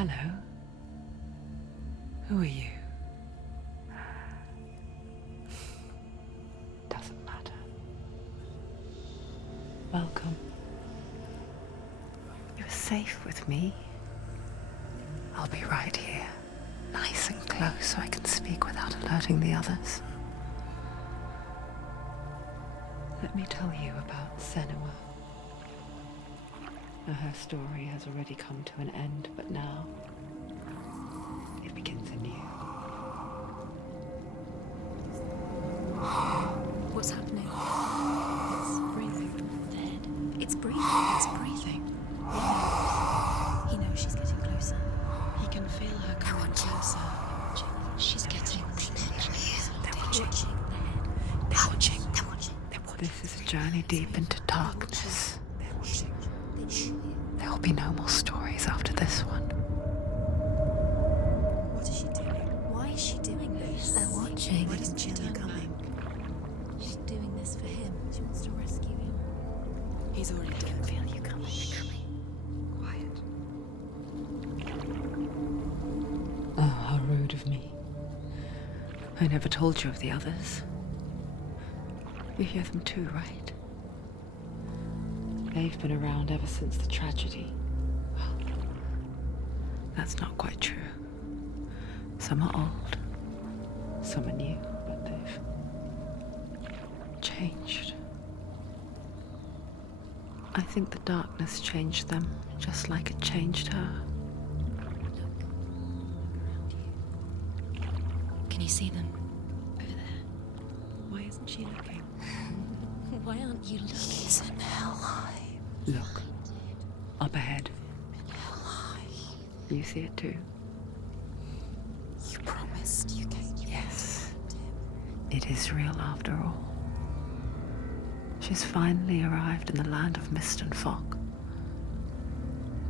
Hello. Who are you? Doesn't matter. Welcome. You're safe with me. I'll be right here, nice and close so I can speak without alerting the others. Let me tell you about Senua. Now, her story has already come to an end, but now it begins anew. What's happening? It's breathing. Dead. It's breathing. It's breathing. He knows she's getting closer. He can feel her coming closer. She's getting closer. They're watching. They're watching. They're watching. This is a journey deep into darkness. They're watching. There will be no more stories after this one. What is she doing? Why is she doing this? They're watching. Why doesn't she turn coming? She's doing this for him. She wants to rescue him. He's already dead. I feel you coming. Quiet. Oh, how rude of me. I never told you of the others. You hear them too, right? They've been around ever since the tragedy. Well, that's not quite true. Some are old, some are new, but they've changed. I think the darkness changed them, just like it changed her. Can you see them? Over there. Why isn't she looking? Why aren't you looking? He's in Helheim. Look, up ahead. Helheim. You see it too? You promised you came. Yes. It is real after all. She's finally arrived in the land of mist and fog.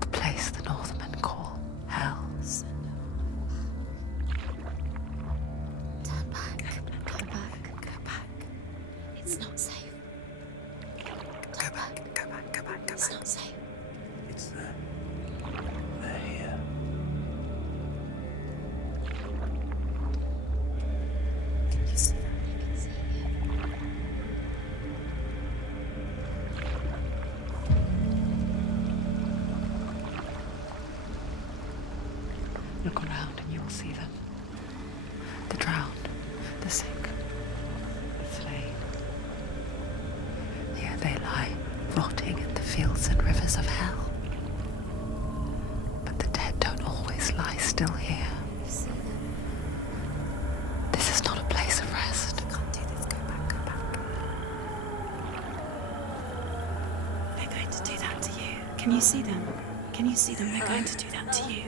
The place the Northmen call Hell. Turn back. Go back. Go back. It's not safe. Go back. Go back. Go back. Go back. It's not safe. It's them. They're here. Can you see them? I can see you. Look around and you'll see them. The drowned, the sick, the slain. Here they lie, rotting in the fields and rivers of hell. But the dead don't always lie still here. You see them? This is not a place of rest. You can't do this. Go back. Go back. They're going to do that to you. Can you see them? Can you see them? They're going to do that to you.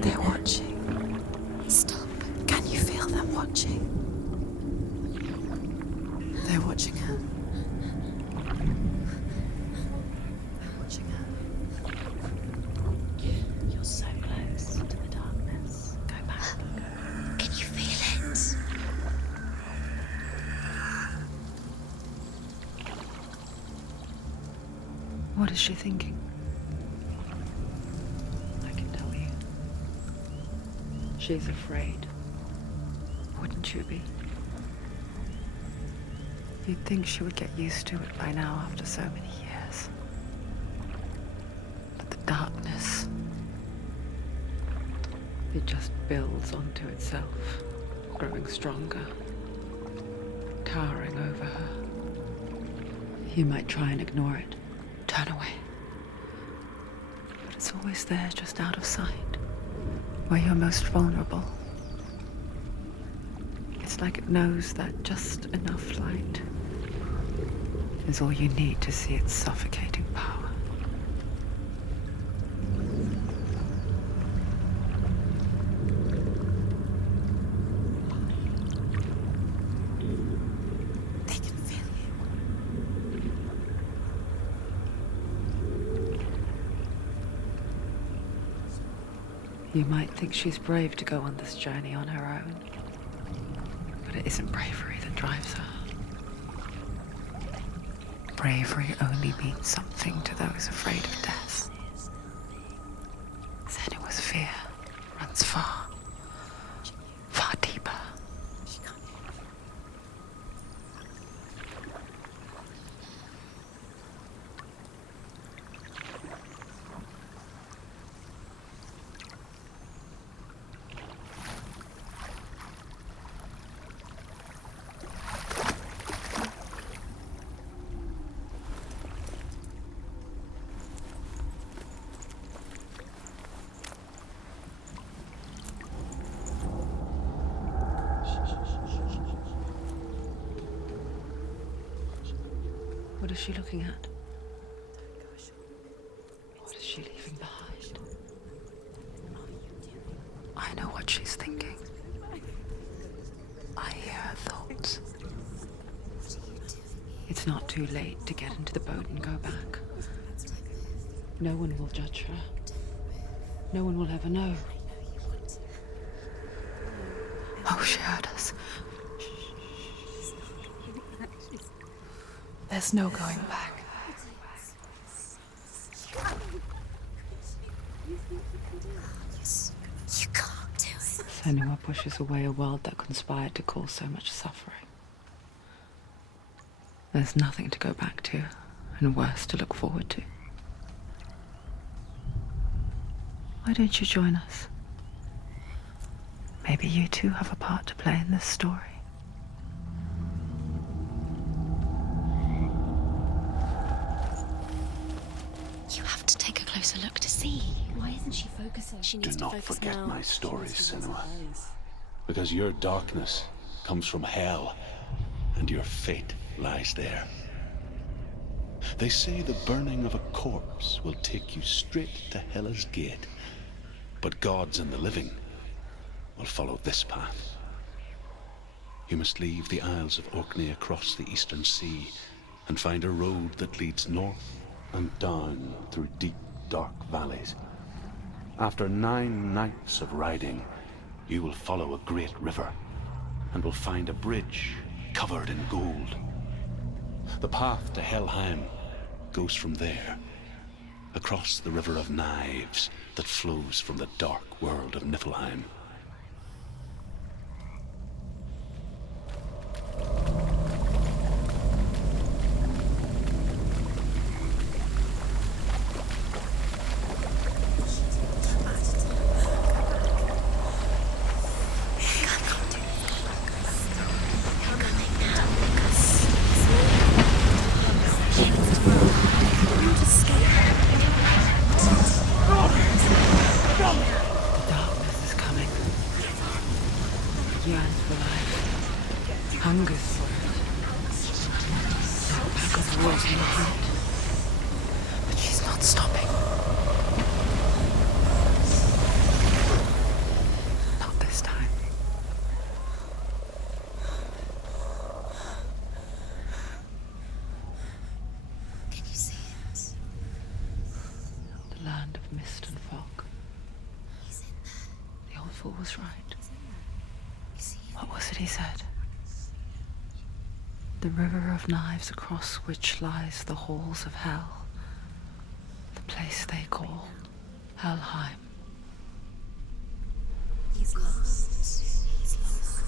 They're watching. Stop. Can you feel them watching? They're watching her. They're watching her. You're so close to the darkness. Go back. Can you feel it? What is she thinking? I can tell you. She's afraid. Wouldn't you be? You'd think she would get used to it by now after so many years. But the darkness, it just builds onto itself, growing stronger, towering over her. You might try and ignore it, turn away. But it's always there, just out of sight, where you're most vulnerable. It's like it knows that just enough light is all you need to see its suffocating power. They can feel you. You might think she's brave to go on this journey on her own, but it isn't bravery that drives her. bravery only means something to those afraid of death. Senua's fear runs far, far deeper. What is she looking at? What is she leaving behind? I know what she's thinking. I hear her thoughts. It's not too late to get into the boat and go back. No one will judge her. No one will ever know. Oh, she heard us. There's no going back. You can't do it. Senua pushes away a world that conspired to cause so much suffering. There's nothing to go back to, and worse to look forward to. Why don't you join us? Maybe you too have a part to play in this story. You have to take a closer look to see. Why isn't she focusing? She Do needs to not focus forget now. my stories, Senua. Because your darkness comes from hell, and your fate lies there. They say the burning of a corpse will take you straight to Hela's gate, but gods and the living will follow this path. You must leave the Isles of Orkney across the eastern sea and find a road that leads north and down through deep, dark valleys. After 9 nights of riding, you will follow a great river and will find a bridge covered in gold. The path to Helheim goes from there, across the river of knives that flows from the dark world of Niflheim. Yearns for life, hungers for it. That pack of wolves in the hunt. But she's not stopping. Not this time. Can you see it? The land of mist and fog. He's in there. The old fool was right. You see it? What was it he said? The river of knives across which lies the halls of hell. The place they call Helheim. He's lost. He's lost.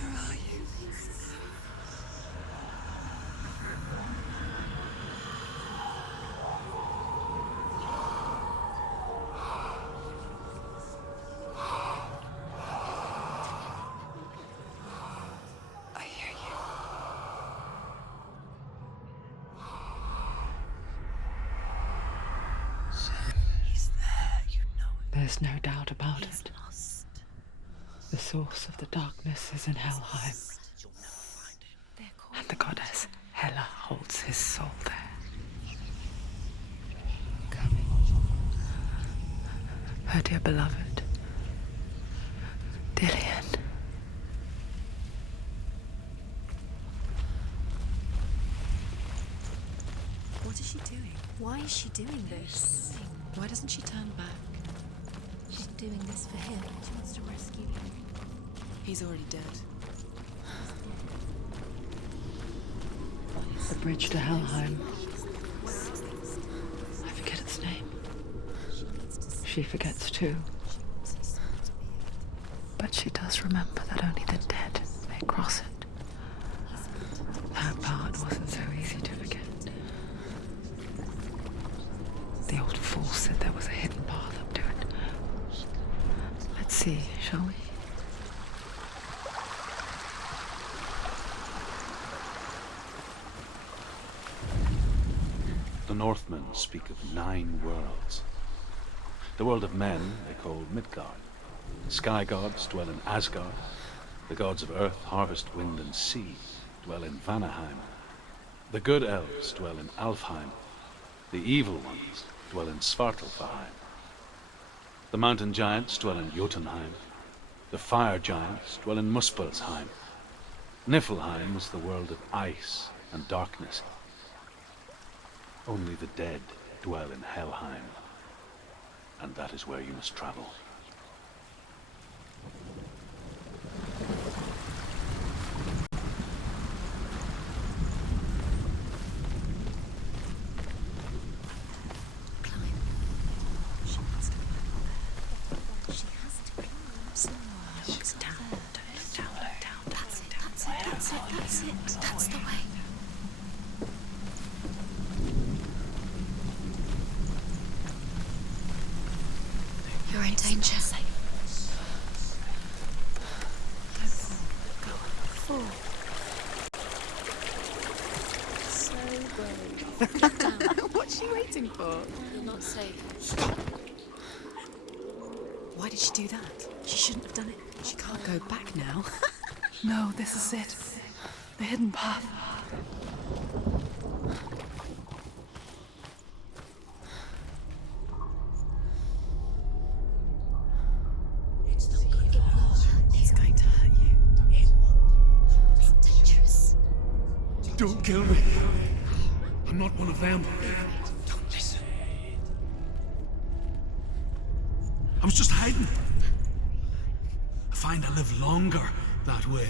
Where are you? I hear you. He's there, you know it. There's no doubt about it. Lost. The source of the darkness is in Helheim, You'll never find him. They're called. and the goddess Hela holds his soul there. Coming. Her dear beloved, Dillian. What is she doing? Why is she doing this? Why doesn't she turn back? She's doing this for him. She wants to rescue him. He's already dead. the bridge to Helheim. I forget its name. She forgets too. But she does remember that only the dead may cross it. That part wasn't so easy to forget. The old fool said there was a hidden path up to it. Let's see, shall we? The Northmen speak of 9 worlds. The world of men they call Midgard. Sky gods dwell in Asgard. The gods of earth, harvest, wind, and sea dwell in Vanaheim. The good elves dwell in Alfheim. The evil ones dwell in Svartalfheim. The mountain giants dwell in Jotunheim. The fire giants dwell in Muspelheim. Niflheim is the world of ice and darkness. Only the dead dwell in Helheim, and that is where you must travel. That's the way. You're in danger. Go on. So brave. Get down. What's she waiting for? You're not safe. Why did she do that? She shouldn't have done it. She can't go back now. No, this is it. The hidden path. It's not good. It's going to hurt you. It's dangerous. Don't kill me. I'm not one of them. Don't listen. I was just hiding. I find I live longer that way.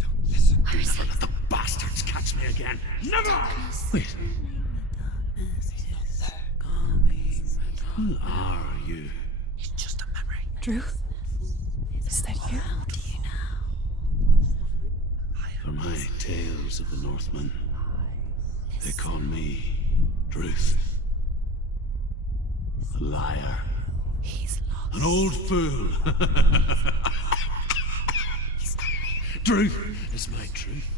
Don't listen. Never let the bastards catch me again. Never! Wait. Who are you? It's just a memory. Druth? Is that you? How do you know? For my tales of the Northmen, they call me Druth. A liar. He's lost. An old fool. Truth is my truth.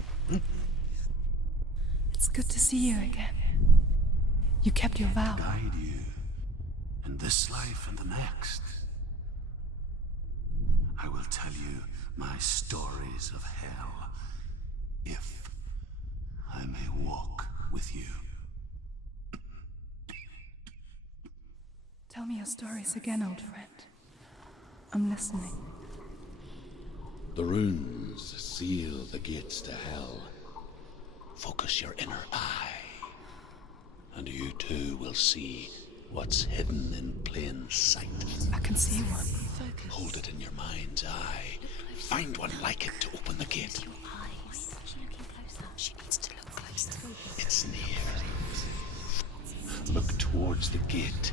It's good to see you again. You kept your vow. Guide you in this life and the next. I will tell you my stories of hell, if I may walk with you. Tell me your stories again, old friend. I'm listening. The runes seal the gates to hell. Focus your inner eye, and you too will see what's hidden in plain sight. I can see one. Hold it in your mind's eye. Find one like it to open the gate. Eyes. Looking closer. She needs to look closer. It's near. Look towards the gate,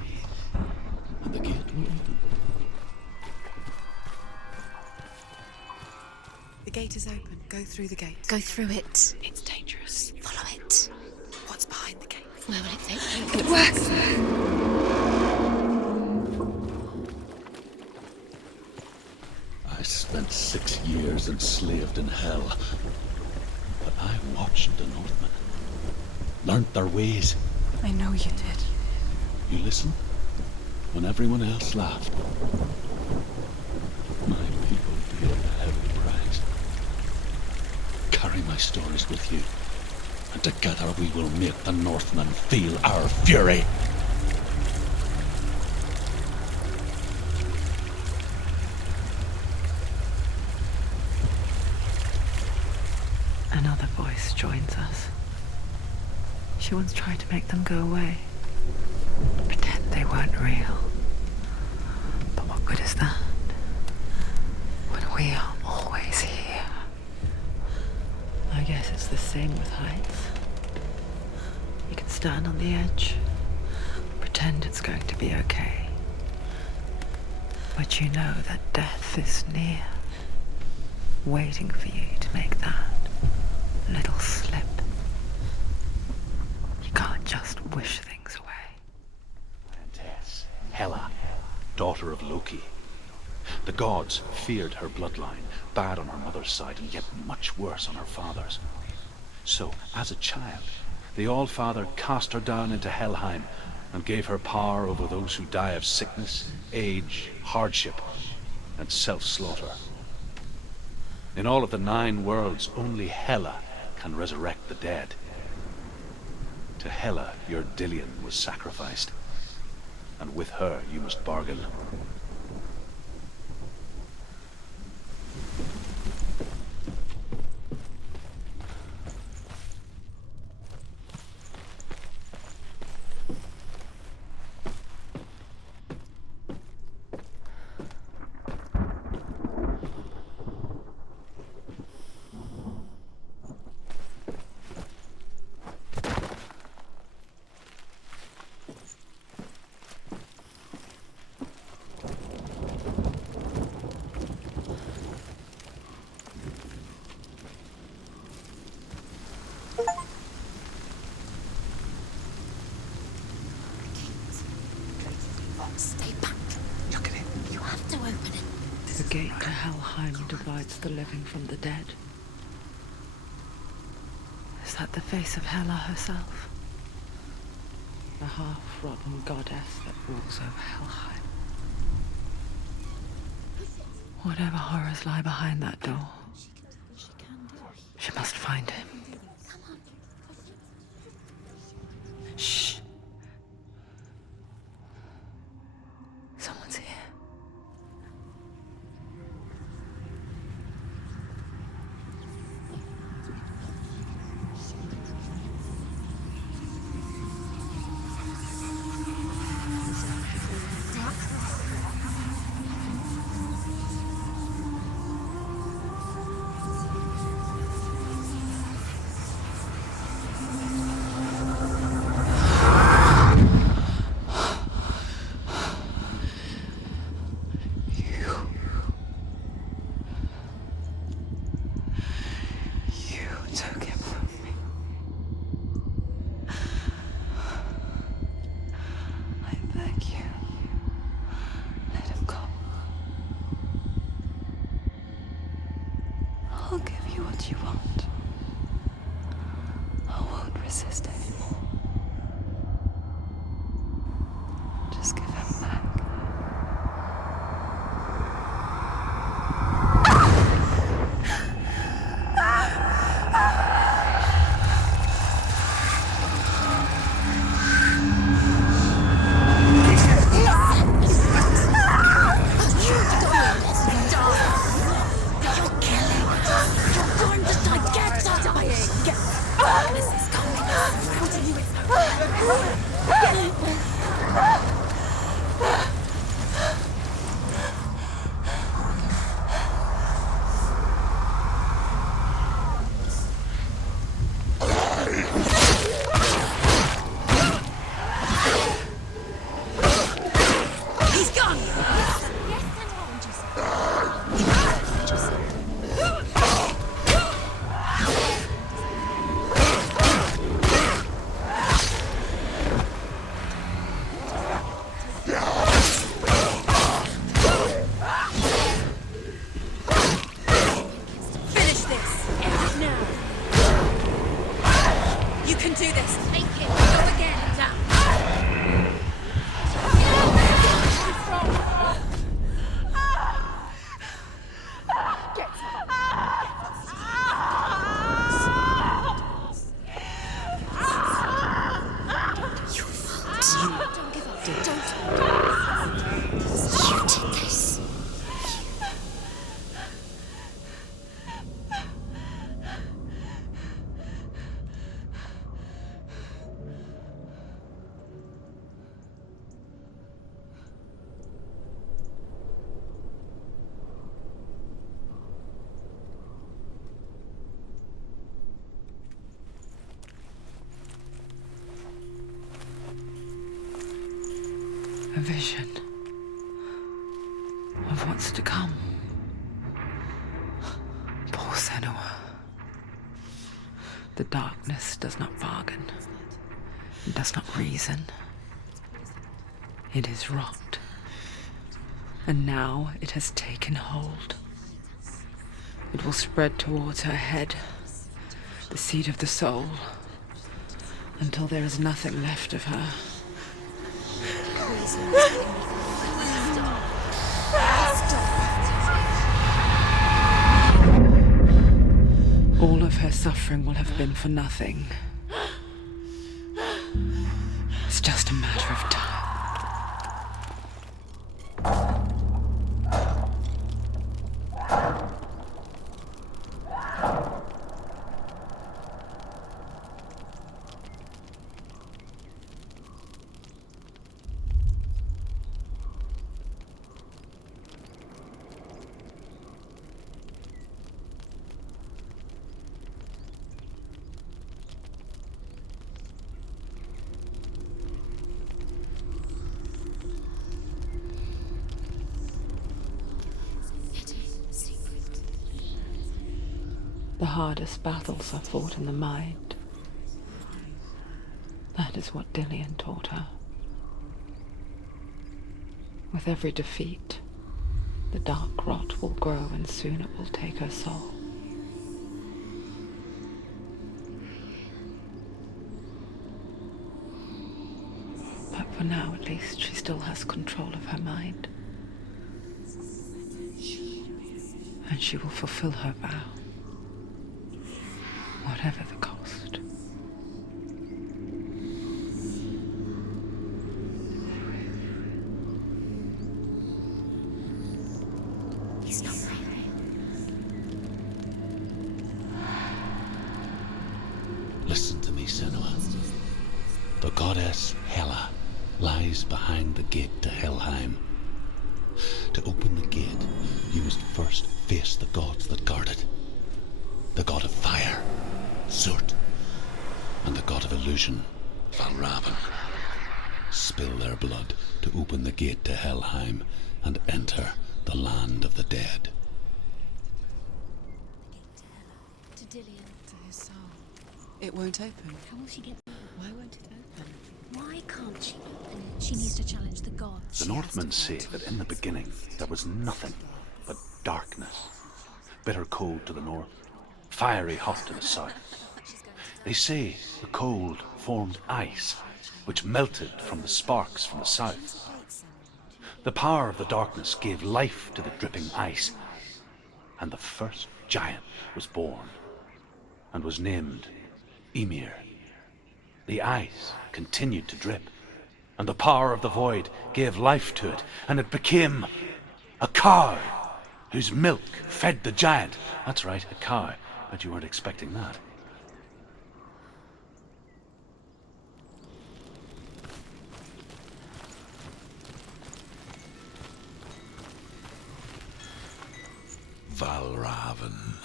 and the gate will open. The gate is open. Go through the gate. Go through it. It's dangerous. Follow it. What's behind the gate? Where will it take you? It works! I spent 6 years enslaved in hell, but I watched the Northmen, learnt their ways. I know you did. You listened when everyone else laughed. My people paid a heavy price. Carry my stories with you, and together we will make the Northmen feel our fury. Another voice joins us. She once tried to make them go away. Pretend they weren't real. But what good is that? When we are always here. Like guess it's the same with heights. You can stand on the edge, pretend it's going to be okay. But you know that death is near, waiting for you to make that little slip. You can't just wish things away. Giantess, Hela, daughter of Loki. The gods feared her bloodline, bad on her mother's side and yet much worse on her father's. So, as a child, the All-Father cast her down into Helheim and gave her power over those who die of sickness, age, hardship, and self-slaughter. In all of the 9 worlds, only Hela can resurrect the dead. To Hela, your Dillion was sacrificed, and with her you must bargain. Stay back. Look at it. You have to open it. The gate to Helheim divides the living from the dead. Is that the face of Hela herself? A half-rotten goddess that walks over Helheim. Whatever horrors lie behind that door, she must find him. Shh. Someone's here. I'll give you what you want. I won't resist anymore. Just give him back. A vision of what's to come. Poor Senua. The darkness does not bargain. It does not reason. It is rot. And now it has taken hold. It will spread towards her head, the seat of the soul, until there is nothing left of her. All of her suffering will have been for nothing. It's just a matter of time. The hardest battles are fought in the mind. That is what Dillian taught her. With every defeat, the dark rot will grow and soon it will take her soul. But for now, at least, she still has control of her mind. And she will fulfill her vow. Whatever the cost. He's not right. Listen to me, Senua. The goddess Hela lies behind the gate to Helheim. To open the gate, you must first face the gods that guard it. The god of fire, Surtr, and the god of illusion, Valravn. Spill their blood to open the gate to Helheim and enter the land of the dead. To Dillian. To his soul. It won't open. How will she get? Why won't it open? Why can't she open? She needs to challenge the gods. The Northmen say that in the beginning there was nothing but darkness. Bitter cold to the north, fiery hot to the south. They say the cold formed ice, which melted from the sparks from the south. The power of the darkness gave life to the dripping ice, and the first giant was born, and was named Ymir. The ice continued to drip, and the power of the void gave life to it, and it became a cow, whose milk fed the giant. That's right, a cow. Bet you weren't expecting that. Valravn,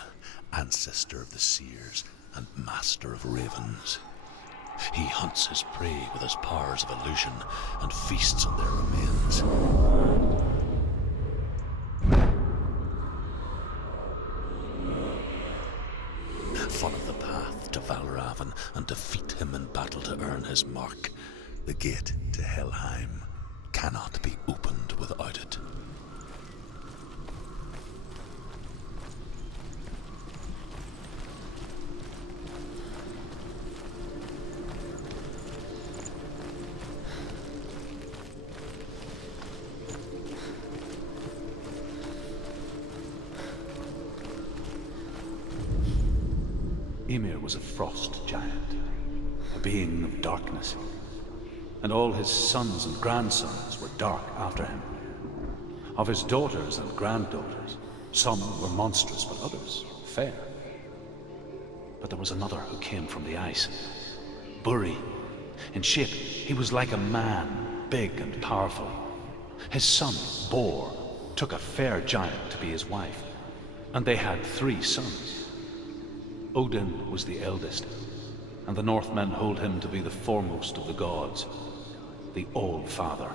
ancestor of the seers and master of ravens. He hunts his prey with his powers of illusion and feasts on their remains. Follow the path to Valravn and defeat him in battle to earn his mark. The gate to Helheim cannot be opened without it. Ymir was a frost giant, a being of darkness, and all his sons and grandsons were dark after him. Of his daughters and granddaughters, some were monstrous, but others fair. But there was another who came from the ice, Buri. In shape, he was like a man, big and powerful. His son, Bor, took a fair giant to be his wife, and they had 3 sons. Odin was the eldest, and the Northmen hold him to be the foremost of the gods, the All-Father.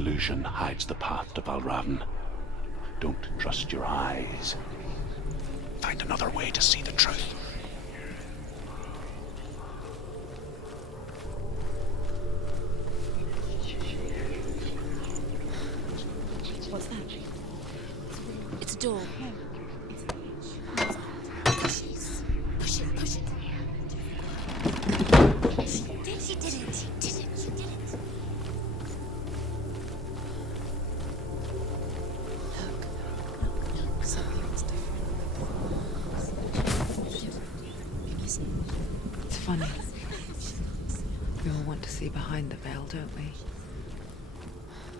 illusion hides the path to Valravn. Don't trust your eyes. Find another way to see the truth. What's that? It's a door. No. Push it. She did it. Look, something's different. It's funny. We all want to see behind the veil, don't we?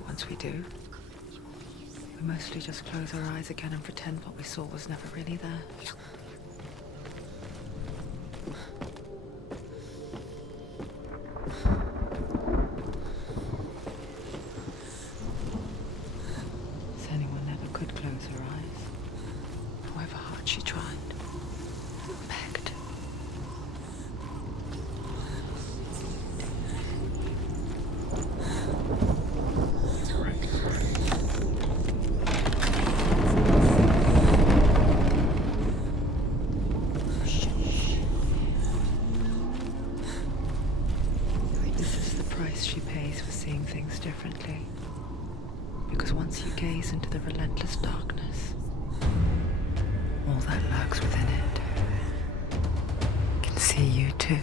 Once we do, we mostly just close our eyes again and pretend what we saw was never really there. Senua never could close her eyes, however hard she tried. Begged. She pays for seeing things differently. Because once you gaze into the relentless darkness, all that lurks within it can see you too.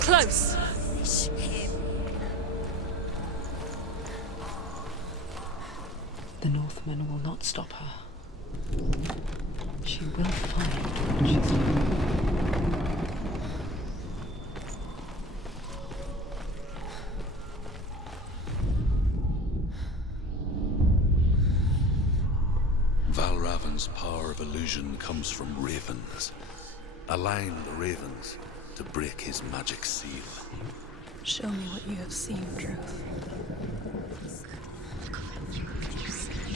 Close. The Northmen will not stop her. She will find what she's looking for. Valravn's power of illusion comes from ravens. Align the ravens to break his magic seal. Show me what you have seen, Truth.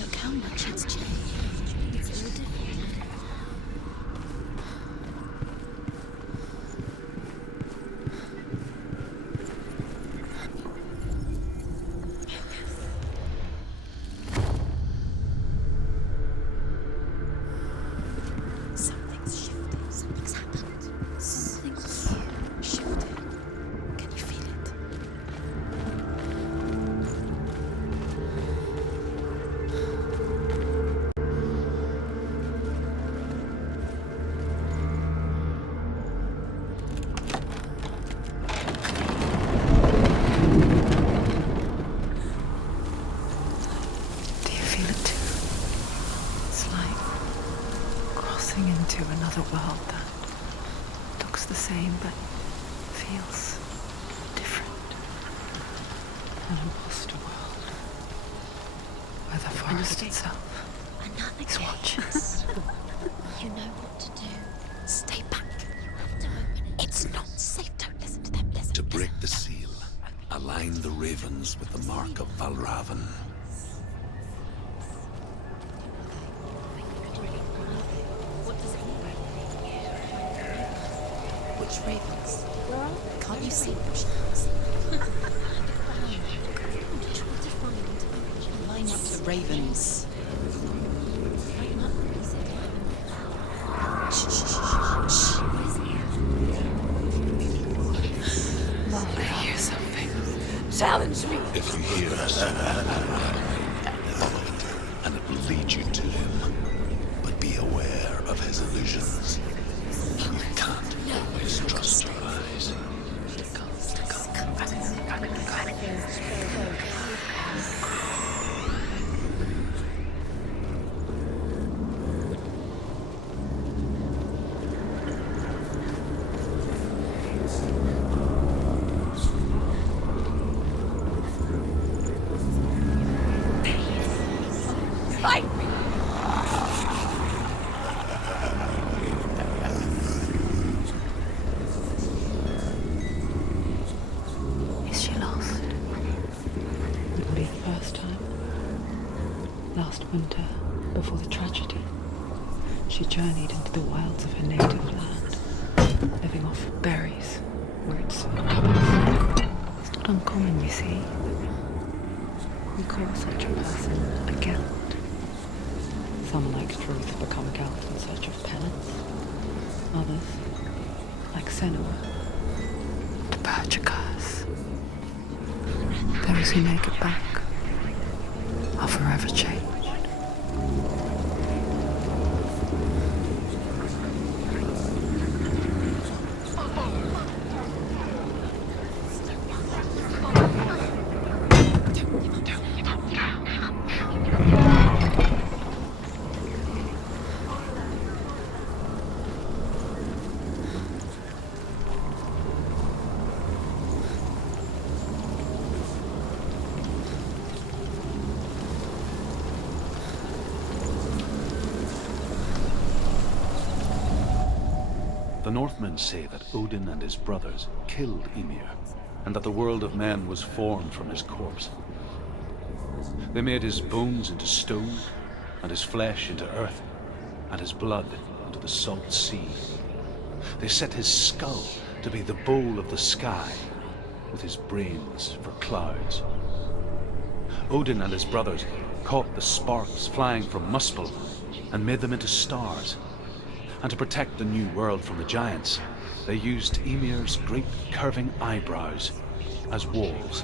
Look how much it's changed. It's all different. Something's shifted. Something's happened. Something's shifted. Can you feel it? Do you feel it too? It's like crossing into another world that looks the same but feels different. An imposter world where the forest itself Another is gate. watching. You know what to do. Stay back. You have to open it. It's not safe. Don't listen to them. Listen. To break the seal, align the ravens with the mark of Valravn. What does it mean? Which ravens? Can't you see which ones? Line up the ravens. I hear something. Silence me. If you hear us, follow it, and it will lead you to him. But be aware of his illusions. You can't always trust her eyes. Is she lost? Wouldn't be the first time. Last winter, before the tragedy, she journeyed into the wilds of her native land, living off berries, roots, and pebbles. It's not uncommon, you see. We call such a person a Gelt. Some, like Truth, become Gelt in search of penance. Others, like Senua, to purge a curse. Those who make it back are forever changed. The Northmen say that Odin and his brothers killed Ymir, and that the world of men was formed from his corpse. They made his bones into stone, and his flesh into earth, and his blood into the salt sea. They set his skull to be the bowl of the sky, with his brains for clouds. Odin and his brothers caught the sparks flying from Muspel and made them into stars. And to protect the new world from the giants, they used Ymir's great curving eyebrows as walls.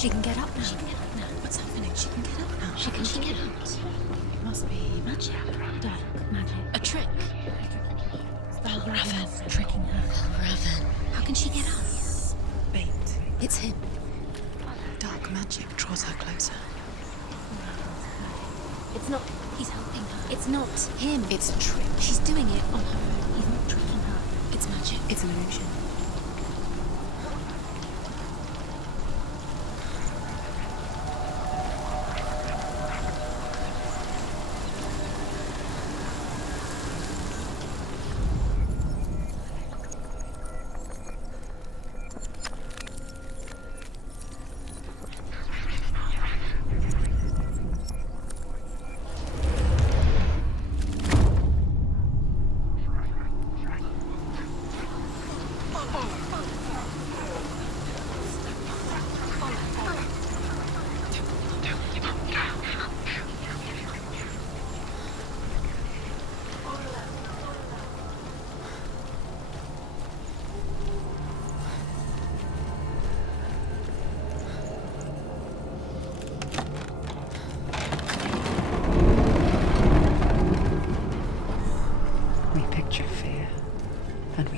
She can get up now. She can get up now. What's happening? She can get up now. She can get out. It must be magic. Dark magic. A trick. Valravn tricking her. Valravn. How can she get up? Bait. It's him. Dark magic draws her closer. It's not. He's helping her. It's not him. It's a trick. She's doing it on her own. He's not tricking her. It's magic. It's an illusion.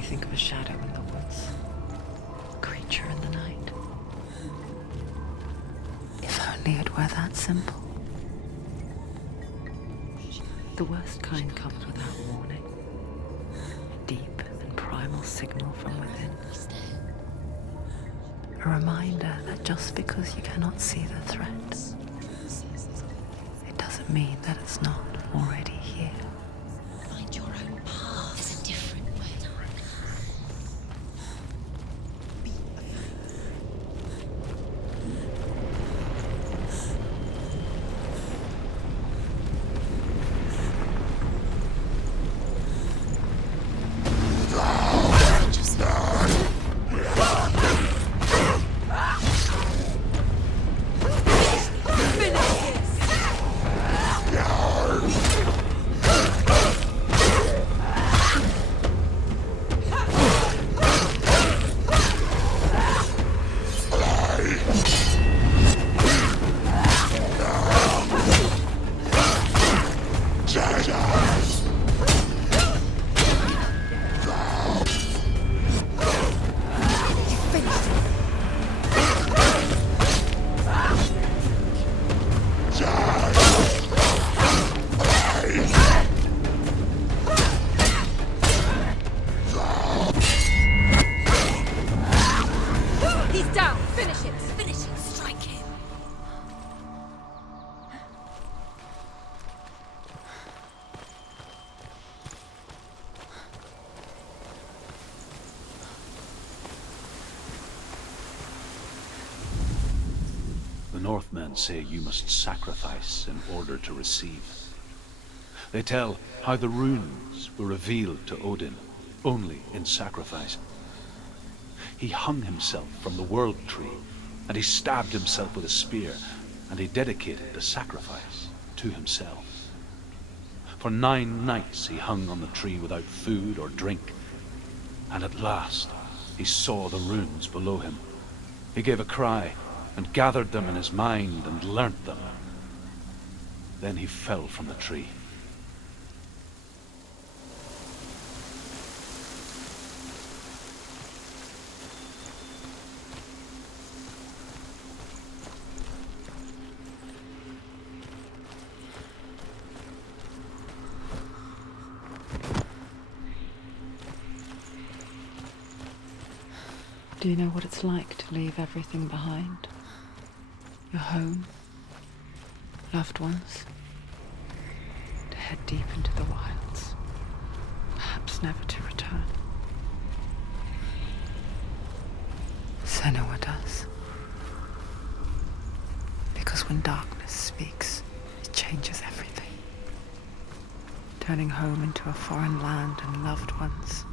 Think of a shadow in the woods, a creature in the night. If only it were that simple. The worst kind comes without warning. A deep and primal signal from within. A reminder that just because you cannot see the threat, it doesn't mean that it's not already here. Find your own path. There's a different way. and say you must sacrifice in order to receive. They tell how the runes were revealed to Odin only in sacrifice. He hung himself from the world tree, and he stabbed himself with a spear, and he dedicated the sacrifice to himself. For 9 nights he hung on the tree without food or drink, and at last he saw the runes below him. He gave a cry and gathered them in his mind and learnt them. Then he fell from the tree. Do you know what it's like to leave everything behind? Your home, loved ones, to head deep into the wilds, perhaps never to return. Senua does. Because when darkness speaks, it changes everything, turning home into a foreign land and loved ones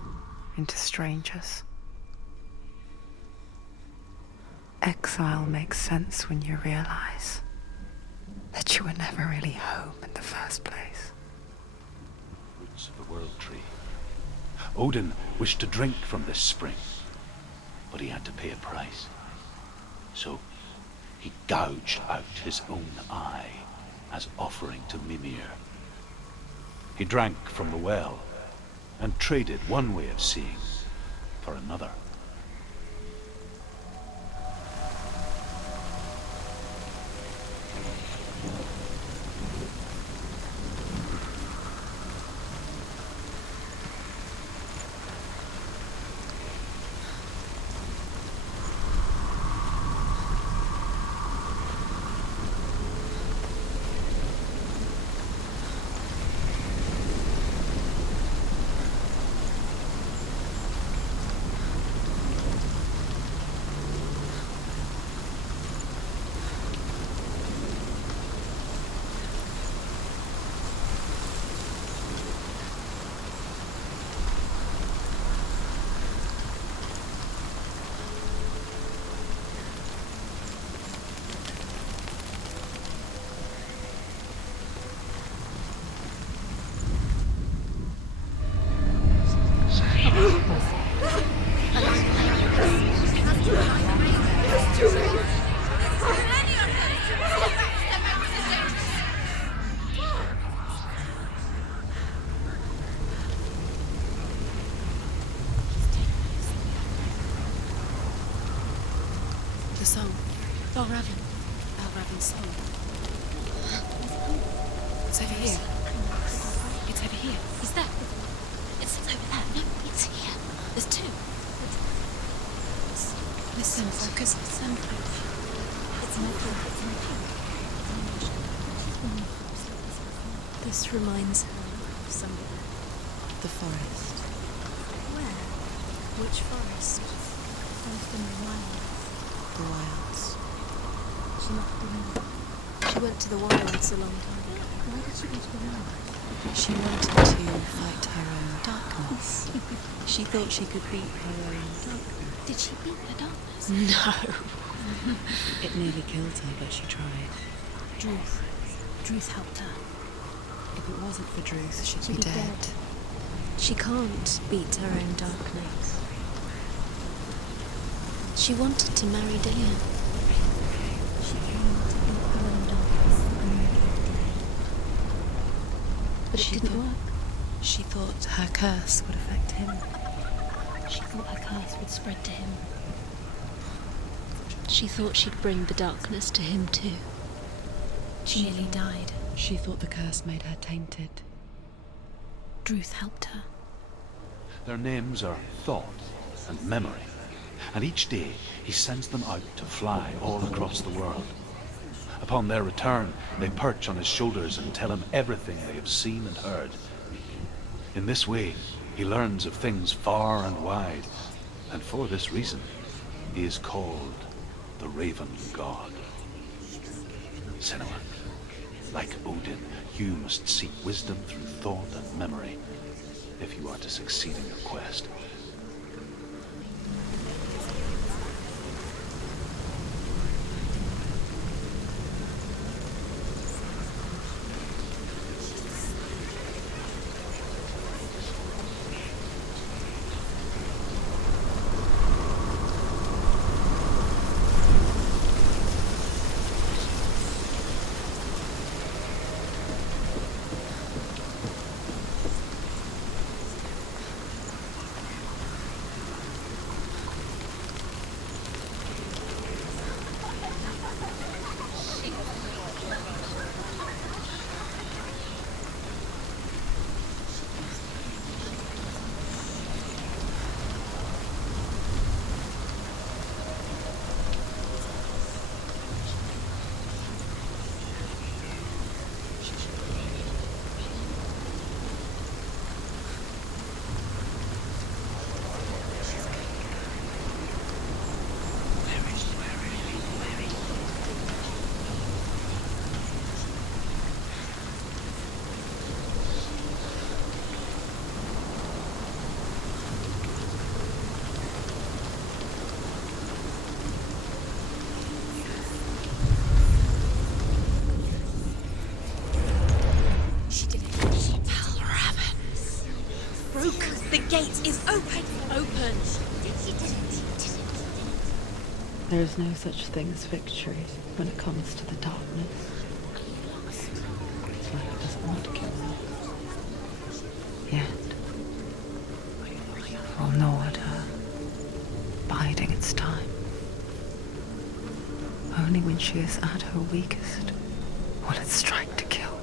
into strangers. Exile makes sense when you realize that you were never really home in the first place. Roots of the world tree. Odin wished to drink from this spring, but he had to pay a price. So he gouged out his own eye as offering to Mimir. He drank from the well and traded one way of seeing for another. The song. Valravn. Valravn's song. It's over here. It's over here. Is that? It's over there. No, it's here. There's 2. Listen, focus. Listen. This reminds her of somewhere. The forest. Where? Which forest? The wilds. She went to the wilds a long time ago. Why did she go to the wilds? She wanted to fight her own darkness. She thought she could beat her own darkness. Did she beat the darkness? No. It nearly killed her, but she tried. Druth helped her. If it wasn't for Druth, she'd be dead. She can't beat her own darkness. She wanted to marry Dillian. She came to beat her own darkness and marry Dillian. But it didn't work. She thought her curse would affect him. She thought her curse would spread to him. She thought she'd bring the darkness to him too. She nearly died. She thought the curse made her tainted. Druth helped her. Their names are Thought and Memory, and each day he sends them out to fly all across the world. Upon their return, they perch on his shoulders and tell him everything they have seen and heard. In this way, he learns of things far and wide, and for this reason, he is called the Raven God. Senua. Like Odin, you must seek wisdom through thought and memory if you are to succeed in your quest. The gate is open! Open! There is no such thing as victory when it comes to the darkness. It's like it doesn't want to kill me. Yet, will gnaw at her, biding its time. Only when she is at her weakest will it strike to kill.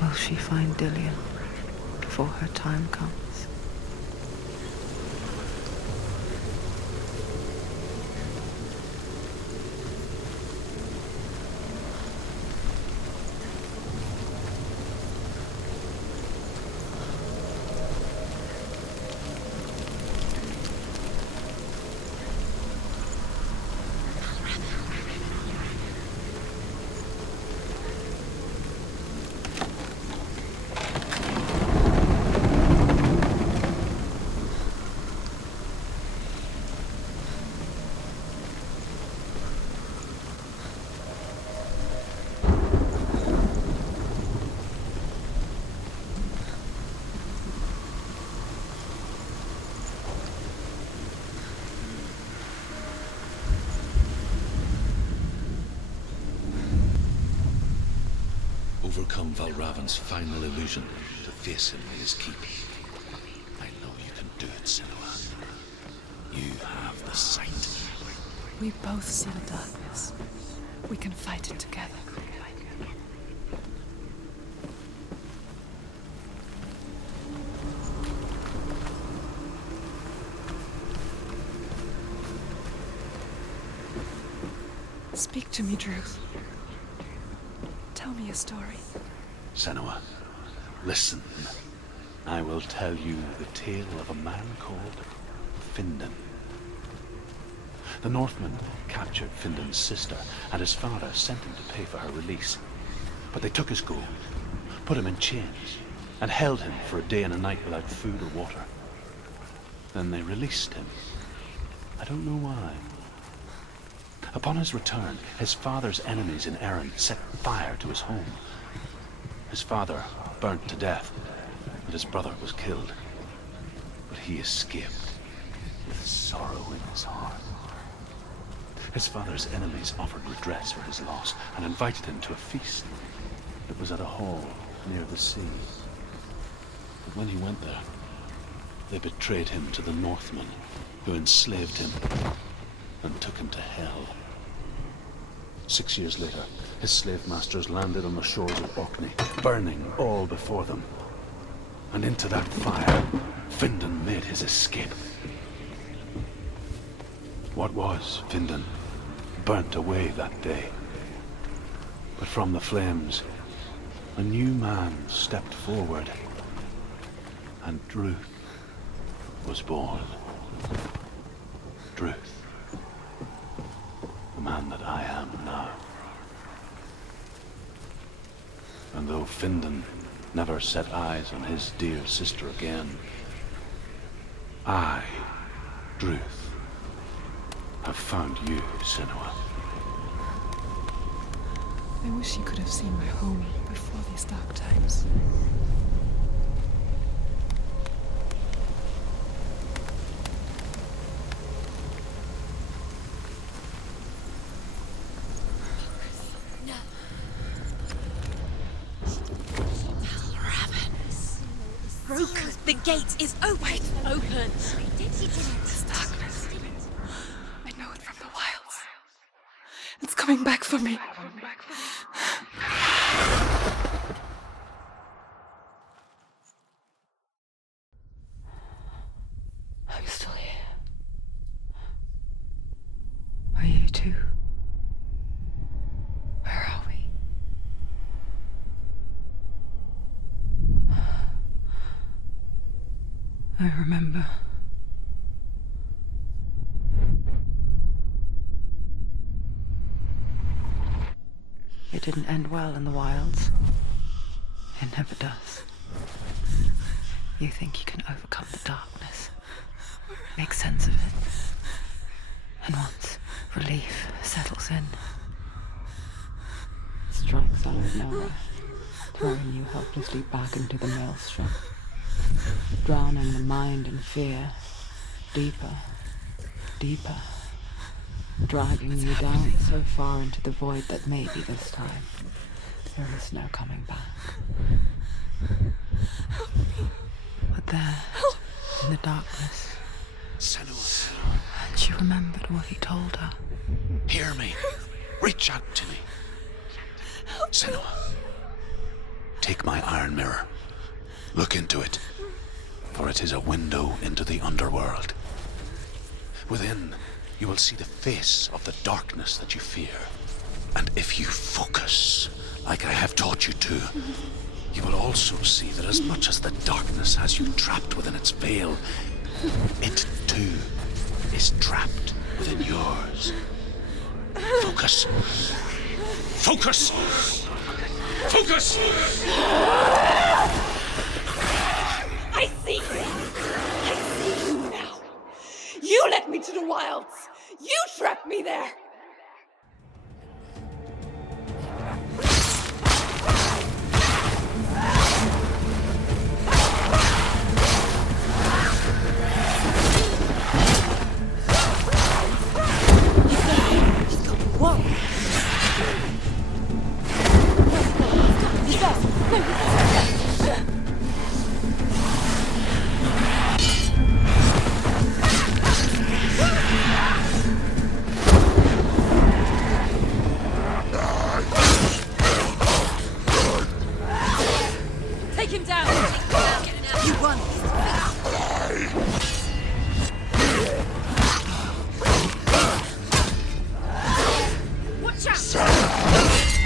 Will she find Dillion before her time comes? Overcome Valravn's final illusion to face him in his keep. I know you can do it, Senua. You have the sight. We both see the darkness. We can fight it together. Speak to me, Druth. Tell me a story. Senua, listen. I will tell you the tale of a man called Findan. The Northmen captured Findan's sister, and his father sent him to pay for her release. But they took his gold, put him in chains, and held him for a day and a night without food or water. Then they released him. I don't know why. Upon his return, his father's enemies in Erin set fire to his home. His father burnt to death, and his brother was killed. But he escaped with sorrow in his heart. His father's enemies offered redress for his loss and invited him to a feast that was at a hall near the sea. But when he went there, they betrayed him to the Northmen, who enslaved him and took him to Hel. 6 years later, his slave masters landed on the shores of Orkney, burning all before them. And into that fire, Findan made his escape. What was Findan burnt away that day. But from the flames, a new man stepped forward, and Druth was born. Druth, the man that I am now. And though Findan never set eyes on his dear sister again, I, Druth, have found you, Senua. I wish you could have seen my home before these dark times. Broken. The gate is open. Open. This darkness. I know it from the wilds. It's coming back for me. I'm still here. Are you too? Where are we? I remember. It didn't end well in the wilds. It never does. You think you can overcome the darkness, make sense of it, and once relief settles in, it strikes out of nowhere, throwing you helplessly back into the maelstrom, drowning the mind in fear, deeper, deeper, dragging you down so far into the void that maybe this time there is no coming back. But there, in the darkness, Senua, and she remembered what he told her. hear me. Reach out to me. Senua, take my iron mirror. Look into it, for it is a window into the underworld. Within, you will see the face of the darkness that you fear. And if you focus, like I have taught you to, you will also see that as much as the darkness has you trapped within its veil, it too is trapped within yours. Focus. Focus! Focus! I see you! I see you now! You led me to the wilds! You trapped me there! Take him down. You won. Watch out.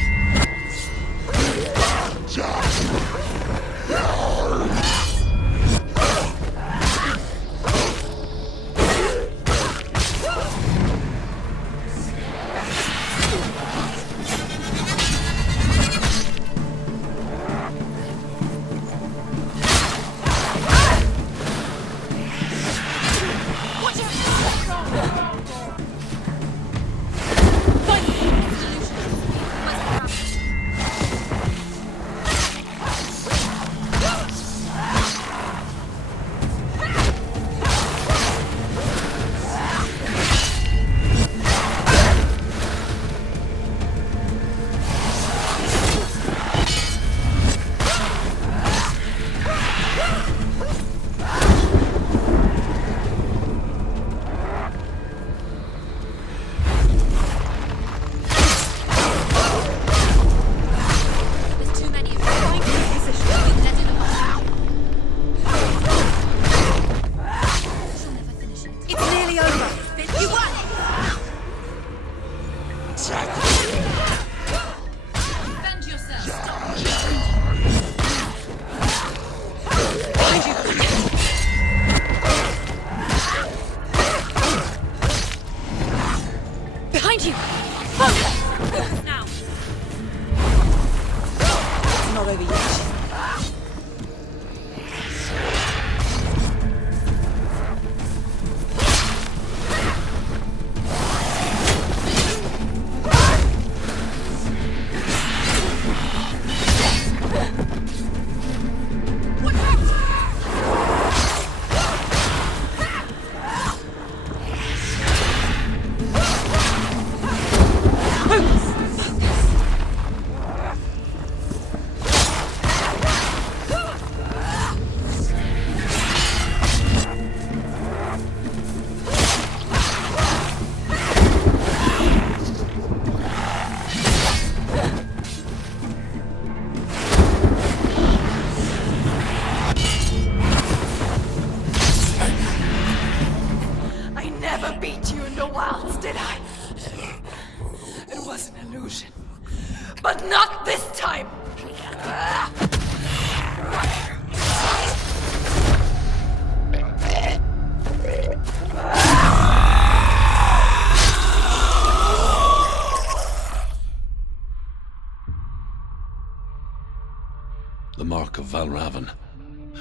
The mark of Valravn,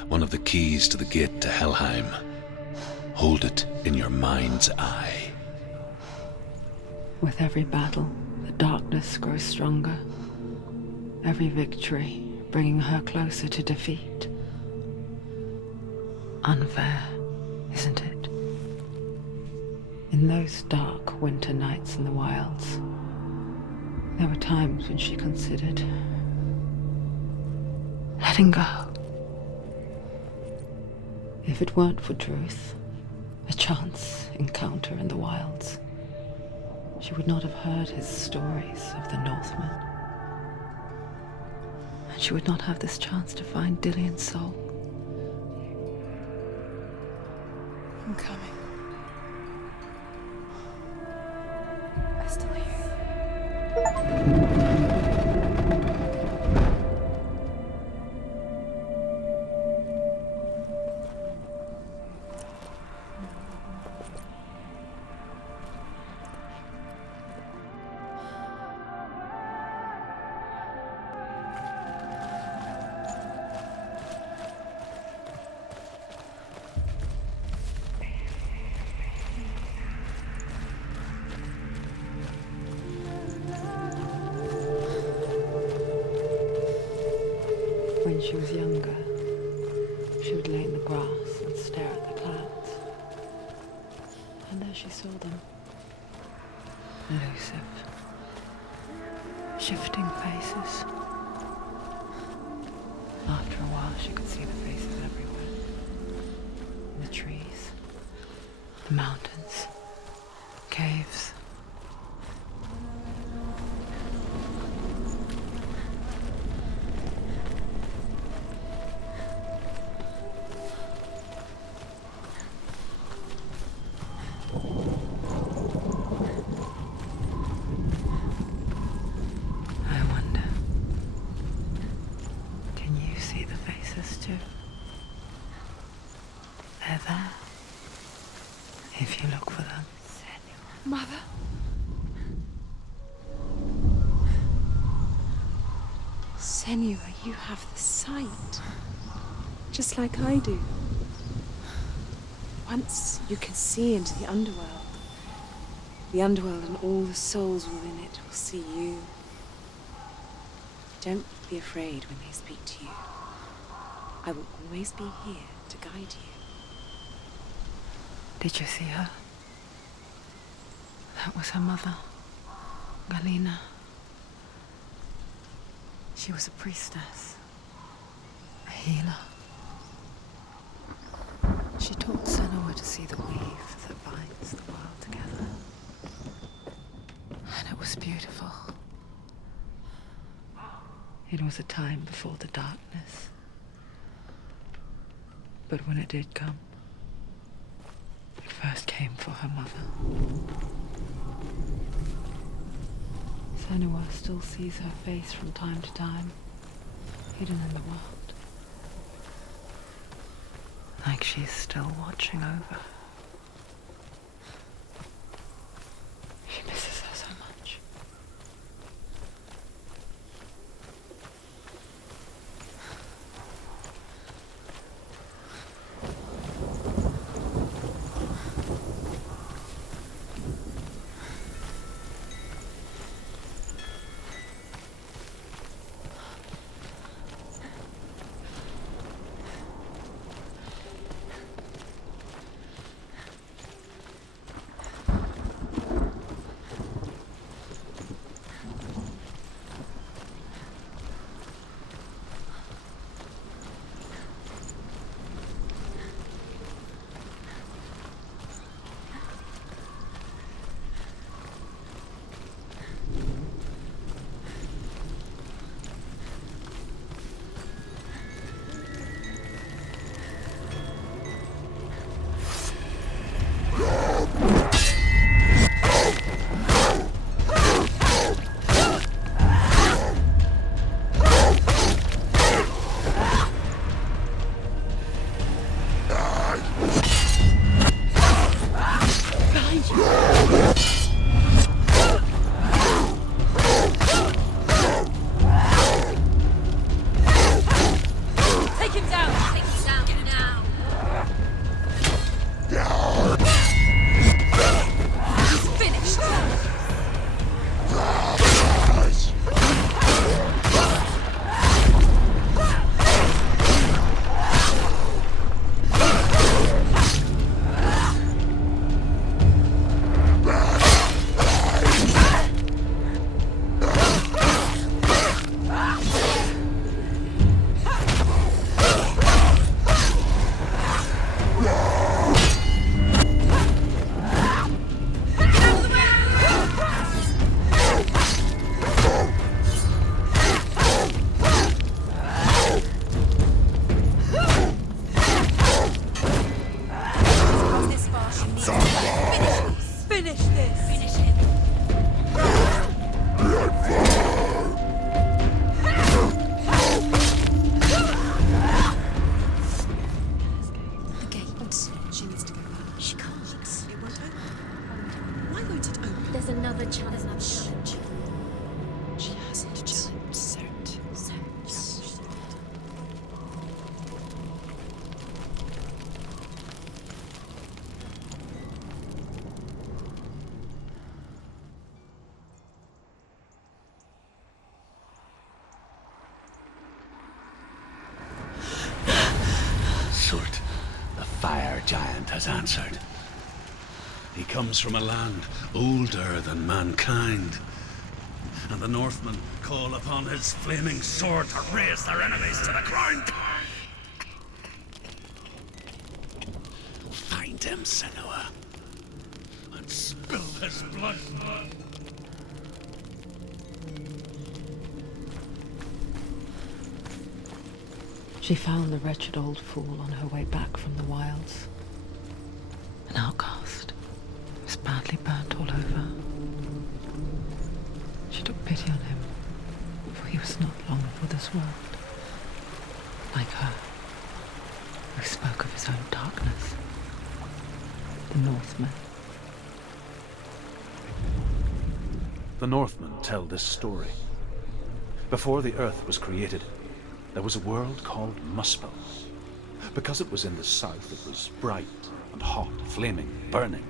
one of the keys to the gate to Helheim. Hold it in your mind's eye. With every battle, the darkness grows stronger. Every victory bringing her closer to defeat. Unfair, isn't it? In those dark winter nights in the wilds, there were times when she considered letting go. If it weren't for Truth, a chance encounter in the wilds, she would not have heard his stories of the Northmen. And she would not have this chance to find Dillion's soul. I'm coming. I still hear you. When she was younger, she would lay in the grass and stare at the clouds. And there she saw them. Elusive, shifting faces. After a while, she could see the faces everywhere. In the trees, the mountains, caves. They're there, if you look for them. Mother? Senua, you have the sight. Just like I do. Once you can see into the underworld. The underworld and all the souls within it will see you. Don't be afraid when they speak to you. I will always be here to guide you. Did you see her? That was her mother, Galina. She was a priestess, a healer. She taught Senua to see the weave that binds the world together. And it was beautiful. It was a time before the darkness. But when it did come, it first came for her mother. Senua still sees her face from time to time, hidden in the world. Like she's still watching over her. She misses her so much. fire giant has answered. He comes from a land older than mankind, and the Northmen call upon his flaming sword to raise their enemies to the ground. Find him, Senua, and spill his blood. She found the wretched old fool on her way back from the wilds. An outcast. He was badly burnt all over. She took pity on him, for he was not long for this world. Like her, who spoke of his own darkness. The Northmen. The Northmen tell this story. Before the earth was created, there was a world called Muspel. Because it was in the south, it was bright and hot, flaming, burning.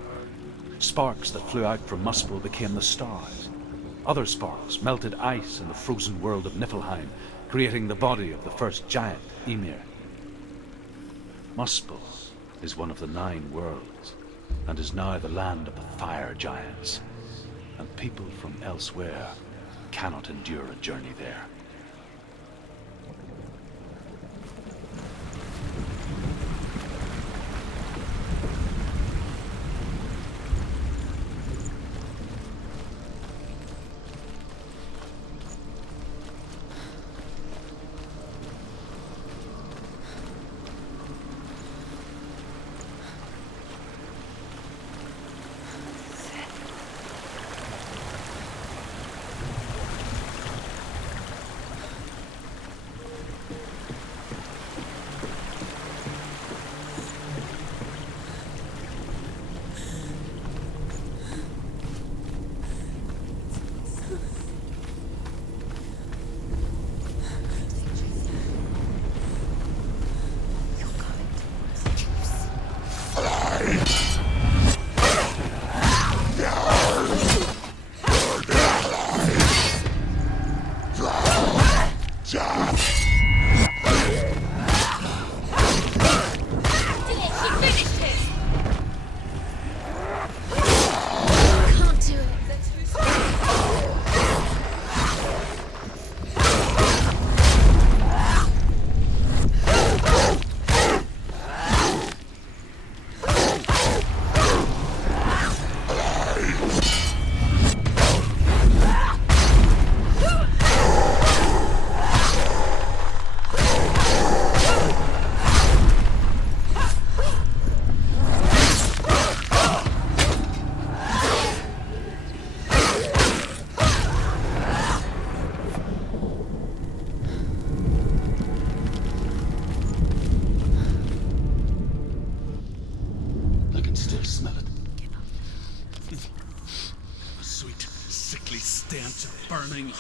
Sparks that flew out from Muspel became the stars. Other sparks melted ice in the frozen world of Niflheim, creating the body of the first giant, Ymir. Muspel is one of the 9 worlds, and is now the land of the fire giants, and people from elsewhere cannot endure a journey there.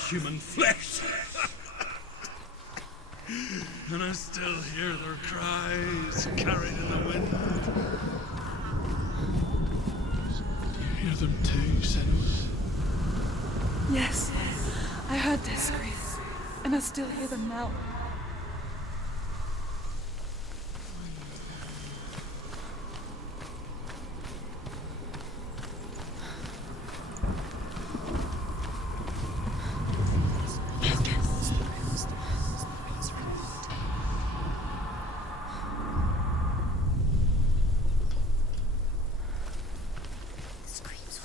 Human flesh. And I still hear their cries carried in the wind. Do you hear them too, Senua? Yes, I heard their screams, and I still hear them now.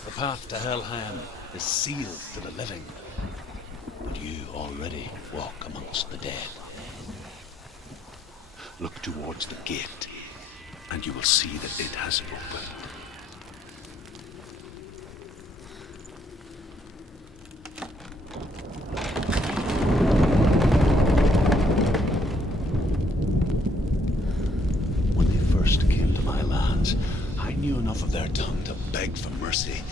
The path to Helheim is sealed to the living, but you already walk amongst the dead. Look towards the gate, and you will see that it has opened. When they first came to my lands, I knew enough of their tongue to beg for mercy,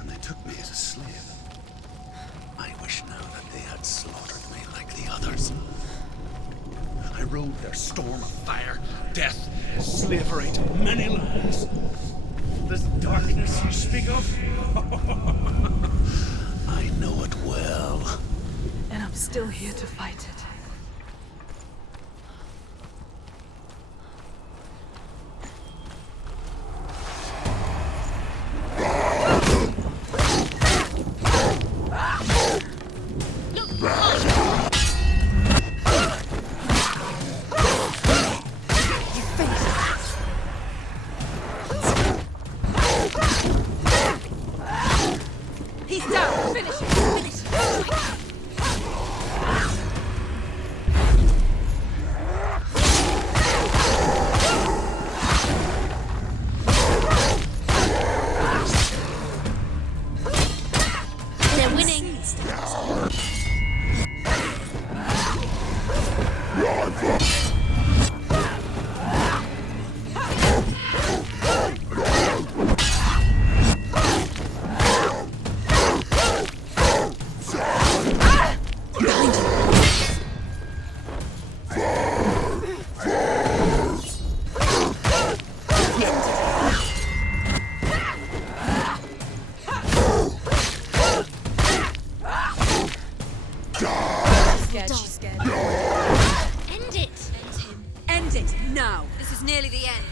and they took me as a slave. I wish now that they had slaughtered me like the others. I rode their storm of fire, death, slavery to many lands. This darkness you speak of, I know it well. And I'm still here to fight it. She's scared. End it! End him. End it, now! This is nearly the end.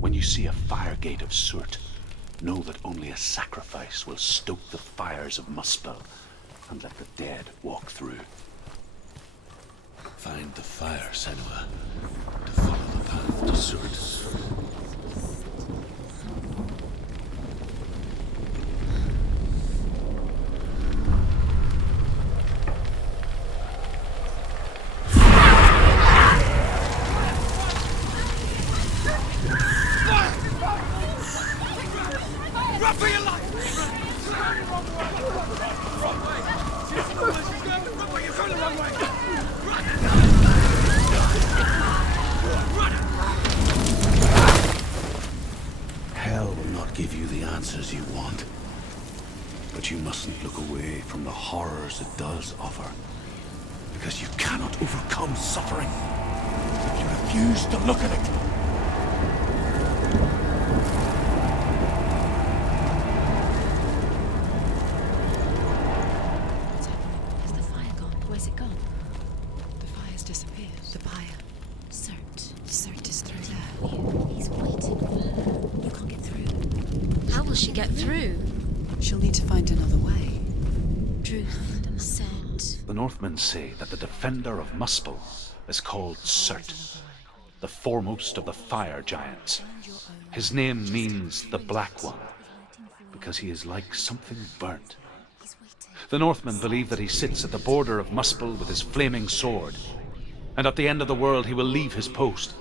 When you see a fire gate of Surtr, know that only a sacrifice will stoke the fires of Muspel and let the dead walk through. Find the fire, Senua, to follow the path to Surtr. Hell will not give you the answers you want. But you mustn't look away from the horrors it does offer. Because you cannot overcome suffering if you refuse to look at it. What's happening? Has the fire gone? Where's it gone? The fire's disappeared. The pyre. Surtr is through there. He's waiting for her. You can't get through. How will she get through? She'll need to find another way. Truth said. The Northmen say that the defender of Muspel is called Surtr, the foremost of the fire giants. His name means the Black One, because he is like something burnt. The Northmen believe that he sits at the border of Muspel with his flaming sword, and at the end of the world he will leave his post.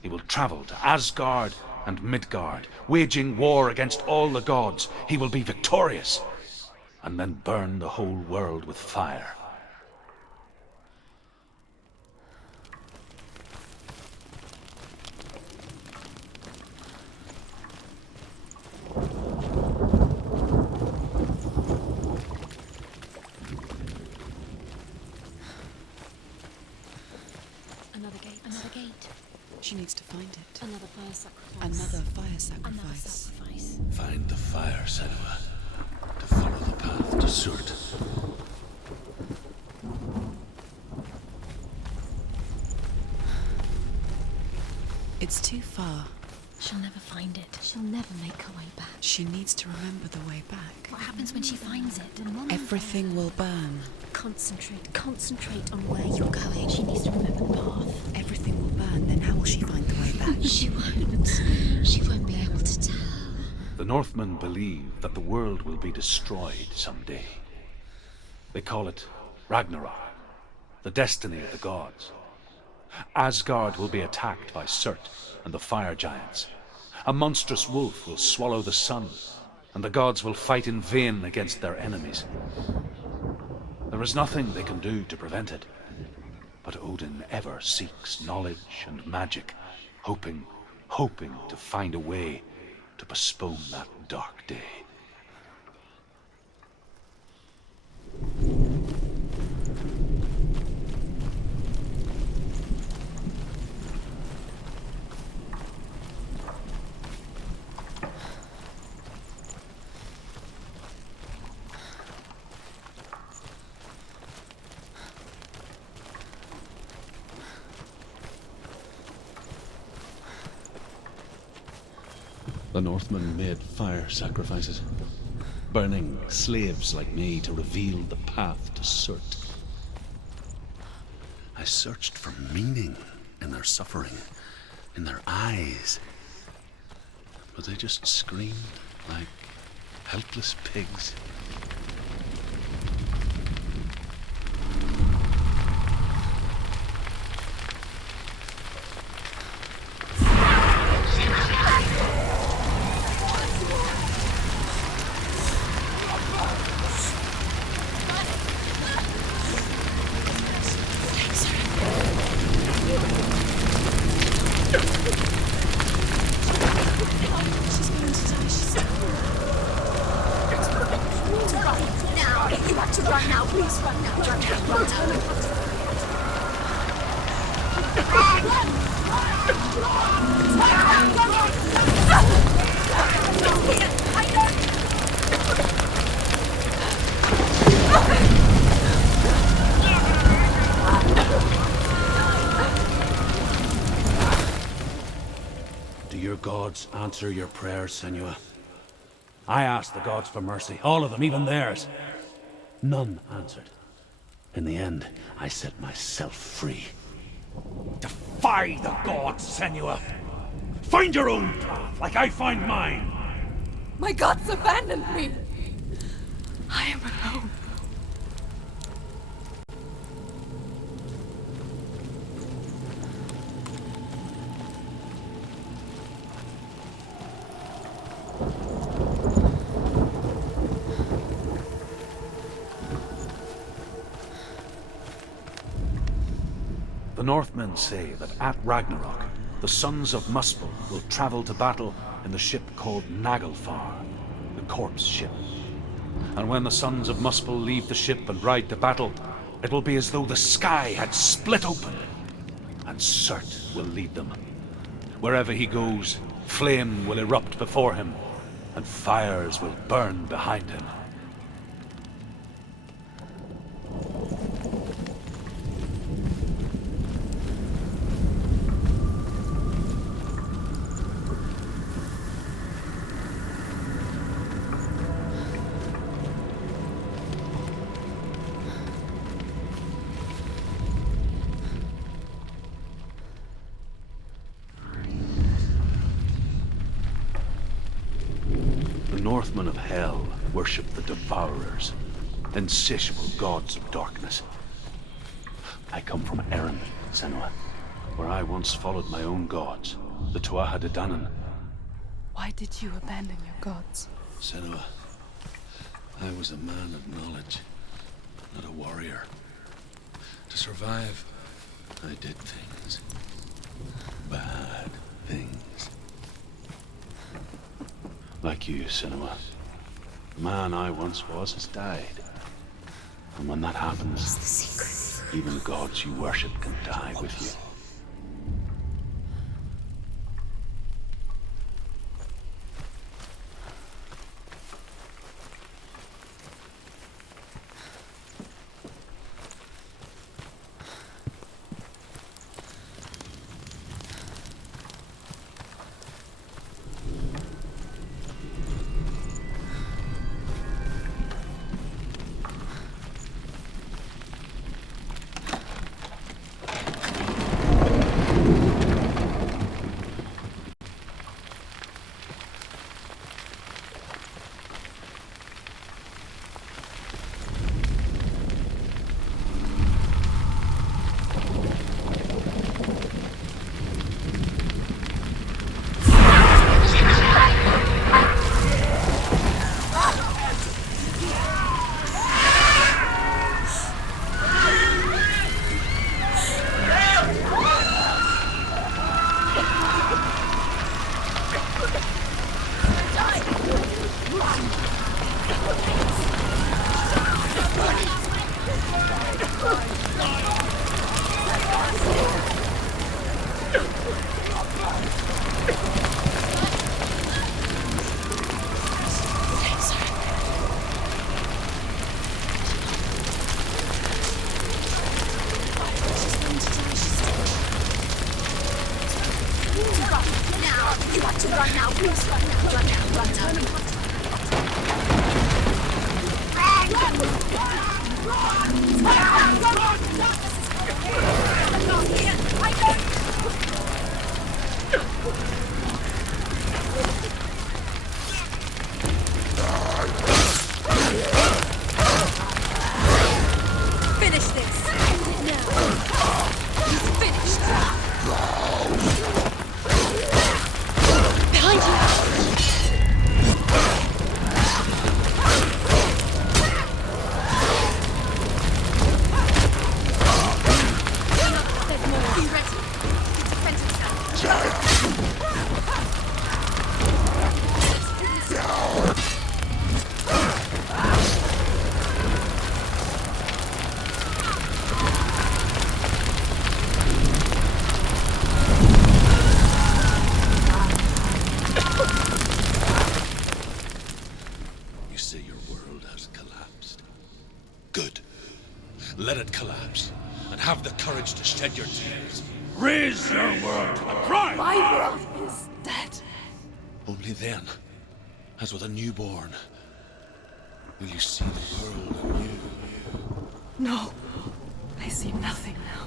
He will travel to Asgard and Midgard, waging war against all the gods. He will be victorious, and then burn the whole world with fire. Another gate. Another gate. She needs to find it. Another fire sacrifice. Another fire Another sacrifice. sacrifice. Find the fire, Senua, to follow the path to Surtr. It's too far. She'll never find it. She'll never make her way back. She needs to remember the way back. What happens when she finds it? Everything will burn. Concentrate on where you're going. She needs to remember the path. Everything will burn, then how will she find the way back? She won't. She won't be able to tell. The Northmen believe that the world will be destroyed someday. They call it Ragnarok, the destiny of the gods. Asgard will be attacked by Surtr and the fire giants. A monstrous wolf will swallow the sun, and the gods will fight in vain against their enemies. There is nothing they can do to prevent it, but Odin ever seeks knowledge and magic, hoping to find a way to postpone that dark day. The Northmen made fire sacrifices, burning slaves like me to reveal the path to Surtr. I searched for meaning in their suffering, in their eyes, but they just screamed like helpless pigs. your gods answer your prayers, Senua? I asked the gods for mercy, all of them, even theirs. None answered. In the end, I set myself free. Defy the gods, Senua! Find your own path, like I find mine! My gods abandoned me! I am alone. The Northmen say that at Ragnarok, the sons of Muspel will travel to battle in the ship called Naglfar, the corpse ship. And when the sons of Muspel leave the ship and ride to battle, it will be as though the sky had split open, and Surtr will lead them. Wherever he goes, flame will erupt before him, and fires will burn behind him. The Northmen of Hel worship the Devourers, insatiable gods of darkness. I come from Erin, Senua, where I once followed my own gods, the Tuatha De Danann. Why did you abandon your gods? Senua, I was a man of knowledge, not a warrior. To survive, I did things. Bad things. Like you, Senua. The man I once was has died. And when that happens, even gods you worship can die with you. Let it collapse, and have the courage to shed your tears. Raise your world to the prime! My world is dead. Only then, as with a newborn, will you see the world anew. No, I see nothing now.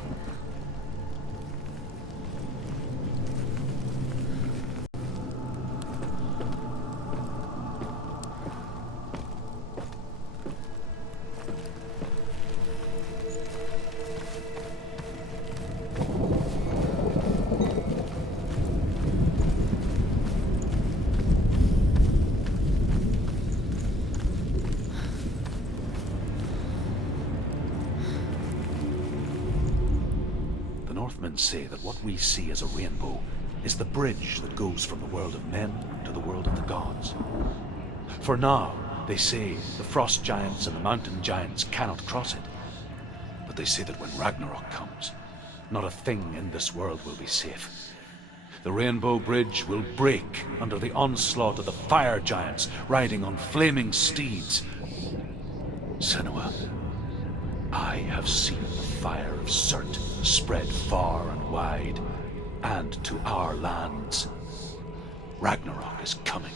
Northmen say that what we see as a rainbow is the bridge that goes from the world of men to the world of the gods. For now, they say, the frost giants and the mountain giants cannot cross it. But they say that when Ragnarok comes, not a thing in this world will be safe. The rainbow bridge will break under the onslaught of the fire giants riding on flaming steeds. Senua, I have seen the fire of Surtr spread far and wide, and to our lands. Ragnarok is coming.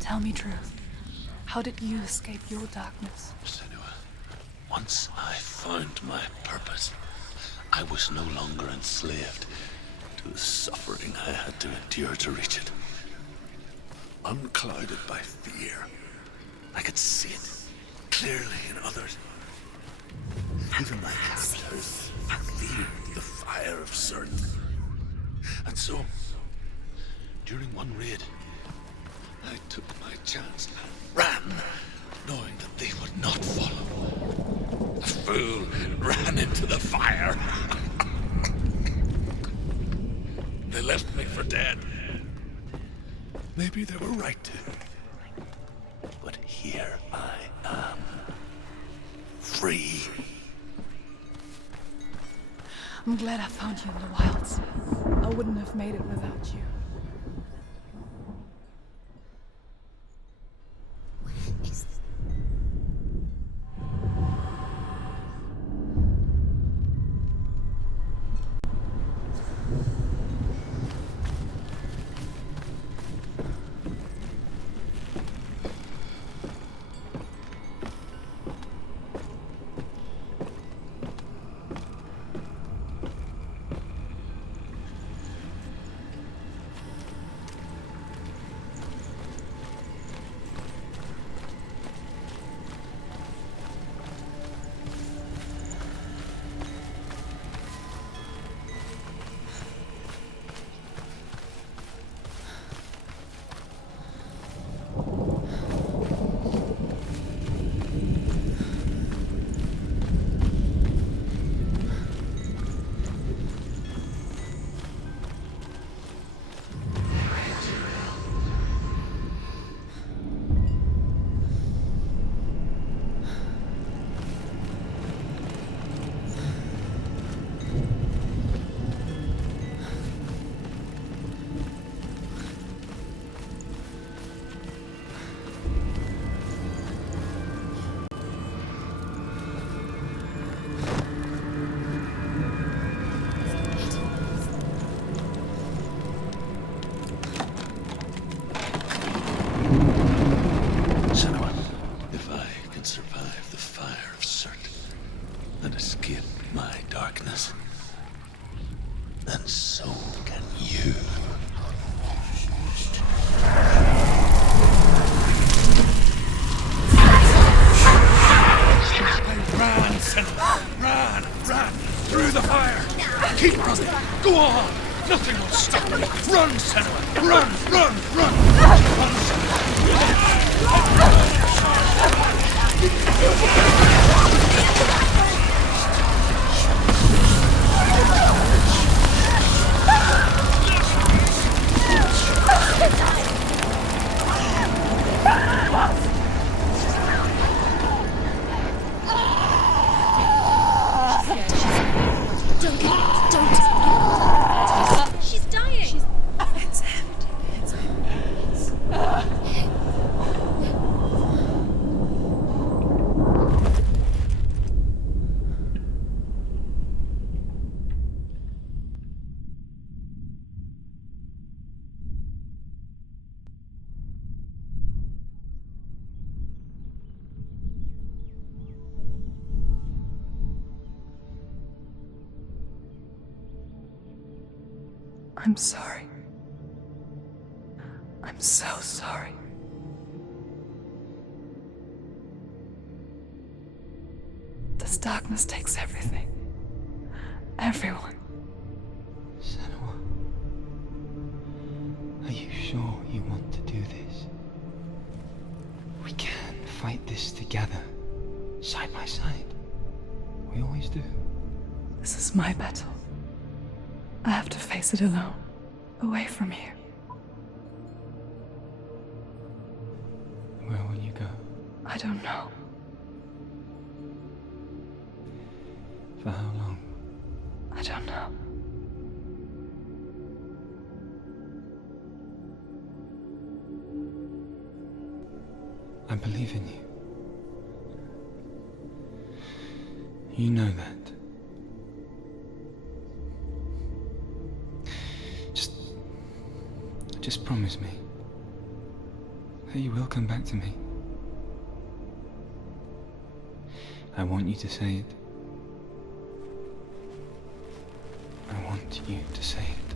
Tell me truth. How did you escape your darkness? Senua, once I found my purpose, I was no longer enslaved to the suffering I had to endure to reach it. Unclouded by fear, I could see it clearly in others. Even my captors feared the fire of Surtr. And so, during one raid, I took my chance and ran, knowing that they would not follow. The fool ran into the fire. They left me for dead. Maybe they were right to. But here I am. Free. I'm glad I found you in the wilds. I wouldn't have made it without you. I'm sorry. I'm so sorry. This darkness takes everything. Everyone. Senua, are you sure you want to do this? We can fight this together, side by side. We always do. This is my battle. I have to face it alone, away from here. Where will you go? I don't know. For how long? I don't know. I believe in you. You know that. Just promise me that you will come back to me. I want you to say it. I want you to say it.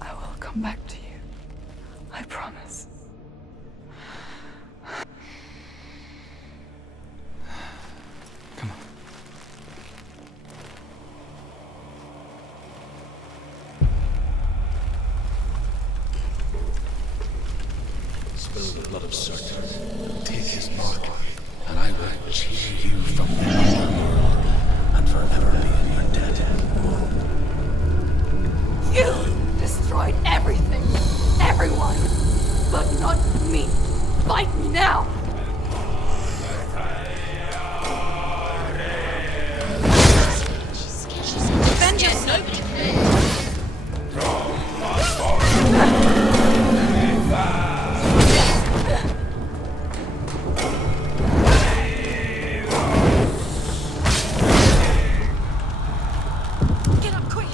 I will come back to you. I promise. Come on. Spill the blood of Surtr, take his mark, and I will cheer you from the world, and forever be in your debt. You destroyed everything, everyone, but not me. Fight me now. Defend yourself. Get up quick.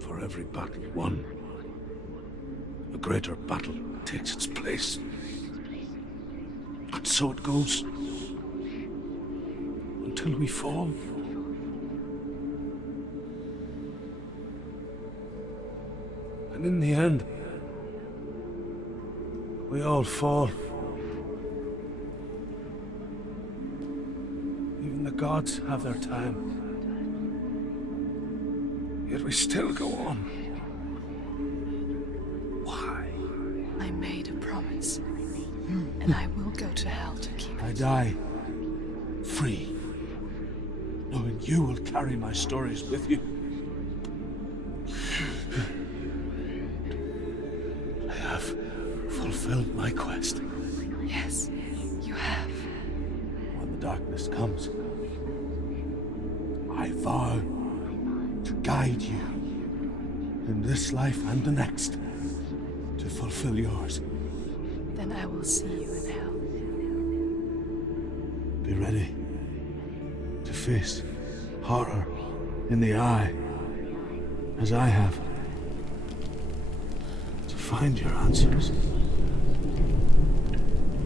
For every battle won, a greater battle takes its place. And so it goes. Until we fall. And in the end, we all fall. Even the gods have their time. Yet we still go on. Why? I made a promise. And I will go to hell to keep I it. die free, knowing you will carry my stories with you. I have fulfilled my quest. Yes, you have. When the darkness comes, I vow to guide you in this life and the next to fulfill yours. Then I will see you in hell. Be ready to face horror in the eye, as I have. To find your answers.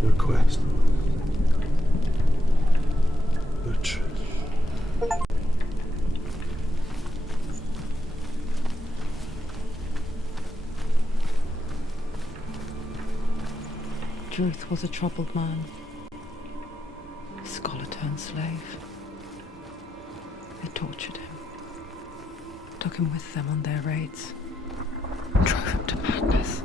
Your quest. Your truth. Druth was a troubled man. A scholar turned slave. They tortured him. Took him with them on their raids. Drove him to madness.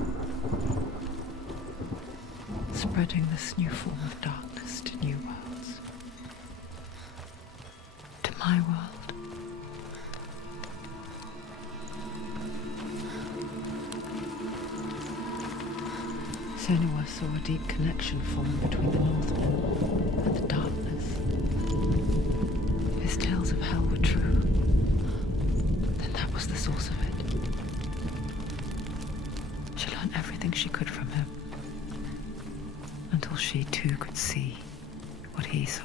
Spreading this new form of darkness to new worlds. To my world. Senua saw a deep connection form between the Northmen and the darkness. His tales of hell were true. Then that was the source of it. She learned everything she could from him. Until she too could see what he saw.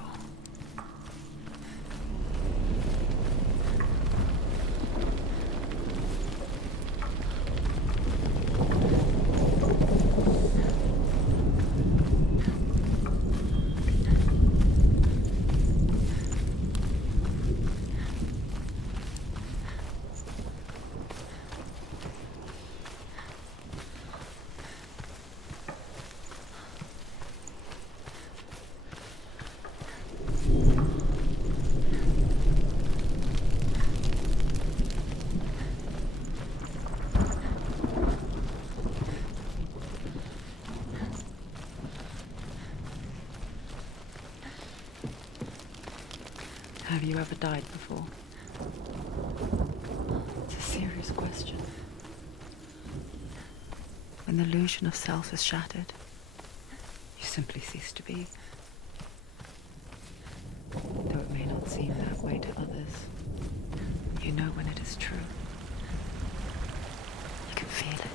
Have you ever died before? It's a serious question. When the illusion of self is shattered, you simply cease to be. Though it may not seem that way to others, you know when it is true. You can feel it.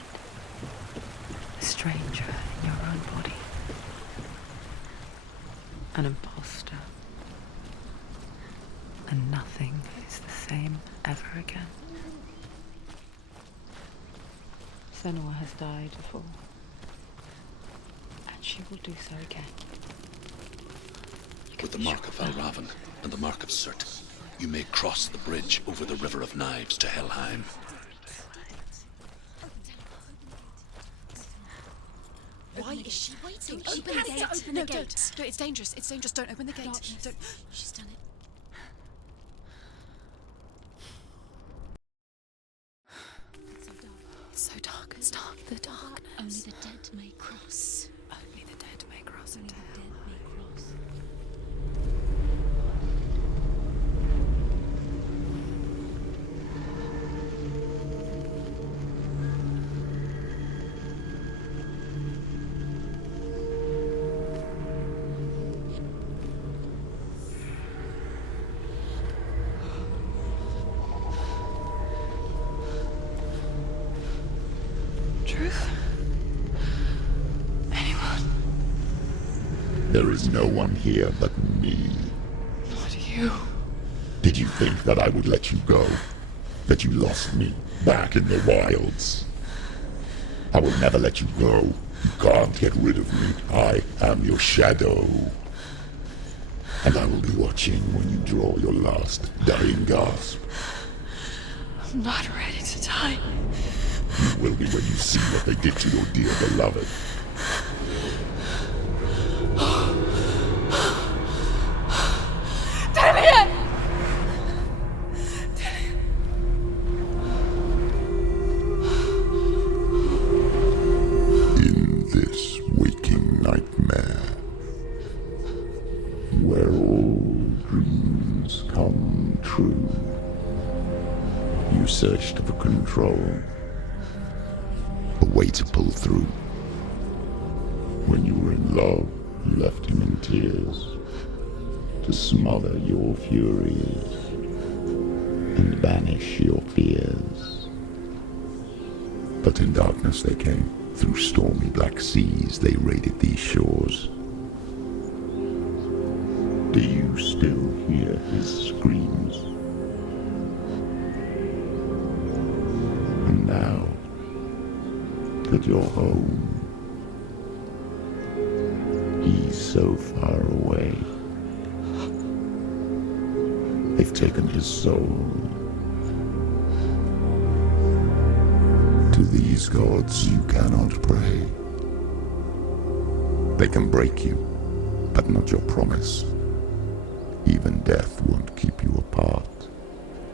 A stranger in your own body. An imposter. And nothing is the same ever again. Senua has died before. And she will do so again. With the mark of Valravn and the mark of Surtr, you may cross the bridge over the River of Knives to Helheim. Why is she waiting? Don't Open the gate. Open the gate. No, it's dangerous. It's dangerous. Don't open the gate. Don't. She's done it. It's so dark. It's dark. The darkness. Only the dead may cross. Only the dead may cross Only into the hell. dead may cross. Truth? Anyone? There is no one here but me. Not you. Did you think that I would let you go? That you lost me back in the wilds? I will never let you go. You can't get rid of me. I am your shadow. And I will be watching when you draw your last dying gasp. I'm not ready to die. You will be when you see what they did to your dear beloved. In this waking nightmare, true. You searched for control, a way to pull through. When you were in love, you left him in tears, to smother your furies and banish your fears. But in darkness they came, through stormy black seas they raided these shores. Do you still hear his screams? And now that you're home, he's so far away. They've taken his soul. To these gods you cannot pray. They can break you, but not your promise. Even death won't keep you apart.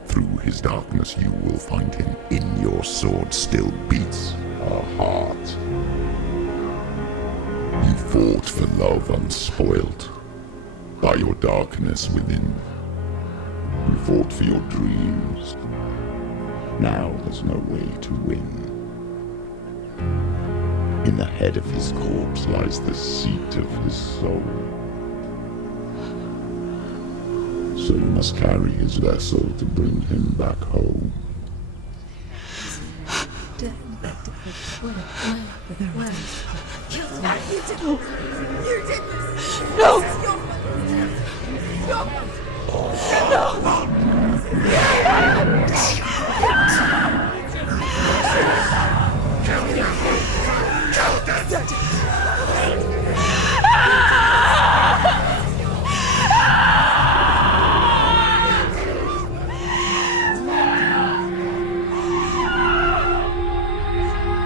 Through his darkness you will find him. In your sword still beats a heart. You fought for love unspoilt by your darkness within. You fought for your dreams. Now there's no way to win. In the head of his corpse lies the seat of his soul. So you must carry his vessel to bring him back home.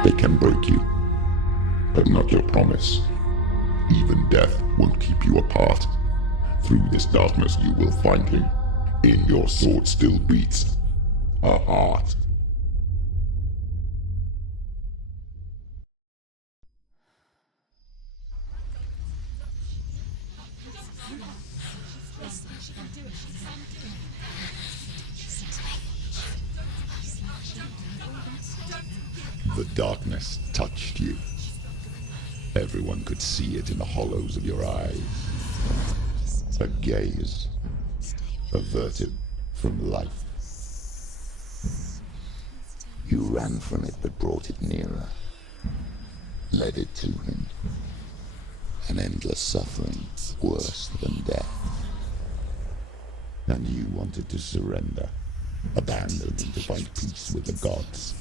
They can break you, but not your promise. Even death won't keep you apart. Through this darkness you will find him. In your sword still beats a heart. The darkness touched you. Everyone could see it in the hollows of your eyes. A gaze averted from life. You ran from it but brought it nearer, led it to him. An endless suffering worse than death. And you wanted to surrender, abandon him to find peace with the gods.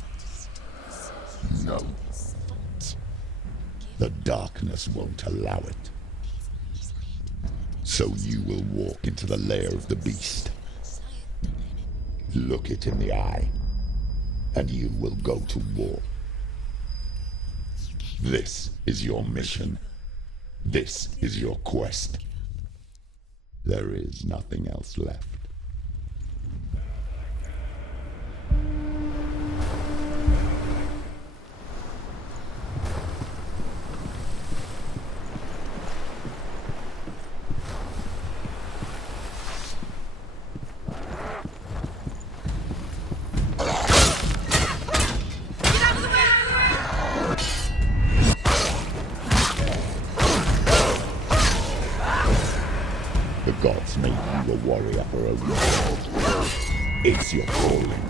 No. The darkness won't allow it. So you will walk into the lair of the beast. Look it in the eye, and you will go to war. This is your mission. This is your quest. There is nothing else left. The gods made you a warrior for a reason. It's your calling.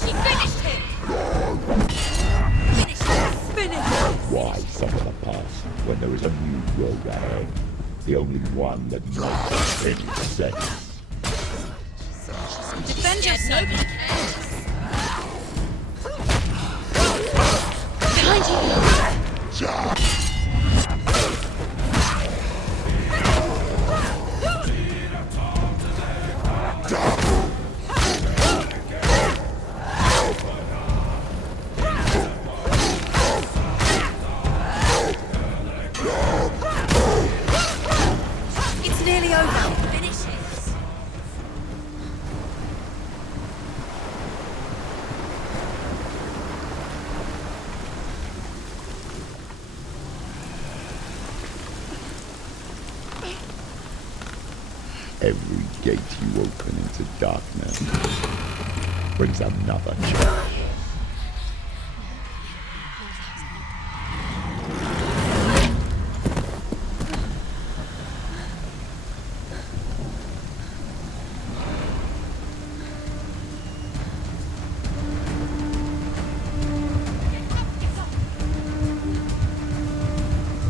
She finished him! Finish! Why suffer the past when there is a new road ahead? The only one that makes any sense. Defend yourself! Behind you! It's nearly over. Finish it! every gate you open into darkness brings another challenge.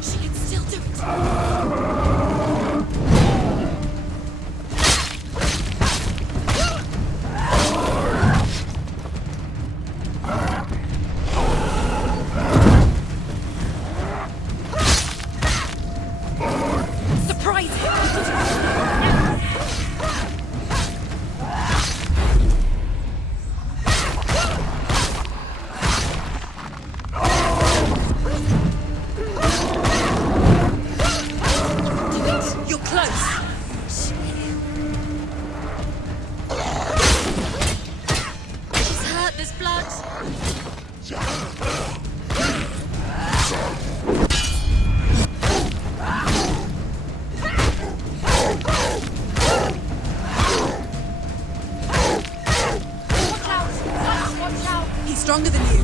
She can still do it. You're close. She's hurt. There's blood. Watch out! Watch out! He's stronger than you.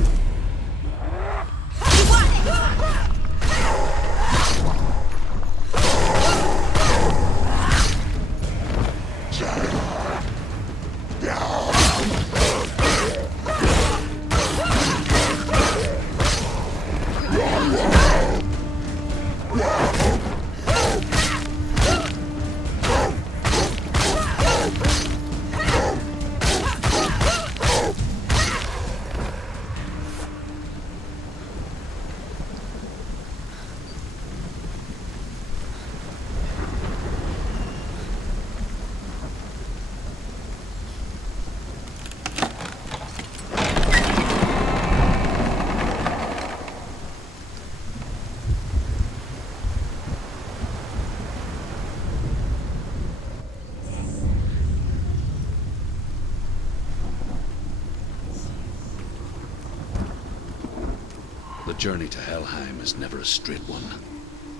The journey to Helheim is never a straight one.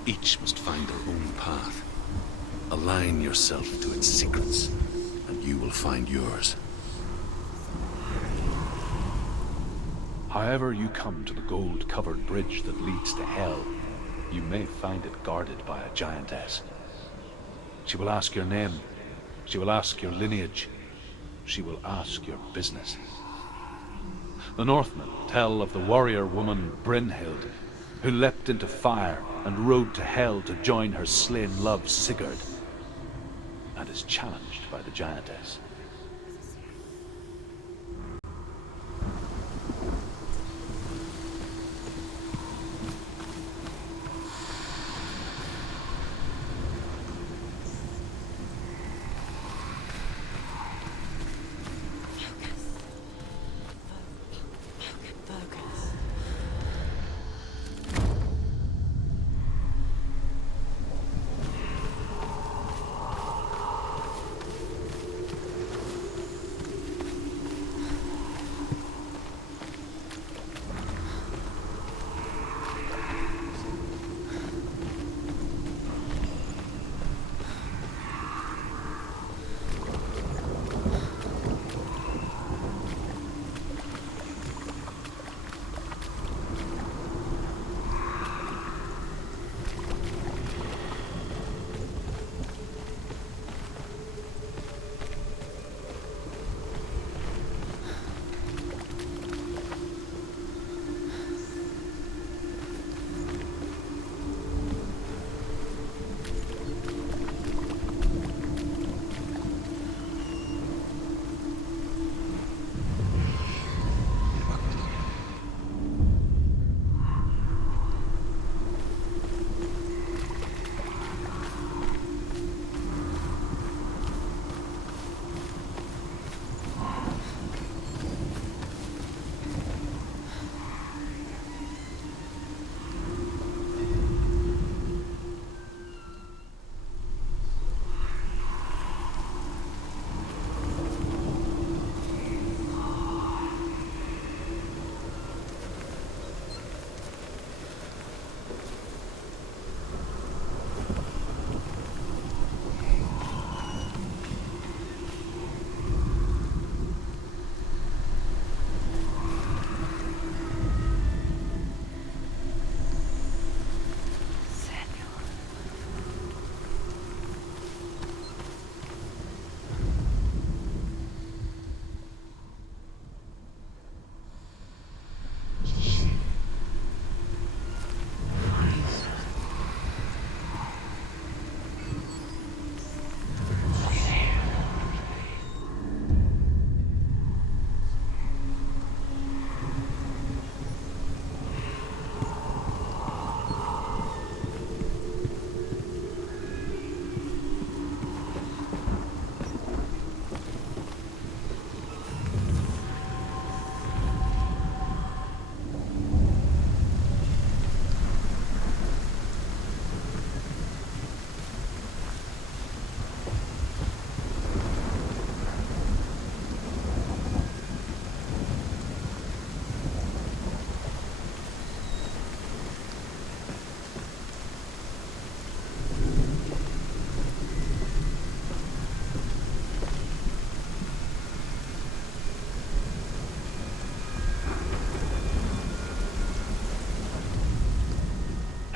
Each must find their own path. Align yourself to its secrets, and you will find yours. However you come to the gold-covered bridge that leads to Hell, you may find it guarded by a giantess. She will ask your name. She will ask your lineage. She will ask your business. The Northmen tell of the warrior woman Brynhild, who leapt into fire and rode to Hell to join her slain love Sigurd, and is challenged by the giantess.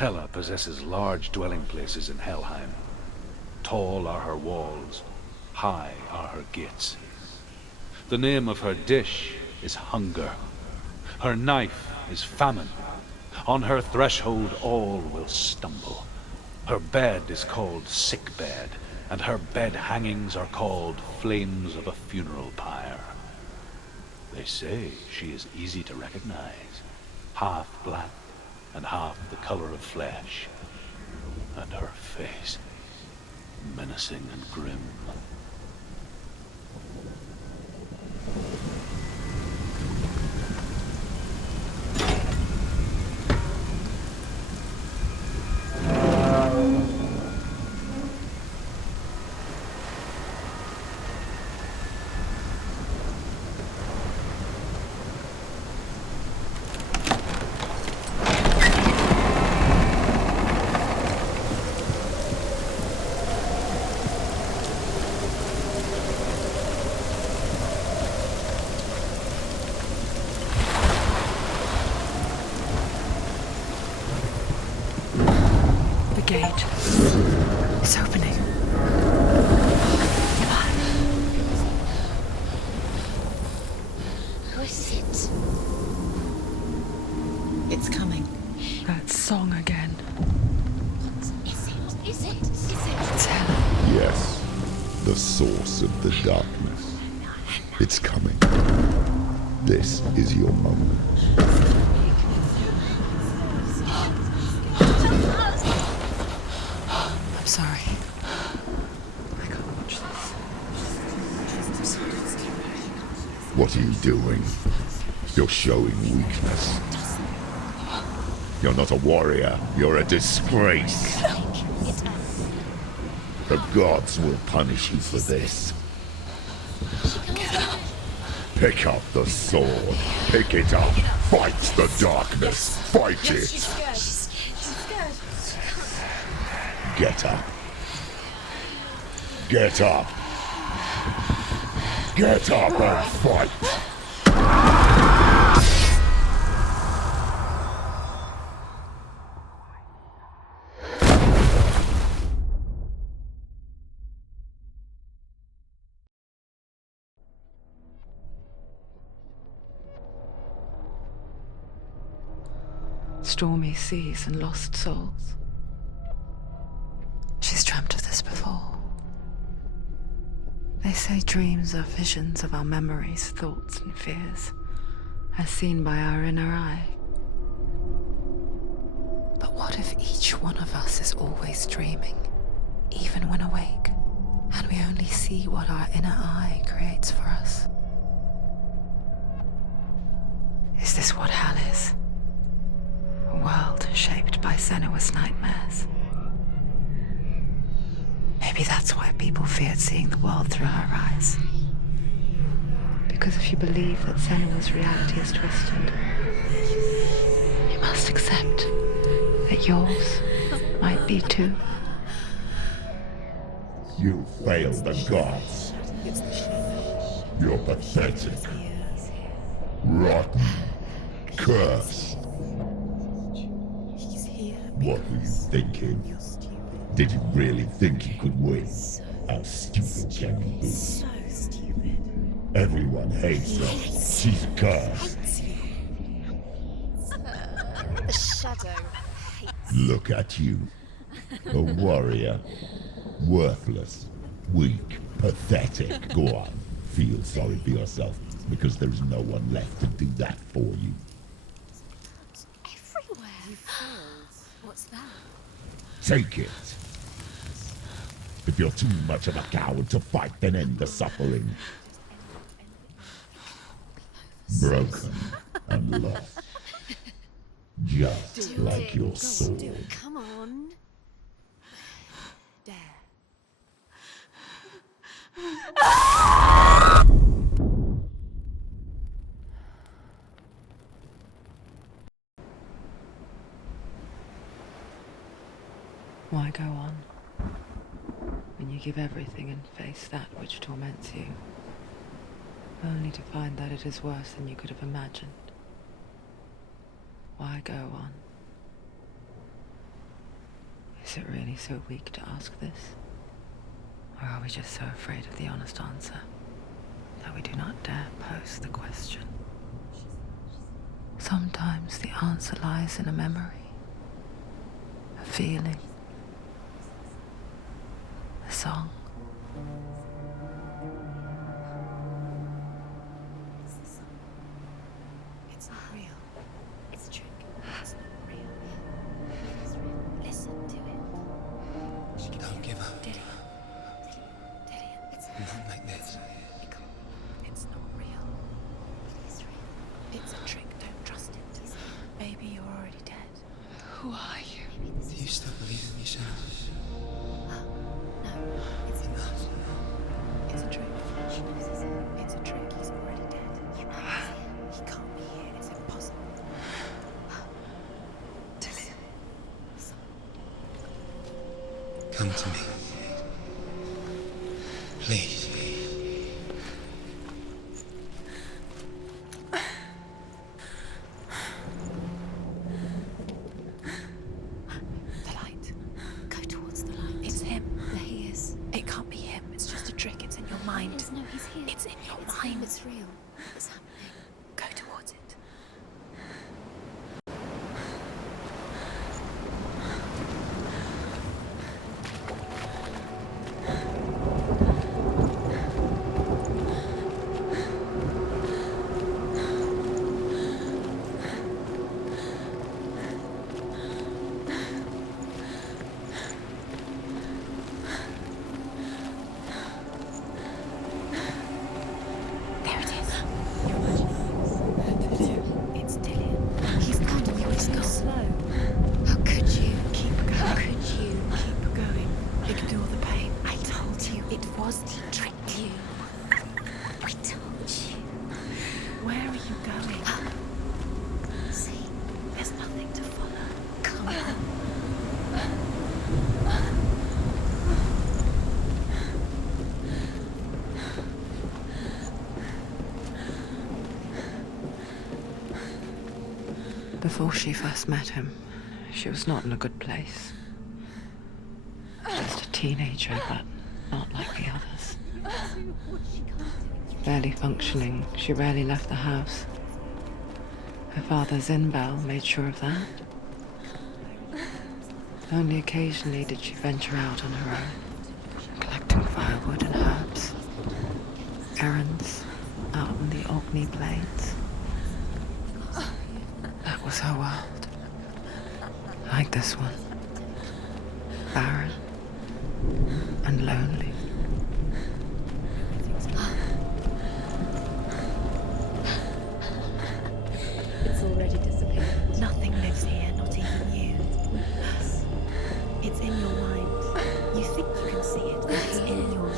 Hela possesses large dwelling places in Helheim. Tall are her walls, high are her gates. The name of her dish is hunger. Her knife is famine. On her threshold all will stumble. Her bed is called sick bed, and her bed hangings are called flames of a funeral pyre. They say she is easy to recognize, half black and half the color of flesh, and her face menacing and grim. Gate. It's opening. Who is it? It's coming. That song again. Is it? Is it? It's Hela. Yes, the source of the darkness. It's coming. This is your moment. I'm sorry. I can't watch this. What are you doing? You're showing weakness. You're not a warrior. You're a disgrace. The gods will punish you for this. Pick up the sword. Pick it up. Fight the darkness. Fight it. She's scared. Get up. Get up. Get up and fight. Stormy seas and lost souls. She's dreamt of this before. They say dreams are visions of our memories, thoughts and fears, as seen by our inner eye. But what if each one of us is always dreaming, even when awake, and we only see what our inner eye creates for us? Is this what Hell is? A world shaped by Senua's nightmares. Maybe that's why people feared seeing the world through her eyes. Because if you believe that Senua's reality is twisted, you must accept that yours might be too. You failed the gods. You're pathetic. Rotten. Cursed. What were you thinking? Did you really think you could win? How stupid can you be? So stupid. Everyone hates her. She's cursed. The shadow. Look at you. A warrior. Worthless. Weak. Pathetic. Go on. Feel sorry for yourself, because there is no one left to do that for you. Everywhere. You failed. What's that? Take it. If you're too much of a coward to fight, then end the suffering. Broken and lost. Just like your sword. Come on. Dare. Why go on when you give everything and face that which torments you, only to find that it is worse than you could have imagined? Why go on? Is it really so weak to ask this? Or are we just so afraid of the honest answer that we do not dare pose the question? Sometimes the answer lies in a memory, a feeling, a song. It's not real. It's a trick. It's not real. It is real. Listen to it. Don't give up. Dillian. It's Not like this. It's not real. It is real. It's a trick. Don't trust it. Baby, you're already dead. Who are you? Do you still believe in yourself? No, it's not. It's a trick. It's a trick. He's already dead. You know he's here. He can't be here. It's impossible. Dillian. Come to me. Please. The light. Go towards the light. It's him. There he is. It can't be him. It's just a trick. It's in your mind. No, he's here. It's in your It's mind. him, it's real. It's happening. Go towards it. There it is. Your imagination. It's Dillian. He's gone. You was gone. Slow. How could you? Keep going. How could you? Keep going. Ignore the pain. I told you. It was he tricked you. I told you. Where are you going? See? There's nothing to follow. Come on. Before she first met him, she was not in a good place. Just a teenager, but not like the others. Barely functioning, she rarely left the house. Her father, Zinbel, made sure of that. Only occasionally did she venture out on her own, collecting firewood and herbs. Errands out on the Orkney Plains. That was her world. Like this one. Barren and lonely. It's already disappeared. Nothing lives here, not even you. Us. It's in your mind. You think you can see it, but it's in your mind.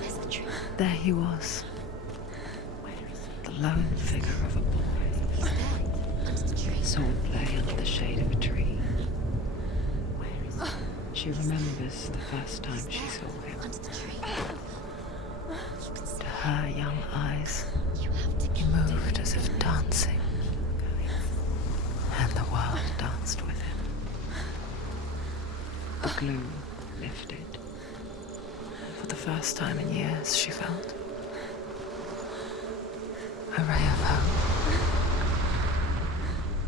Where's the truth? There he was. The lone figure of a boy. He's there. Under the tree. Swordplay under the shade of a tree. She remembers the first time she saw him. Under the tree. To her young eyes, You have to he keep moved doing as if dancing. And the world danced with him. The glue lifted. For the first time in years, she felt a ray of hope.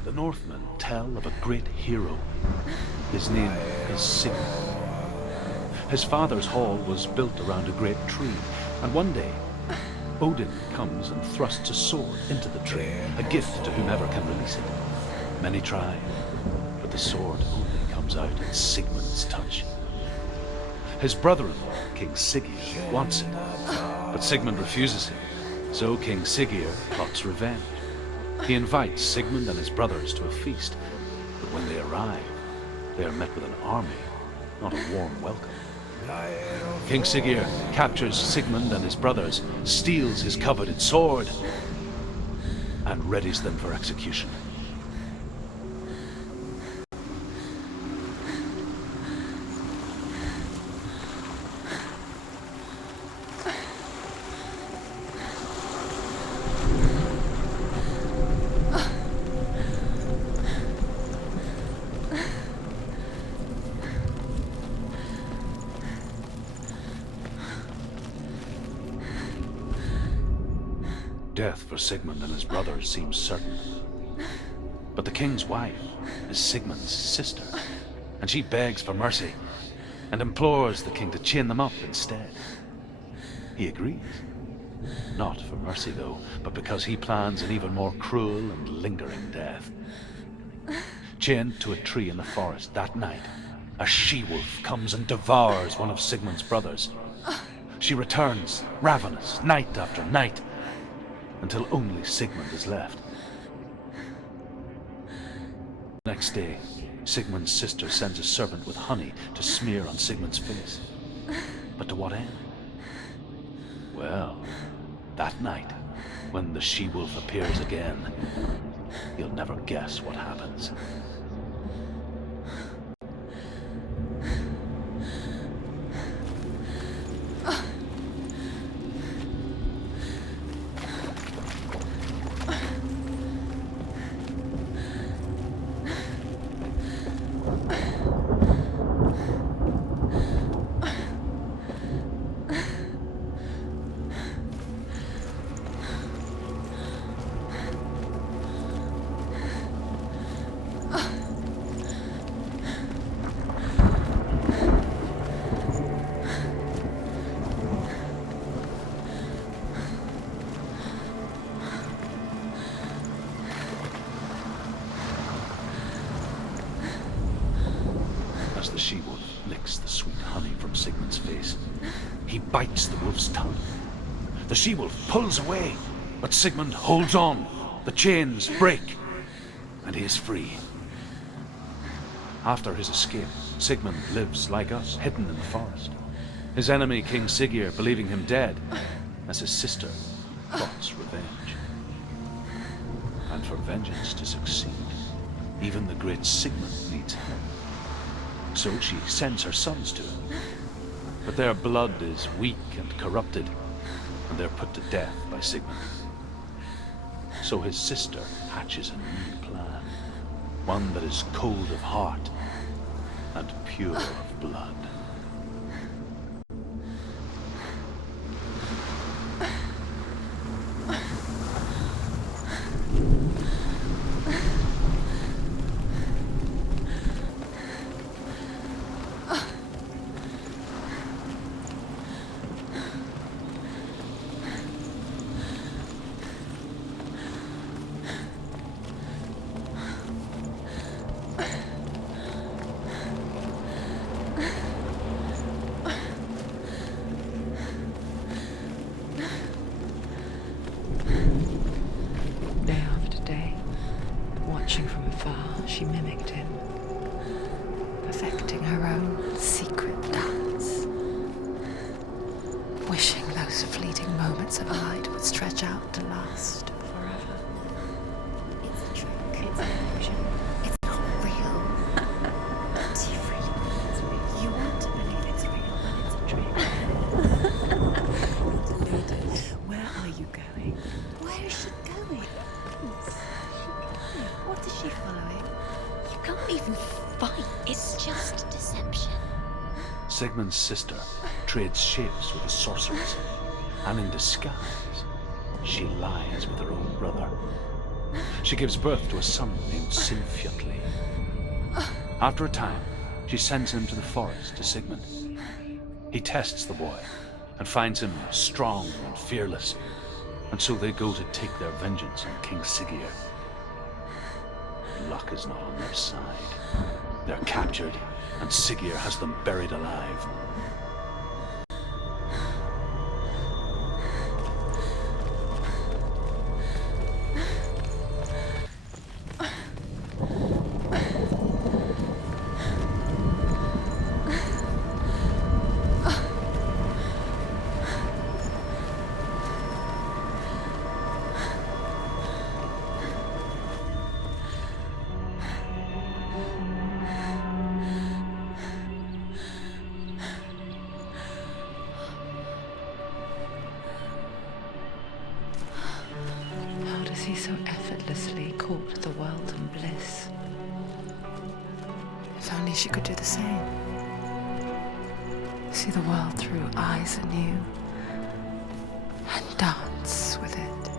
The Northmen tell of a great hero. His name is Sigmund. His father's hall was built around a great tree, and one day, Odin comes and thrusts a sword into the tree, a gift to whomever can release it. Many try, but the sword only comes out at Sigmund's touch. His brother-in-law, King Siggeir, wants it, but Sigmund refuses him, so King Siggeir plots revenge. He invites Sigmund and his brothers to a feast, but when they arrive, they are met with an army, not a warm welcome. King Siggeir captures Sigmund and his brothers, steals his coveted sword, and readies them for execution. death for Sigmund and his brothers seems certain. But the king's wife is Sigmund's sister, and she begs for mercy and implores the king to chain them up instead. He agrees. Not for mercy, though, but because he plans an even more cruel and lingering death. Chained to a tree in the forest that night, a she-wolf comes and devours one of Sigmund's brothers. She returns, ravenous, night after night, until only Sigmund is left. The next day, Sigmund's sister sends a servant with honey to smear on Sigmund's face. But to what end? Well, that night, when the she-wolf appears again, you'll never guess what happens. As the she-wolf licks the sweet honey from Sigmund's face, he bites the wolf's tongue. The she-wolf pulls away, but Sigmund holds on. The chains break, and he is free. After his escape, Sigmund lives like us, hidden in the forest. His enemy, King Siggeir, believing him dead, as his sister plots revenge. And for vengeance to succeed, even the great Sigmund needs help. So she sends her sons to him. But their blood is weak and corrupted, and they're put to death by Sigmund. So his sister hatches a new plan, one that is cold of heart and pure of blood. Watching from afar, she mimicked him, perfecting her own secret dance, wishing those fleeting moments of light would stretch out to last forever. It's a trick. It's an illusion. It's not real. But you really believe it's real. You want to believe it's real, but it's a trick. You're deluded. Where are you going? Where is she going? What is she following? You can't even fight. It's just deception. Sigmund's sister trades shapes with the sorceress, and in disguise, she lies with her own brother. She gives birth to a son named Sinfjotli. After a time, she sends him to the forest to Sigmund. He tests the boy and finds him strong and fearless, and so they go to take their vengeance on King Siggeir. Luck is not on their side. They're captured, and Siggeir has them buried alive. He so effortlessly caught the world in bliss. If only she could do the same. See the world through eyes anew and dance with it.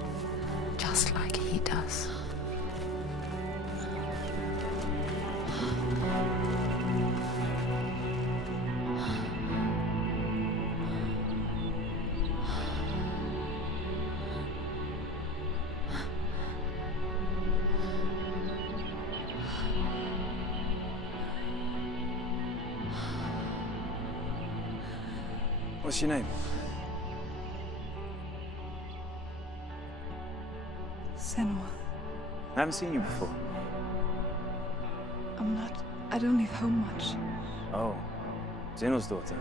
What's your name? Senua. I haven't seen you before. I don't leave home much. Oh, Zeno's daughter.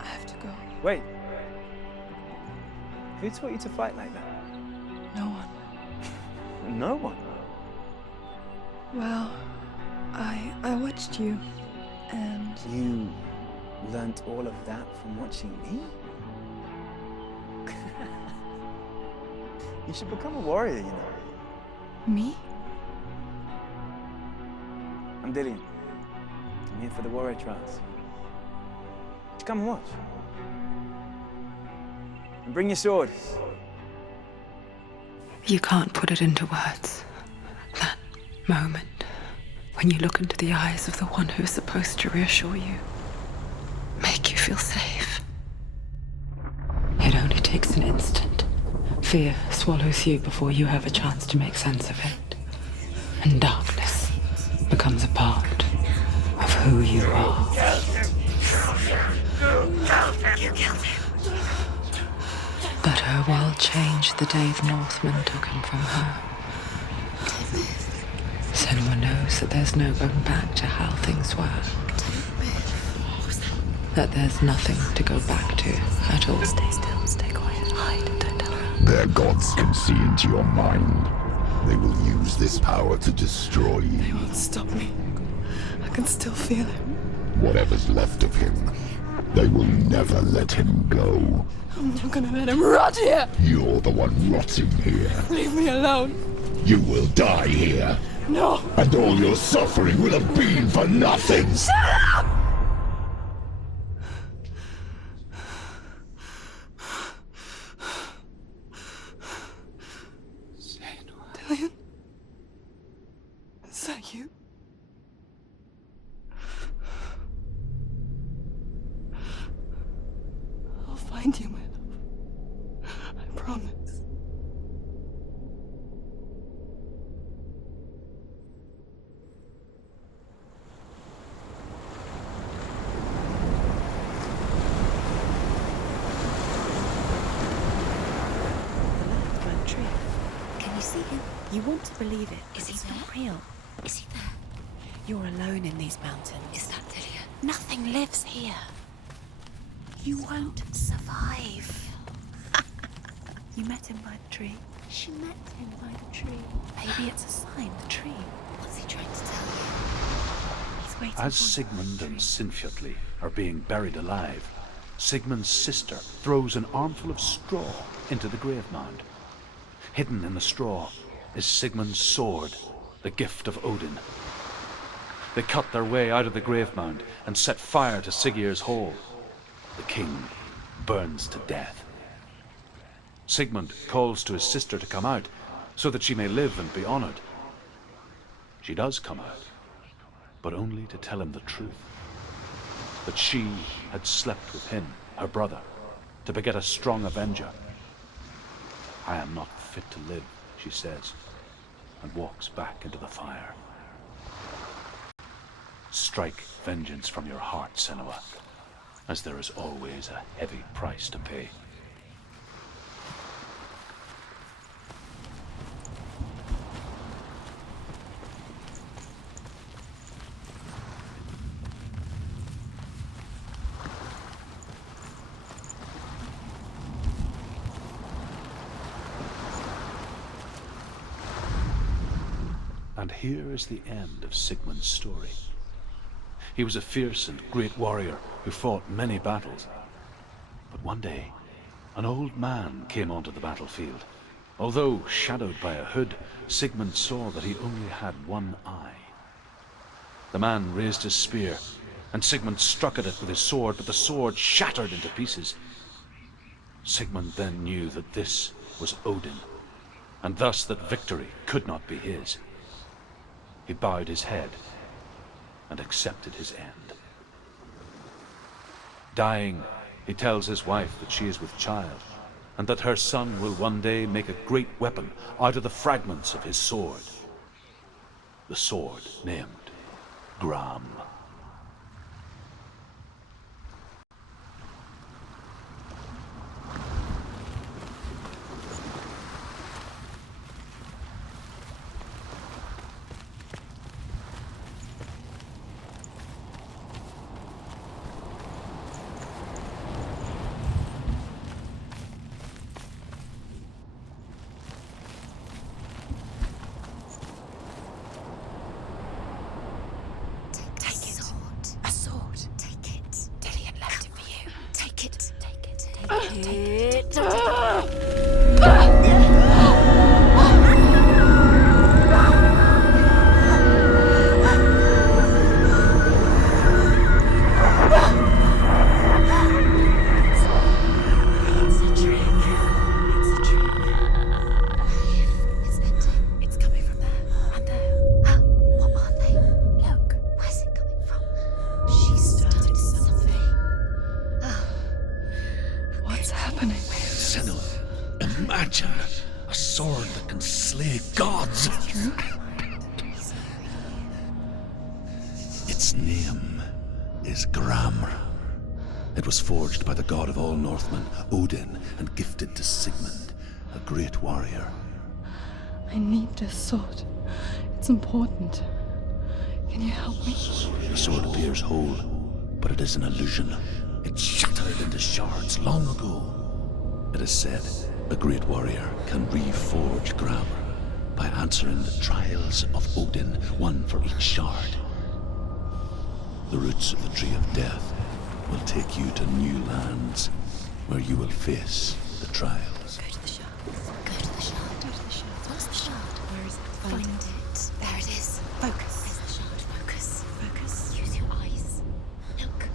I have to go. Wait. Who taught you to fight like that? No one. No one? Well, I watched you, and... You learnt all of that from watching me? You should become a warrior, you know. Me? I'm Dillian. I'm here for the warrior trials. Just come and watch. And bring your sword. You can't put it into words. That moment when you look into the eyes of the one who's supposed to reassure you, make you feel safe. It only takes an instant. Fear swallows you before you have a chance to make sense of it. And darkness becomes a part of who you are. But her world changed the day the Northmen took him from her. Senua knows that there's no going back to how things were. That there's nothing to go back to at all. Stay still, stay quiet, hide, don't tell her. Their gods can see into your mind. They will use this power to destroy you. They won't stop me. I can still feel him. Whatever's left of him, they will never let him go. I'm not gonna let him rot here! You're the one rotting here. Leave me alone! You will die here. No! And all your suffering will have been for nothing! Shut up! Dillian? Is that you? I'll find you, my love. I promise. Can you see him? You want to believe it. Is he not real? Is he there? You're alone in these mountains. Is that Dillian? Nothing lives here. You won't survive. You met him by the tree. She met him by the tree. Maybe it's a sign, the tree. What's he trying to tell you? He's waiting As for Sigmund and Sinfjotli are being buried alive, Sigmund's sister throws an armful of straw into the grave mound. Hidden in the straw is Sigmund's sword, the gift of Odin. They cut their way out of the grave mound and set fire to Siggeir's hall. The king burns to death. Sigmund calls to his sister to come out so that she may live and be honored. She does come out, but only to tell him the truth. That she had slept with him, her brother, to beget a strong avenger. I am not fit to live, she says, and walks back into the fire. Strike vengeance from your heart, Senua, as there is always a heavy price to pay. And here is the end of Sigmund's story. He was a fierce and great warrior who fought many battles. But one day, an old man came onto the battlefield. Although shadowed by a hood, Sigmund saw that he only had one eye. The man raised his spear, and Sigmund struck at it with his sword, but the sword shattered into pieces. Sigmund then knew that this was Odin, and thus that victory could not be his. He bowed his head and accepted his end. Dying, he tells his wife that she is with child, and that her son will one day make a great weapon out of the fragments of his sword. The sword named Garmr. Take it. Take it. Take it. Its name is Garmr. It was forged by the god of all Northmen, Odin, and gifted to Sigmund, a great warrior. I need this sword. It's important. Can you help me? The sword appears whole, but it is an illusion. It shattered into shards long ago. It is said a great warrior can reforge Garmr by answering the trials of Odin, one for each shard. The roots of the Tree of Death will take you to new lands where you will face the trials. Go to the shard. Go to the shard. Go to the shard. What's the shard? Where is it? Find it. There it is. Focus. Where's the shard? Focus. Focus. Use your eyes. Look.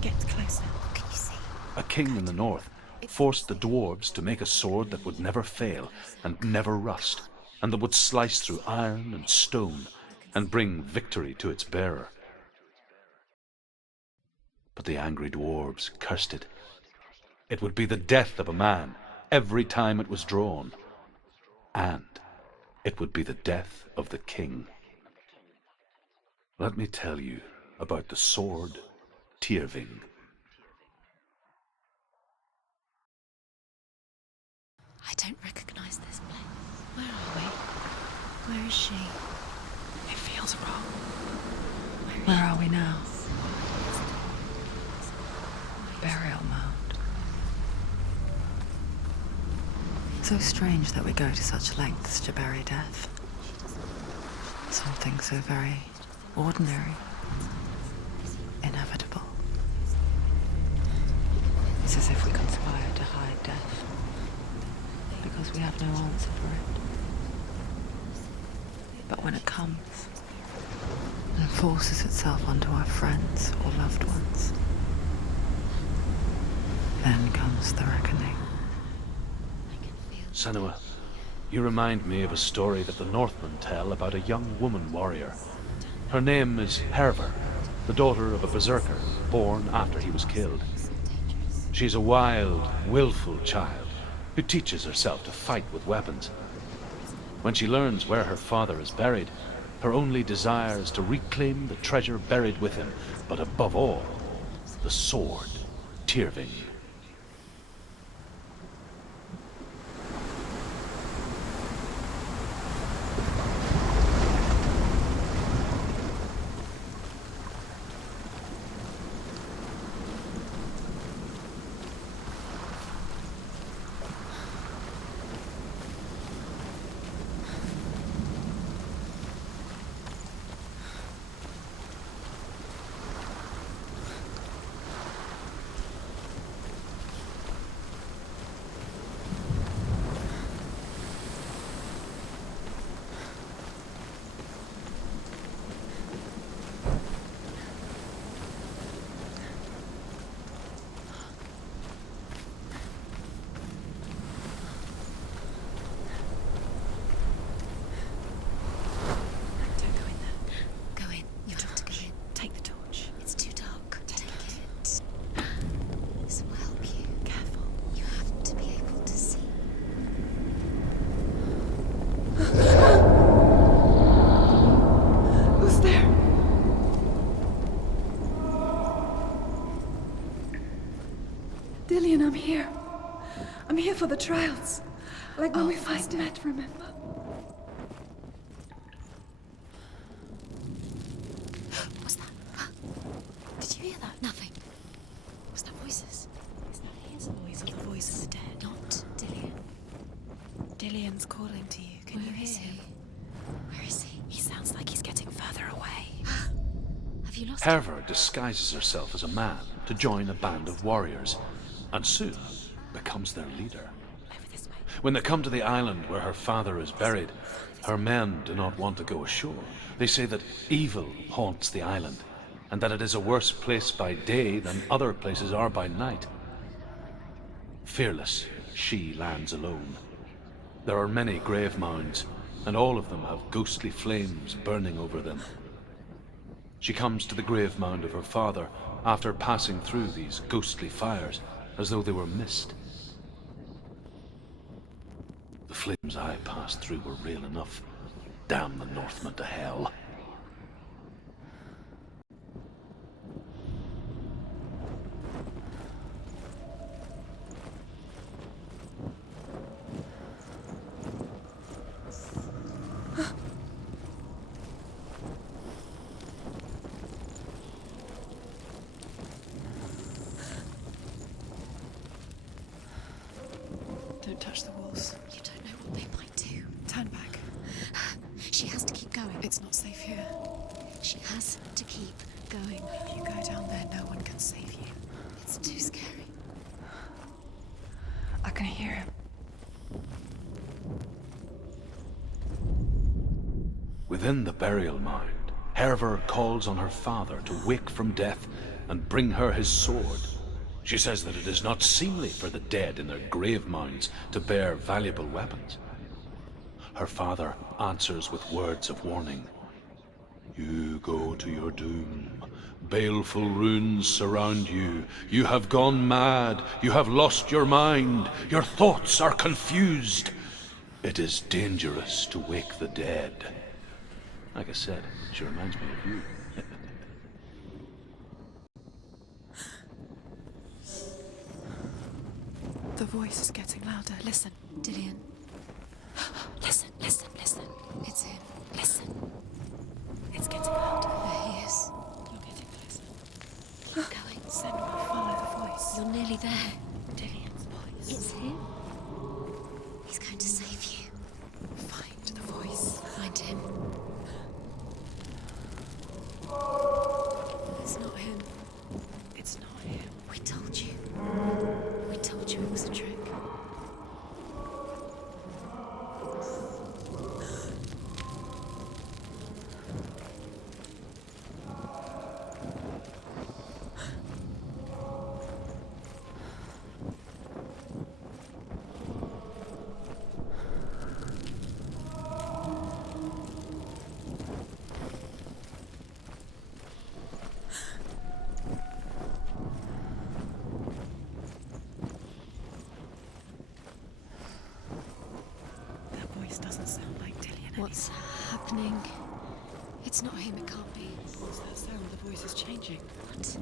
Get closer. What can you see? A king in the north forced the dwarves to make a sword that would never fail and never rust, and that would slice through iron and stone and bring victory to its bearer. But the angry dwarves cursed it. It would be the death of a man every time it was drawn, and it would be the death of the king. Let me tell you about the sword Tyrving. I don't recognize this place. Where are we? Where is she? It feels wrong. Where are we now? Burial mound. So strange that we go to such lengths to bury death. Something so very ordinary, inevitable. It's as if we conspire to hide death, because we have no answer for it. But when it comes and forces itself onto our friends or loved ones, then comes the reckoning. Senua, you remind me of a story that the Northmen tell about a young woman warrior. Her name is Hervor, the daughter of a berserker born after he was killed. She's a wild, willful child who teaches herself to fight with weapons. When she learns where her father is buried, her only desire is to reclaim the treasure buried with him, but above all, the sword Tyrving. Dillian, I'm here. I'm here for the trials. Like when we first met, remember? What's that? Did you hear that? Nothing. Was that voices? Is that his voice or the voice of the dead? Not Dillian. Dillian's calling to you. Can you hear him? Where is he? He sounds like he's getting further away. Have you lost Hervor disguises herself as a man to join a band of warriors, and soon becomes their leader. When they come to the island where her father is buried, her men do not want to go ashore. They say that evil haunts the island, and that it is a worse place by day than other places are by night. Fearless, she lands alone. There are many grave mounds, and all of them have ghostly flames burning over them. She comes to the grave mound of her father after passing through these ghostly fires, as though they were mist. The flames I passed through were real enough. Damn the Northmen to hell. Don't touch the walls. You don't know what they might do. Turn back. She has to keep going. It's not safe here. She has to keep going. If you go down there, no one can save you. It's too scary. I can hear him. Within the burial mound, Hervor calls on her father to wake from death and bring her his sword. She says that it is not seemly for the dead in their grave mounds to bear valuable weapons. Her father answers with words of warning. You go to your doom. Baleful runes surround you. You have gone mad. You have lost your mind. Your thoughts are confused. It is dangerous to wake the dead. Like I said, she reminds me of you. The voice is getting louder. Listen. Dillian. Listen, listen, listen. It's him. Listen. It's getting louder. There he is. You're getting closer. Keep going. Senua, follow the voice. You're nearly there. Dillian's voice. It's him. He's going to save you. Find the voice. Find him. It's not him. It's not him. We told you. We told you it was a trick. That voice doesn't sound like Dillian. What's happening? It's not him, it can't be. What's that sound? The voice is changing. What?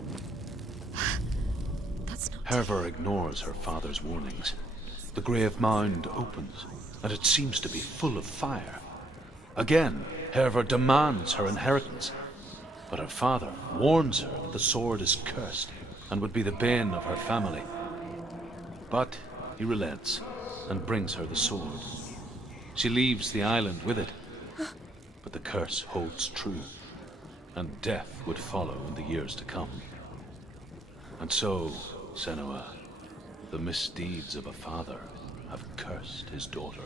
That's not Hervor ignores her father's warnings. The grave mound opens, and it seems to be full of fire. Again, Hervor demands her inheritance, but her father warns her that the sword is cursed and would be the bane of her family. But he relents and brings her the sword. She leaves the island with it, but the curse holds true, and death would follow in the years to come. And so, Senua, the misdeeds of a father have cursed his daughter.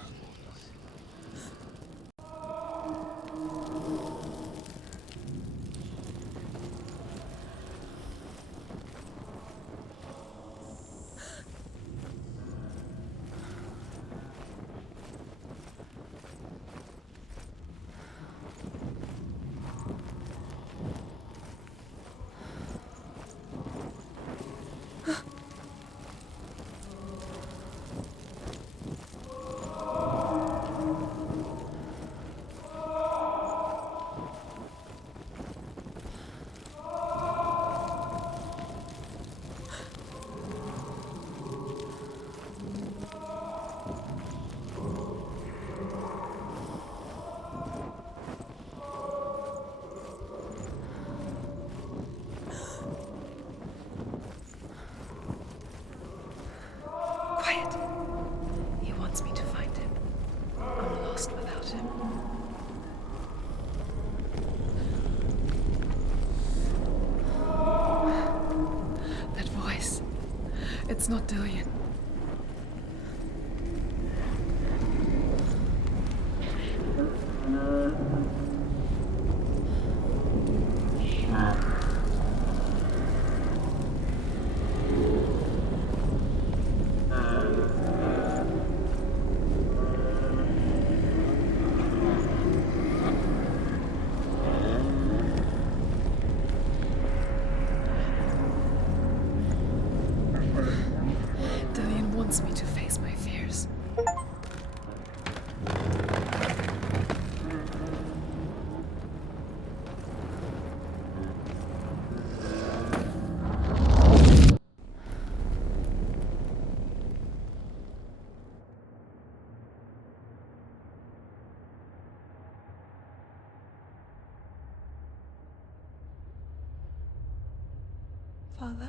It's not Dillion. Dillion wants me to face my fears. Father?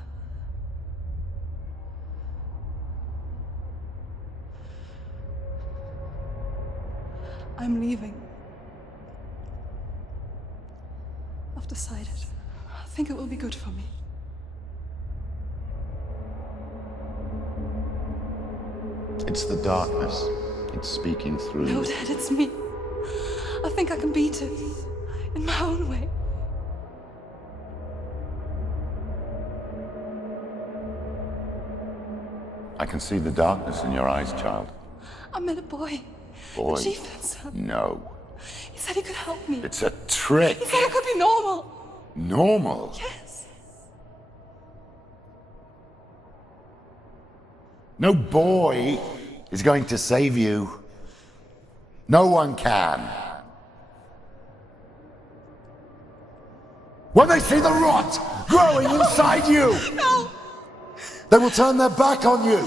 I'm leaving. I've decided. I think it will be good for me. It's the darkness. It's speaking through. No, Dad, it's me. I think I can beat it. In my own way. I can see the darkness in your eyes, child. I met a boy. Boy. The chieftain's son. No. He said he could help me. It's a trick. He said I could be normal. Normal? Yes. No boy is going to save you. No one can. When they see the rot growing inside you, No! they will turn their back on you.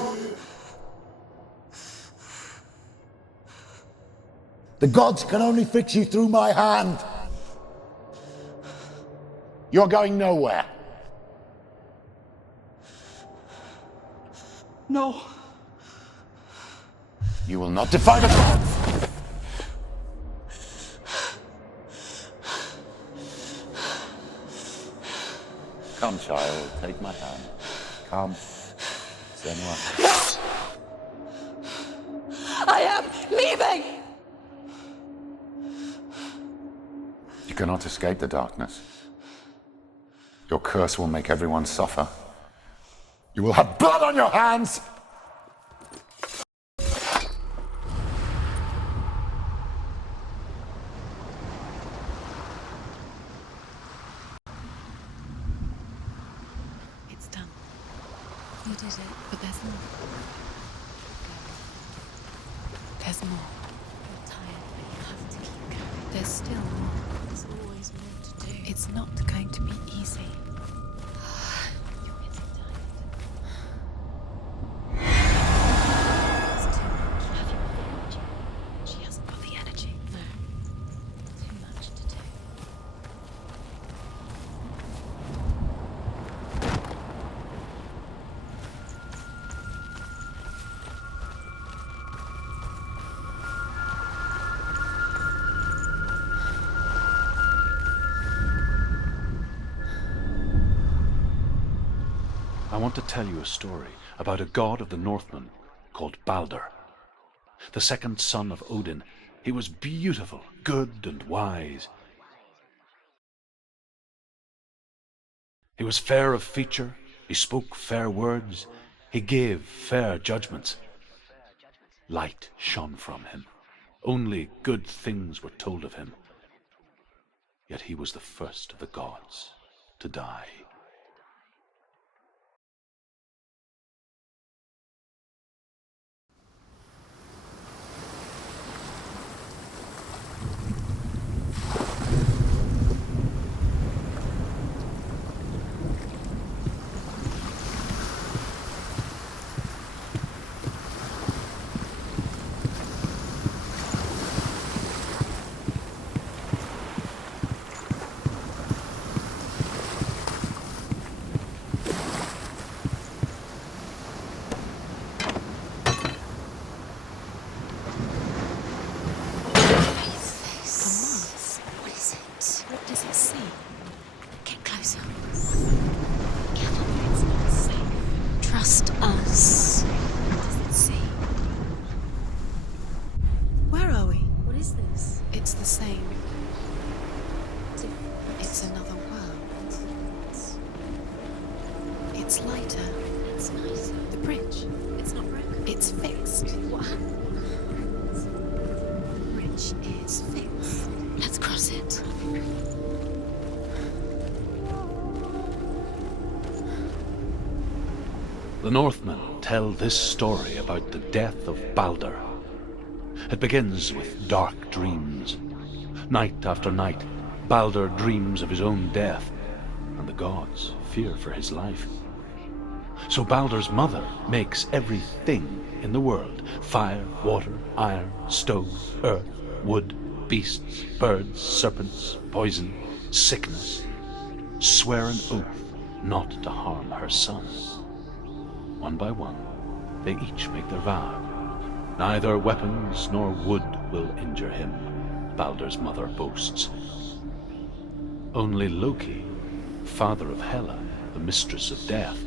The gods can only fix you through my hand. You're going nowhere. No. You will not defy the gods. Come, child, take my hand. Come. Senua. I am leaving! You cannot escape the darkness. Your curse will make everyone suffer. You will have blood on your hands! It's done. You did it. But there's more. There's more. You're tired, but you have to keep going. There's still more. There's always more to do. It's not going to be easy. You're getting tired. It's too much. Have you got the energy? She hasn't got the energy. No. Too much to do. I want to tell you a story about a god of the Northmen called Balder. The second son of Odin. He was beautiful, good, and wise. He was fair of feature, he spoke fair words, he gave fair judgments. Light shone from him. Only good things were told of him. Yet he was the first of the gods to die. It's lighter. It's nicer. The bridge. It's not broken. It's fixed. What happened? The bridge is fixed. Let's cross it. The Northmen tell this story about the death of Baldur. It begins with dark dreams. Night after night, Baldur dreams of his own death, and the gods fear for his life. So Baldur's mother makes everything in the world: fire, water, iron, stone, earth, wood, beasts, birds, serpents, poison, sickness, swear an oath not to harm her son. One by one, they each make their vow. Neither weapons nor wood will injure him, Baldur's mother boasts. Only Loki, father of Hela, the mistress of death,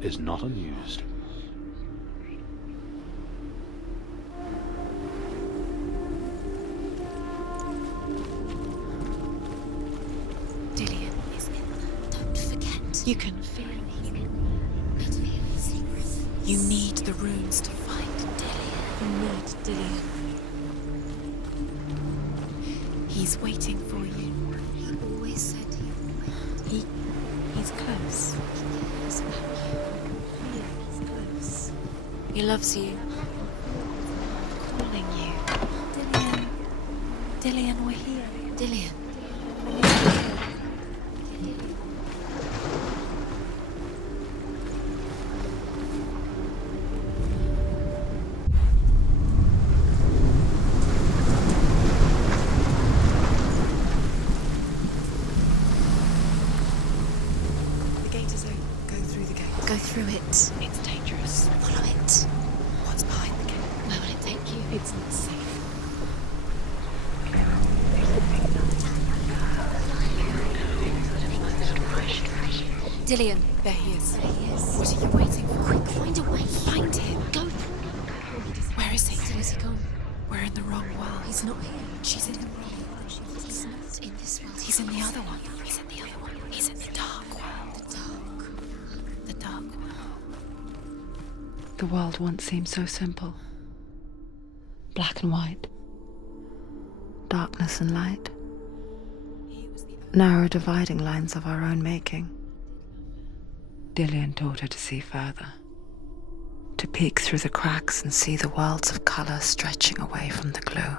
is not amused. Dillion is in there. Don't forget. You can feel him. You need the runes to find Dillion. You need Dillion. He's waiting for you. He always said he would wait. He's close. He cares about you. He's close. He loves you. Calling you. Dillion. Dillion, we're here. Dillion. Go through it. It's dangerous. Follow it. What's behind the gate? Where will it take you? It's not safe. Dillion. There he is. There he is. What are you waiting for? Quick, find a way. Find him. Go. Where is he? Where's he gone? We're in the wrong world. He's not here. She's in the wrong world. He's not in this world. He's in the other one. He's in the other one. He's in the dark world. The dark world. The world once seemed so simple. Black and white. Darkness and light. Narrow dividing lines of our own making. Dillion taught her to see further. To peek through the cracks and see the worlds of colour stretching away from the gloom.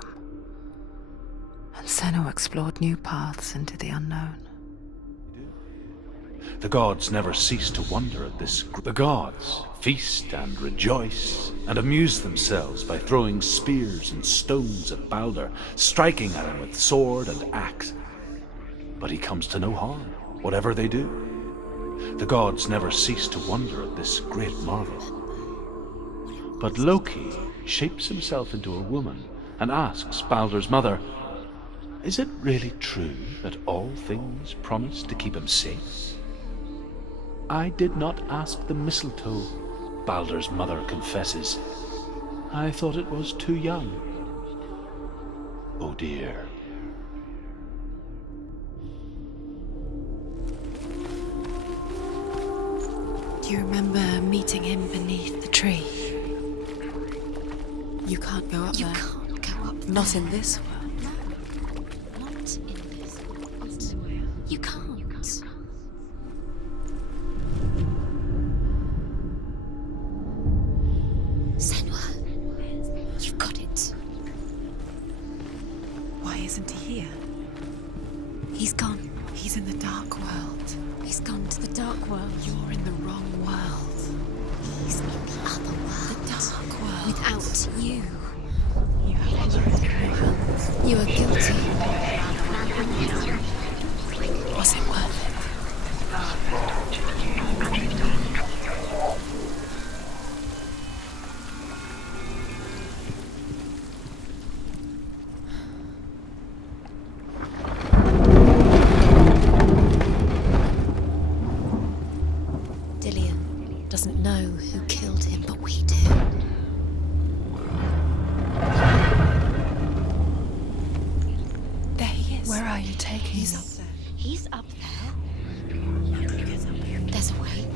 And Senua explored new paths into the unknown. The gods never cease to wonder at this. The gods feast and rejoice and amuse themselves by throwing spears and stones at Baldur, striking at him with sword and axe. But he comes to no harm, whatever they do. The gods never cease to wonder at this great marvel. But Loki shapes himself into a woman and asks Baldur's mother, "Is it really true that all things promise to keep him safe?" "I did not ask the mistletoe," Baldur's mother confesses. "I thought it was too young." Oh dear. Do you remember meeting him beneath the tree? You can't go up there. You can't go up there. Not in this world. No. Not in this world. You can't. Senua, you've got it. Why isn't he here? He's gone. He's in the dark world. He's gone to the dark world. You're in the wrong world. He's in the other world. The dark world. Without you. You have blood in your hands. You are guilty. Was it worth it? Dillion doesn't know who killed him, but we do. There he is. Where are you taking He's me? up there. He's up there. There's a way.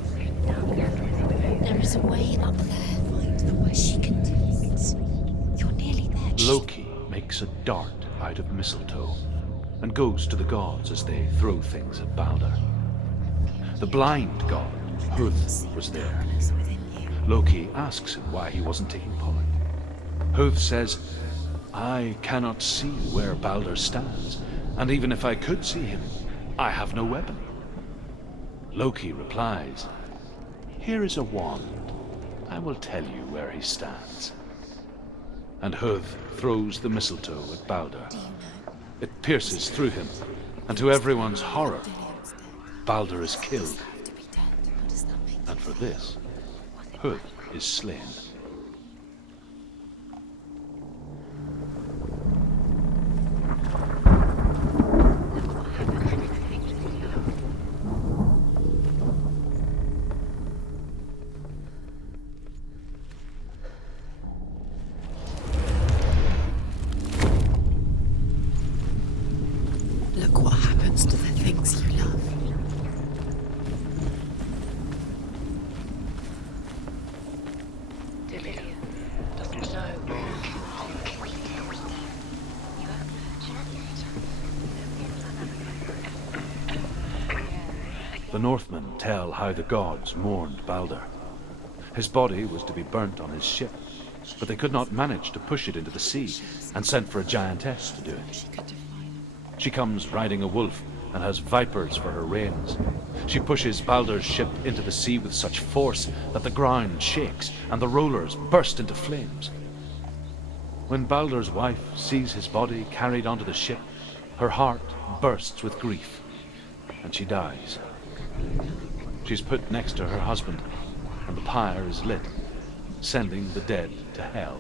It's way up there. Find the way. She can do it. You're nearly there. Loki makes a dart out of mistletoe and goes to the gods as they throw things at Balder. The blind god, Huth, was there. Loki asks him why he wasn't taking part. Huth says, I cannot see where Balder stands, and even if I could see him, I have no weapon. Loki replies, here is a wand. I will tell you where he stands. And Huth throws the mistletoe at Balder. It pierces through him, and to everyone's horror, Balder is killed. And for this, Huth is slain. Look what happens to the things you love. The Northmen tell how the gods mourned Balder. His body was to be burnt on his ship, but they could not manage to push it into the sea, and sent for a giantess to do it. She comes riding a wolf and has vipers for her reins. She pushes Balder's ship into the sea with such force that the ground shakes and the rollers burst into flames. When Balder's wife sees his body carried onto the ship, her heart bursts with grief, and she dies. She's put next to her husband, and the pyre is lit, sending the dead to Hel.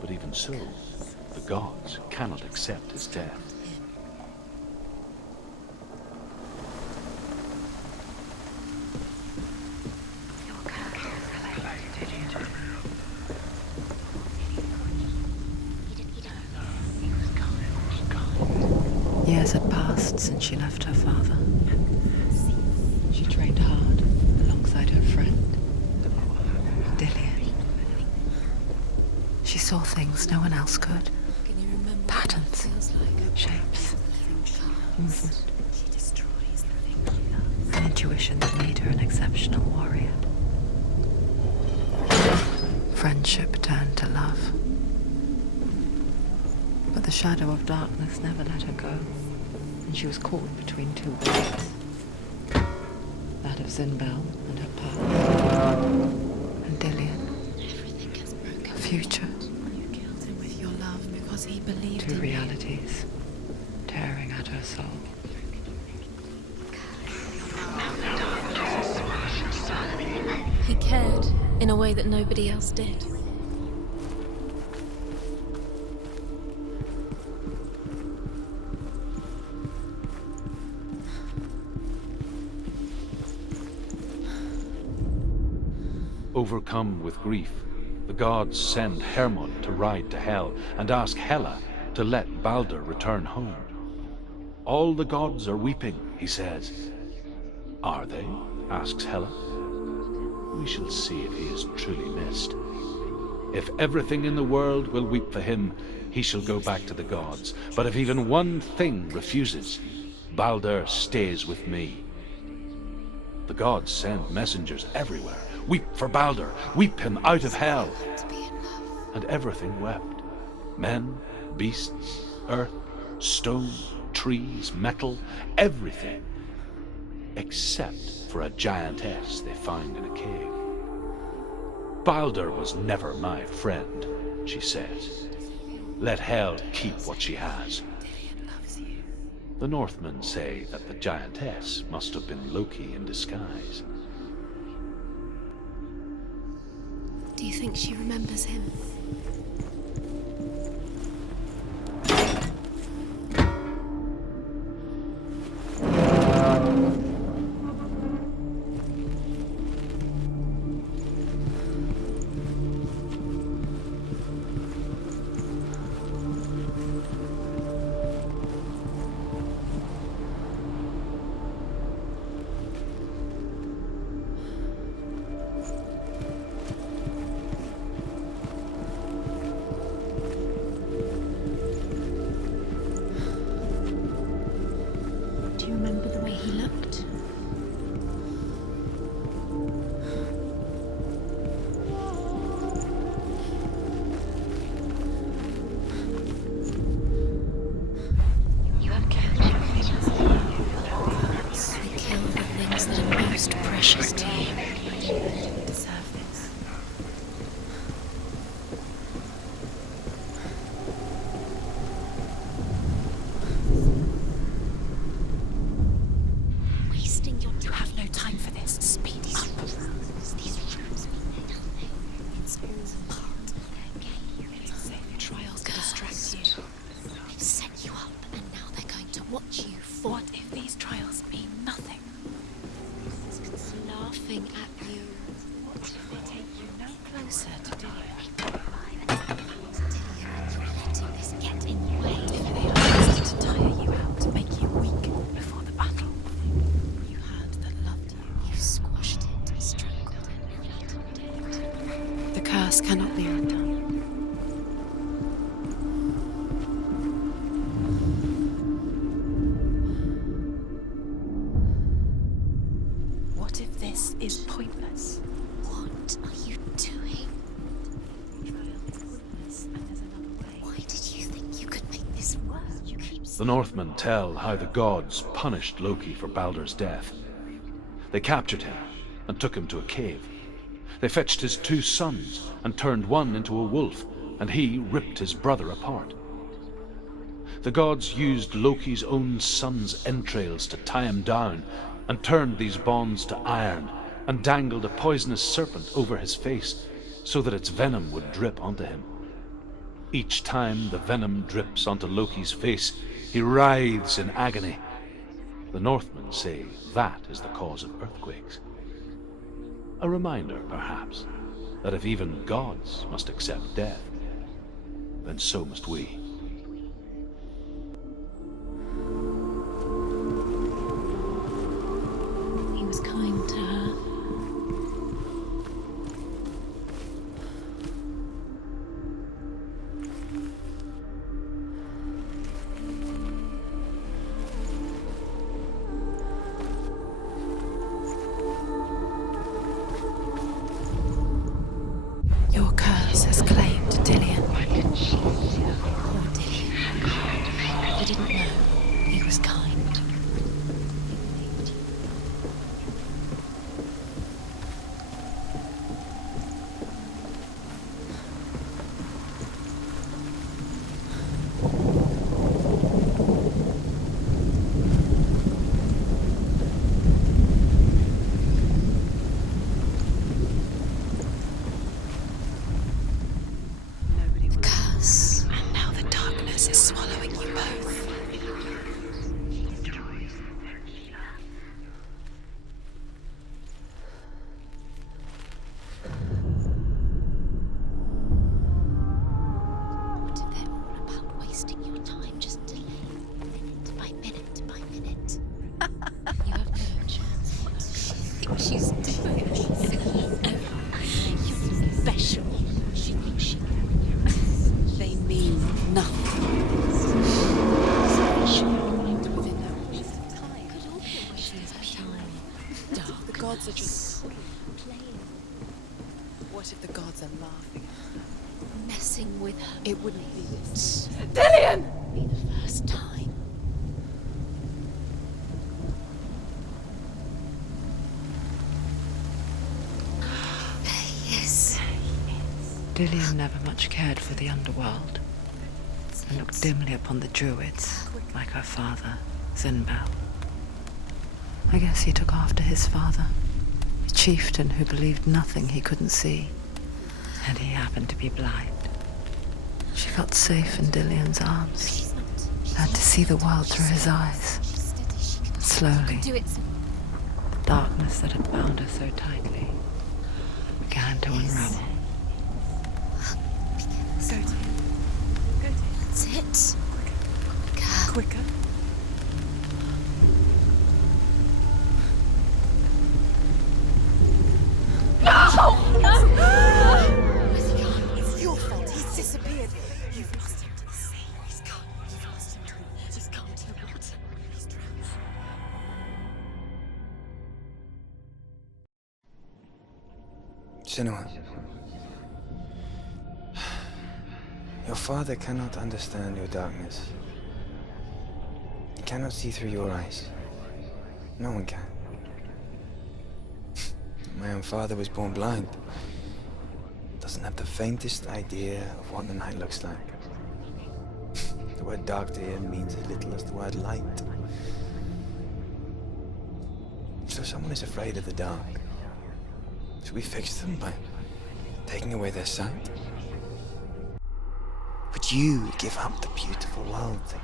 But even so, the gods cannot accept his death. Years had passed since she left her father. She trained hard alongside her friend, Dillian. She saw things no one else could. Patterns, shapes, movement. An intuition that made her an exceptional warrior. Friendship turned to love. But the shadow of darkness never let her go, and she was caught between two worlds. That of Zinbel and her past, and Dillian, her future. You killed him with your love because he believed Two in you. realities, tearing at her soul. He cared in a way that nobody else did. Overcome with grief, the gods send Hermod to ride to Hel and ask Hela to let Balder return home. All the gods are weeping, he says. Are they? Asks Hela. We shall see if he is truly missed. If everything in the world will weep for him, he shall go back to the gods. But if even one thing refuses, Balder stays with me. The gods send messengers everywhere. Weep for Balder, weep him out of Hel. And everything wept. Men, beasts, earth, stone, trees, metal, everything. Except for a giantess they found in a cave. Balder was never my friend, she says. Let Hel keep what she has. The Northmen say that the giantess must have been Loki in disguise. Do you think she remembers him? most precious to you. You deserve this. Wasting your time. You have no time for this. Speed up. These rooms mean nothing. It's all part of their game. It's a safe trials to distract you. They've set you up, and now they're going to watch you fall. What if these trials mean nothing? It's laughing at you. What if they take you no closer to Dillian? You're letting this get in the way. What if they are used to tire you out, to make you weak before the battle? You had that loved you. You squashed it, strangled it, flattened it. The curse cannot be undone. What if this is pointless? What are you doing? Why did you think you could make this work? You keep The Northmen tell how the gods punished Loki for Baldur's death. They captured him and took him to a cave. They fetched his 2 sons and turned one into a wolf, and he ripped his brother apart. The gods used Loki's own son's entrails to tie him down, and turned these bonds to iron, and dangled a poisonous serpent over his face, so that its venom would drip onto him. Each time the venom drips onto Loki's face, he writhes in agony. The Northmen say that is the cause of earthquakes. A reminder, perhaps, that if even gods must accept death, then so must we. He was kind to her. Your curse has claimed Dillian. Poor Dillian. He didn't know. He was kind. Curse. And now the darkness is swallowing you both. What if they're all about wasting your time, just delaying minute by minute by minute? You have no chance. What does she think she's doing? You're special. She thinks she can. They mean nothing. Special. Within her reach of time. Could all be a waste of time. Dark. The gods are just... Playing. What if the gods are laughing? Messing with her. It wouldn't be this. Dillian! Be the first time. There he is. Dillian never much cared for the underworld, and looked dimly upon the druids, like her father, Zinbel. I guess he took after his father, a chieftain who believed nothing he couldn't see, and he happened to be blind. She felt safe in Dillian's arms, She's not. learned to see the world through his eyes. Steady, she can Slowly, do it. the darkness that had bound her so tightly began to unravel. Go to him. Go to him. That's it. Quicker. Quicker. Where's he gone? It's your fault. He's disappeared. You've lost him to the sea. He's gone. You've lost him to him. Just gone to the water. He's drowned. Senua. Your father cannot understand your darkness. He cannot see through your eyes. No one can. My own father was born blind. Doesn't have the faintest idea of what the night looks like. The word dark to him means as little as the word light. So someone is afraid of the dark. Should we fix them by taking away their sight? Would you give up the beautiful world that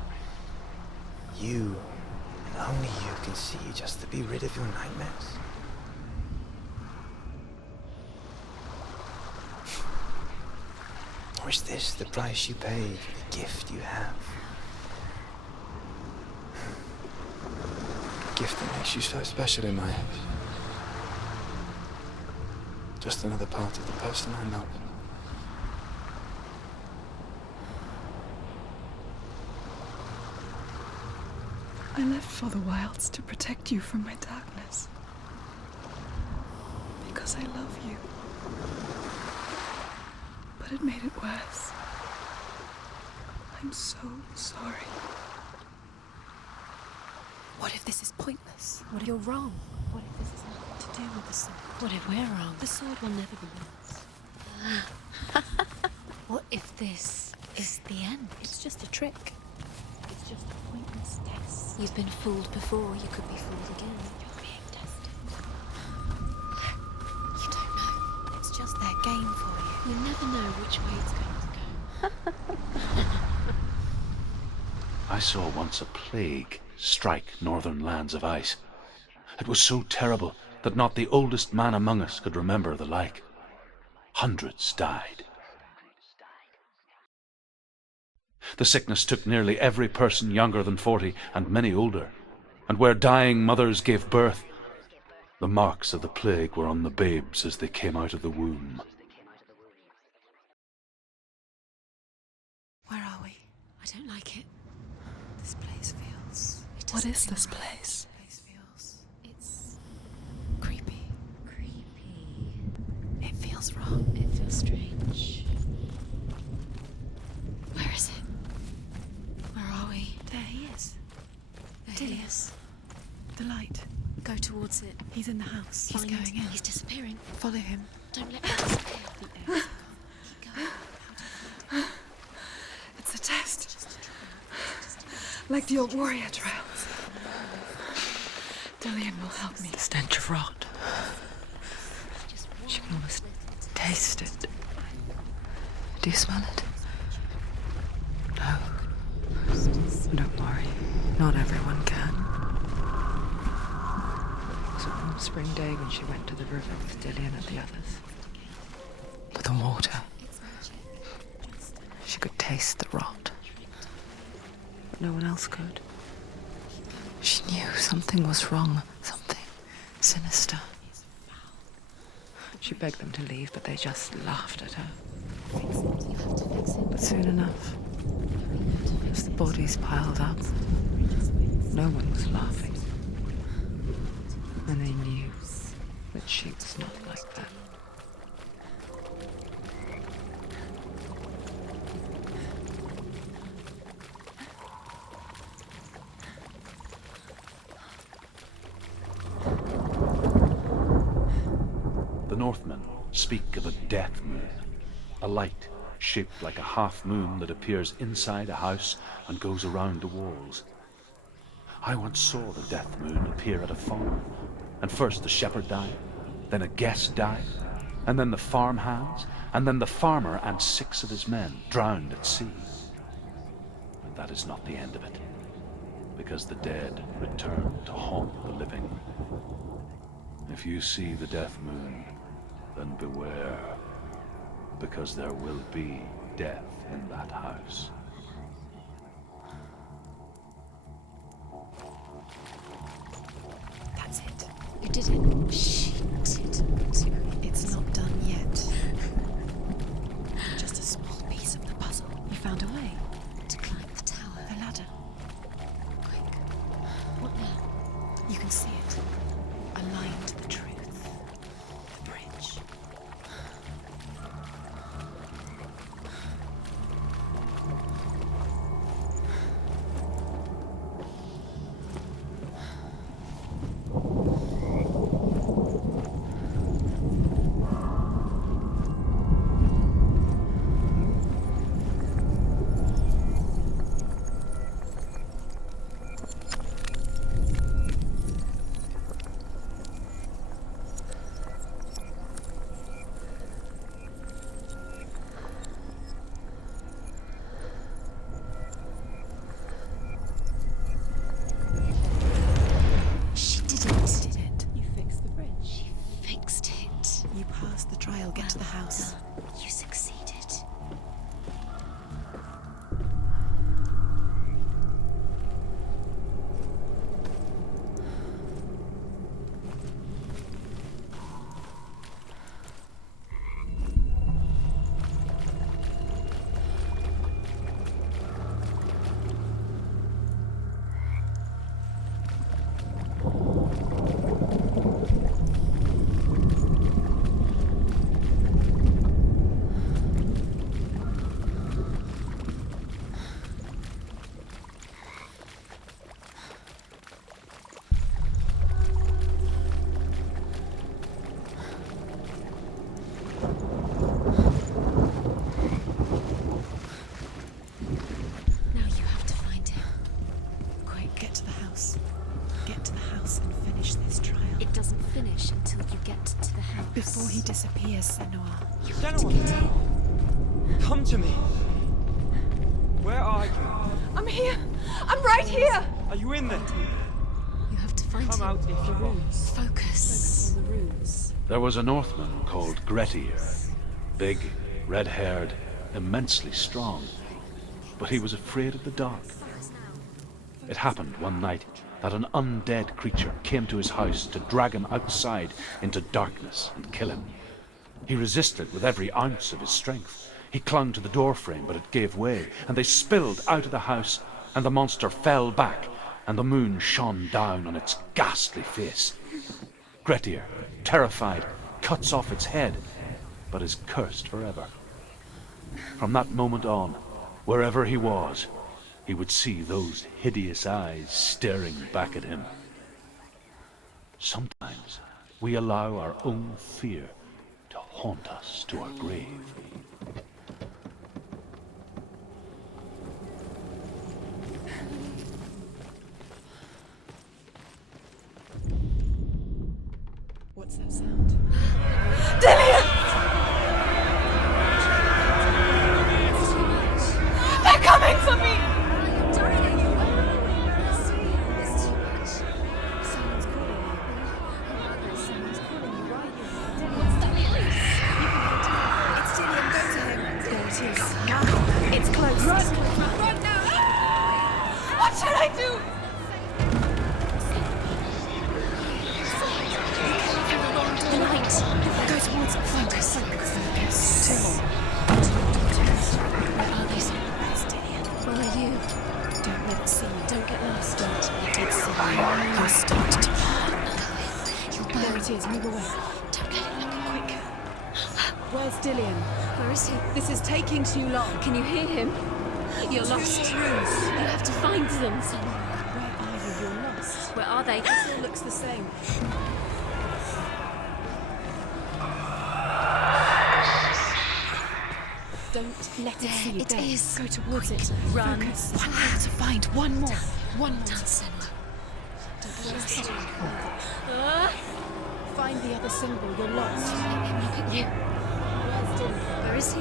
you, and only you, can see just to be rid of your nightmares? Or is this the price you pay for the gift you have? A gift that makes you so special in my eyes. Just another part of the person I know. I left for the wilds to protect you from my darkness. Because I love you. But it made it worse. I'm so sorry. What if this is pointless? What if you're wrong? What if this has nothing to do with the sword? What if we're wrong? The sword will never be yours. What if this is the end? It's just a trick. It's just a pointless test. You've been fooled before, you could be fooled again. You're being tested. You don't know. It's just their game for you. You never know which way it's going to go. I saw once a plague strike northern lands of ice. It was so terrible that not the oldest man among us could remember the like. Hundreds died. The sickness took nearly every person younger than 40 and many older, and where dying mothers gave birth, the marks of the plague were on the babes as they came out of the womb. Where are we? I don't like it. This place feels... What is this place? It's creepy. It feels wrong. It feels strange. Where is it? Where are we? There he is. There he is. The light. Go towards it. He's in the house. He's Find going it. in. He's disappearing. Follow him. Don't let him disappear. Keep going. It's a test. Like the old warrior trials. Dillian will help me. The stench of rot. She can almost taste it. Do you smell it? No. Don't worry. Not everyone can. It was a warm spring day when she went to the river with Dillian and the others. But the water. She could taste the rot. But no one else could. She knew something was wrong. Something sinister. She begged them to leave, but they just laughed at her. But soon enough, as the bodies piled up, no one was laughing. And they knew that she was not like that. The Northmen speak of a death moon, a light shaped like a half moon that appears inside a house and goes around the walls. I once saw the death moon appear at a farm, and first the shepherd died, then a guest died, and then the farmhands, and then the farmer and 6 of his men drowned at sea. But that is not the end of it, because the dead return to haunt the living. If you see the death moon, then beware, because there will be death in that house. That's it. You did it. She didn't do it. It's not done yet. Just a small piece of the puzzle. You found a way. To climb the tower. The ladder. Quick. What now? You can see it. A line to the truth. The bridge. passed the trial. Get to the house. You succeeded. Before he disappears, Senua. Senua! Come to me! Where are you? I'm here! I'm right here! Are you in there? You have to find Come him. out if you are. Focus on the runes. There was a Northman called Grettir. Big, red-haired, immensely strong. But he was afraid of the dark. It happened one night that an undead creature came to his house to drag him outside into darkness and kill him. He resisted with every ounce of his strength. He clung to the doorframe, but it gave way, and they spilled out of the house, and the monster fell back, and the moon shone down on its ghastly face. Grettir, terrified, cuts off its head, but is cursed forever. From that moment on, wherever he was, he would see those hideous eyes staring back at him. Sometimes we allow our own fear to haunt us to our grave. What's that sound? Dillian! They're coming for me! It's close. Run now! What should I do? The light. Go towards it. Focus. Where are they? Where's Dillian? Where are you? Don't let it see you. Don't get lost. Don't let it see you. You'll start to burn. You'll burn. There it is. Move away. Don't let it look. Quick. Where's Dillian? Where is he? This is taking too long. Can you hear him? You're lost. You have to find them. Where are you? You're lost. Where are they? It all looks the same. Don't let it see you. It There. is. Go towards it. Run. Focus. One more to find. One more. One more. Done, Senua. Find the other symbol. You're lost. Let him look at you. Where's Dillian? Where is he?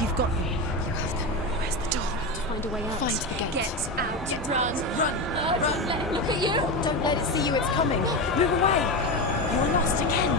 You've got me. You have them. Where's the door? To find a way out. Find the gate. Get out. Run. Run. Don't let him look at you. Don't let it see you. It's coming. Move away. You're lost again.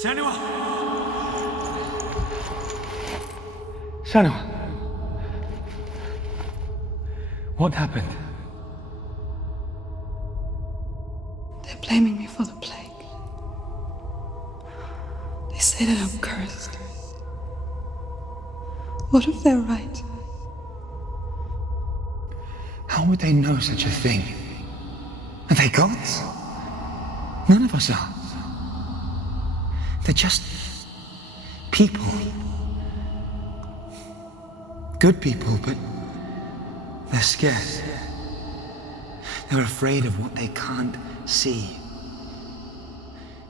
Senua! Senua. What happened? They're blaming me for the plague. They say that I'm cursed. What if they're right? How would they know such a thing? Are they gods? None of us are. They're just people. Good people, but they're scared. They're afraid of what they can't see.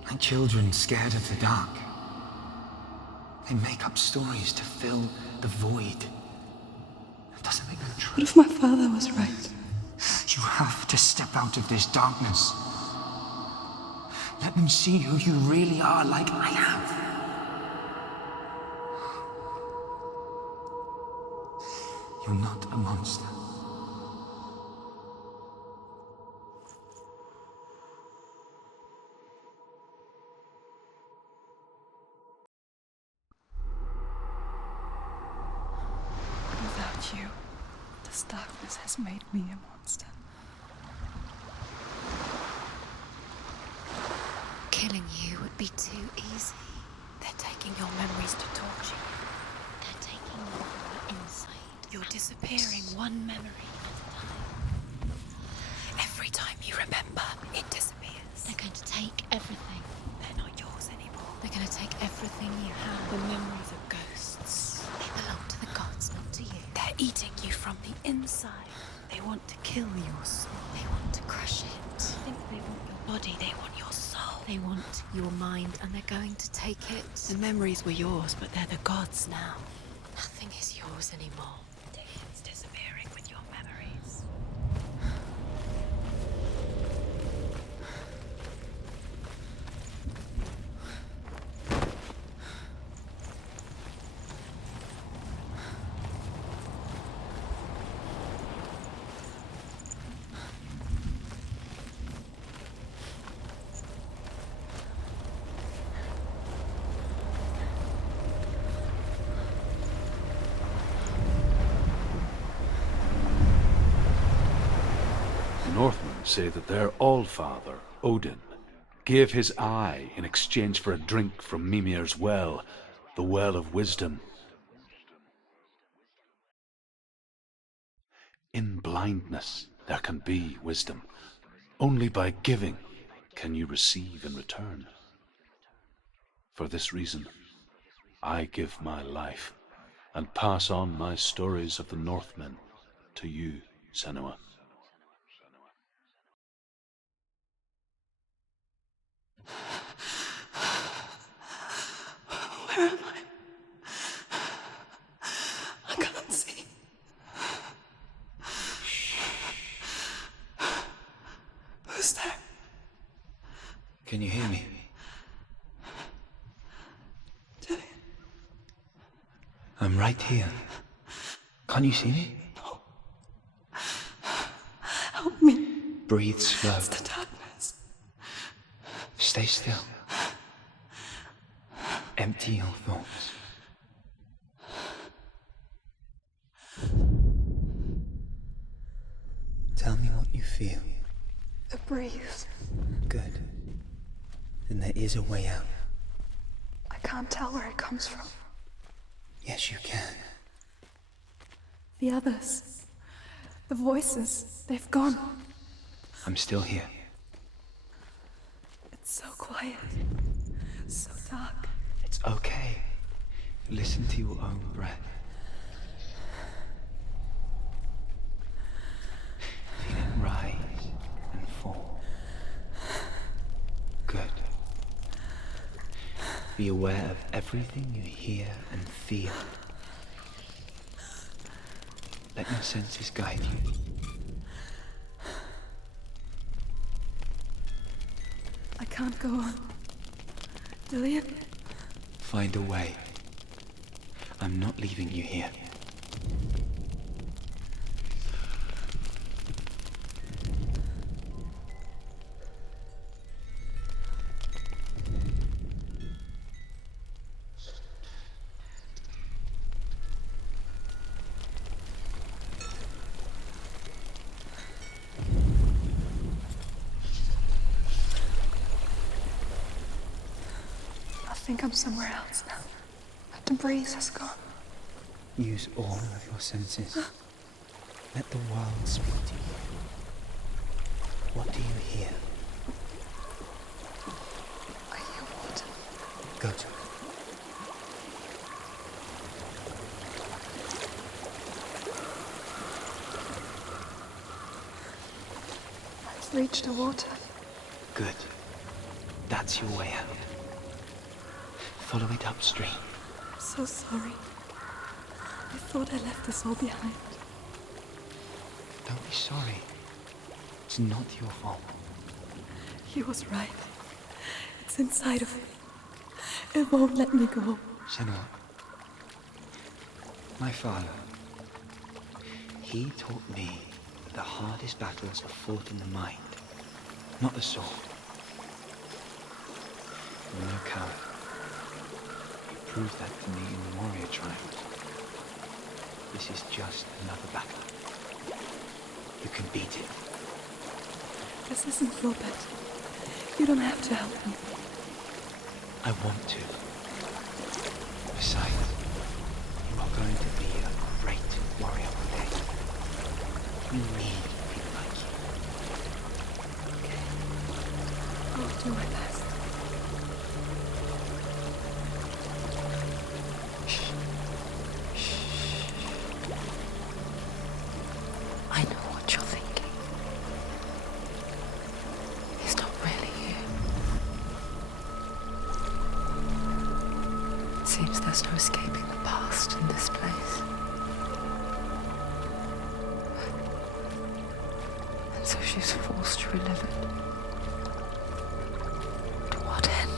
Like children scared of the dark. They make up stories to fill the void. That doesn't make them true. What if my father was right? You have to step out of this darkness. Let them see who you really are, like I have. You're not a monster. Without you, this darkness has made me a monster. Killing you would be too easy. They're taking your memories to torture you. They're taking you from the inside. You're disappearing one memory at a time. Every time you remember, it disappears. They're going to take everything. They're not yours anymore. They're going to take everything you have. The memories of ghosts. They belong to the gods, not to you. They're eating you from the inside. They want to kill your soul. They want to crush it. I think they want your body. They want your soul. They want your mind, and they're going to take it. The memories were yours, but they're the gods now. Nothing is yours anymore. It's disappearing with your memories. Northmen say that their Allfather, Odin, gave his eye in exchange for a drink from Mimir's well, the Well of Wisdom. In blindness there can be wisdom. Only by giving can you receive in return. For this reason, I give my life and pass on my stories of the Northmen to you, Senua. Where am I? I can't see. Who's there? Can you hear me? Dillian. I'm right here. Can't you see me? No. Help me. Breathe slow. It's the darkness. Stay still. Empty your thoughts. Tell me what you feel. The breeze. Good. Then there is a way out. I can't tell where it comes from. Yes, you can. The others. The voices. They've gone. I'm still here. It's so quiet. So dark. It's okay. Listen to your own breath. Feel it rise and fall. Good. Be aware of everything you hear and feel. Let your senses guide you. I can't go on. Dillian? Find a way. I'm not leaving you here. think I'm somewhere else now. But the breeze has gone. Use all of your senses. Let the world speak to you. What do you hear? I hear water. Go to it. I've reached the water. Good. That's your way out. Follow it upstream. I'm so sorry. I thought I left this all behind. Don't be sorry. It's not your fault. He was right. It's inside of me. It won't let me go. Senua, my father, he taught me that the hardest battles are fought in the mind, not the sword. You're no coward. You proved that to me in the warrior trials. This is just another battle. You can beat it. This isn't your bet. You don't have to help me. I want to. Besides, you are going to be a great warrior one day. We need people like you. I'll do my best. I know what you're thinking. He's not really here. Seems there's no escaping the past in this place. And so she's forced to relive it. To what end?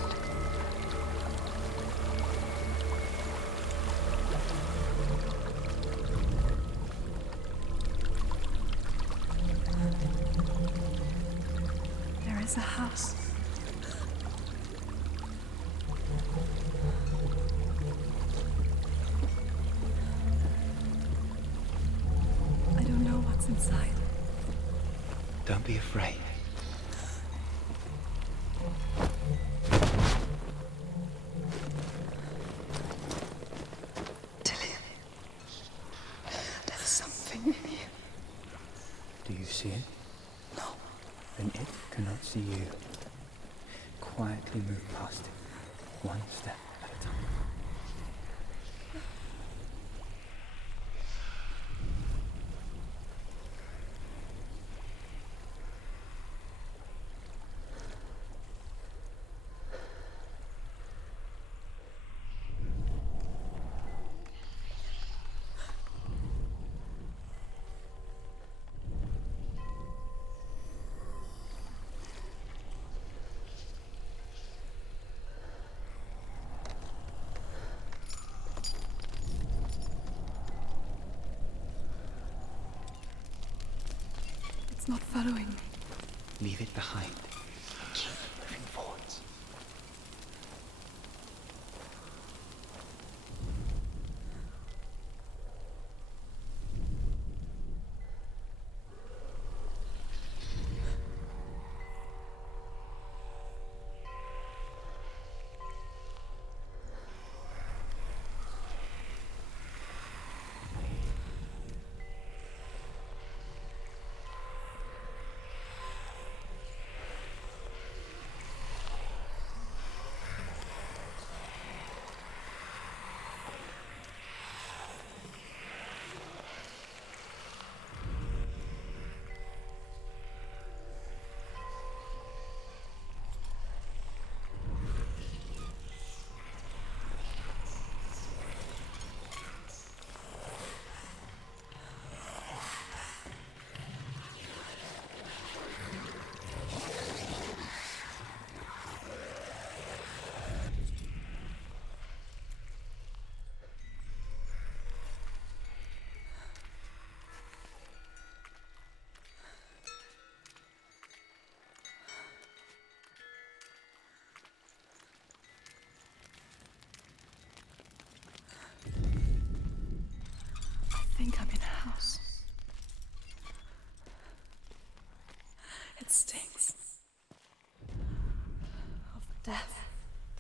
There is a house. I don't know what's inside. Don't be afraid. Tilly, there's something in here. Do you see it? No. Then it cannot see you. Quietly move past it, one step at a time. It's not following me. Leave it behind. Keep moving forwards.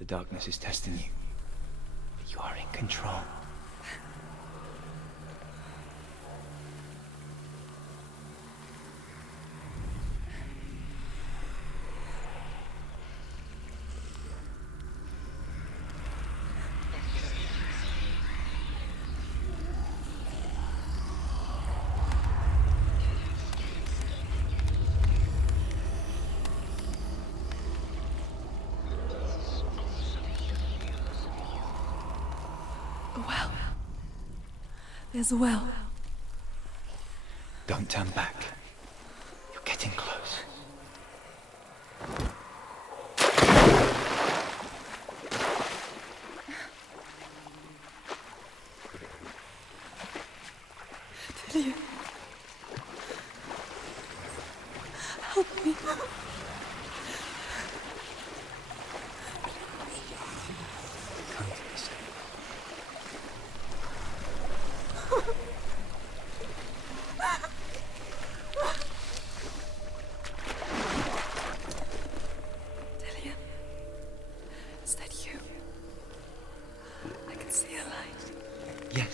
The darkness is testing you. But you are in control. A well. There's a well. Don't turn back. You're getting close. Dillian. Help me. Come to this. Dillian. Is that you? I can see a light. Yes.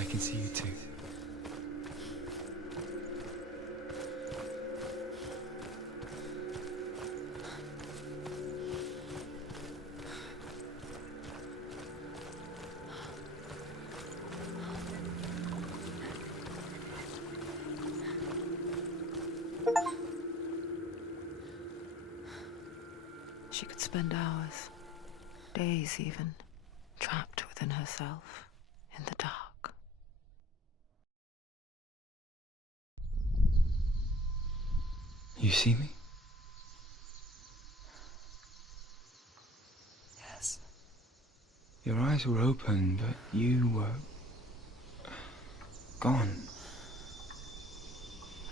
I can see you too. She could spend hours, days even, trapped within herself, in the dark. You see me? Yes. Your eyes were open, but you were gone.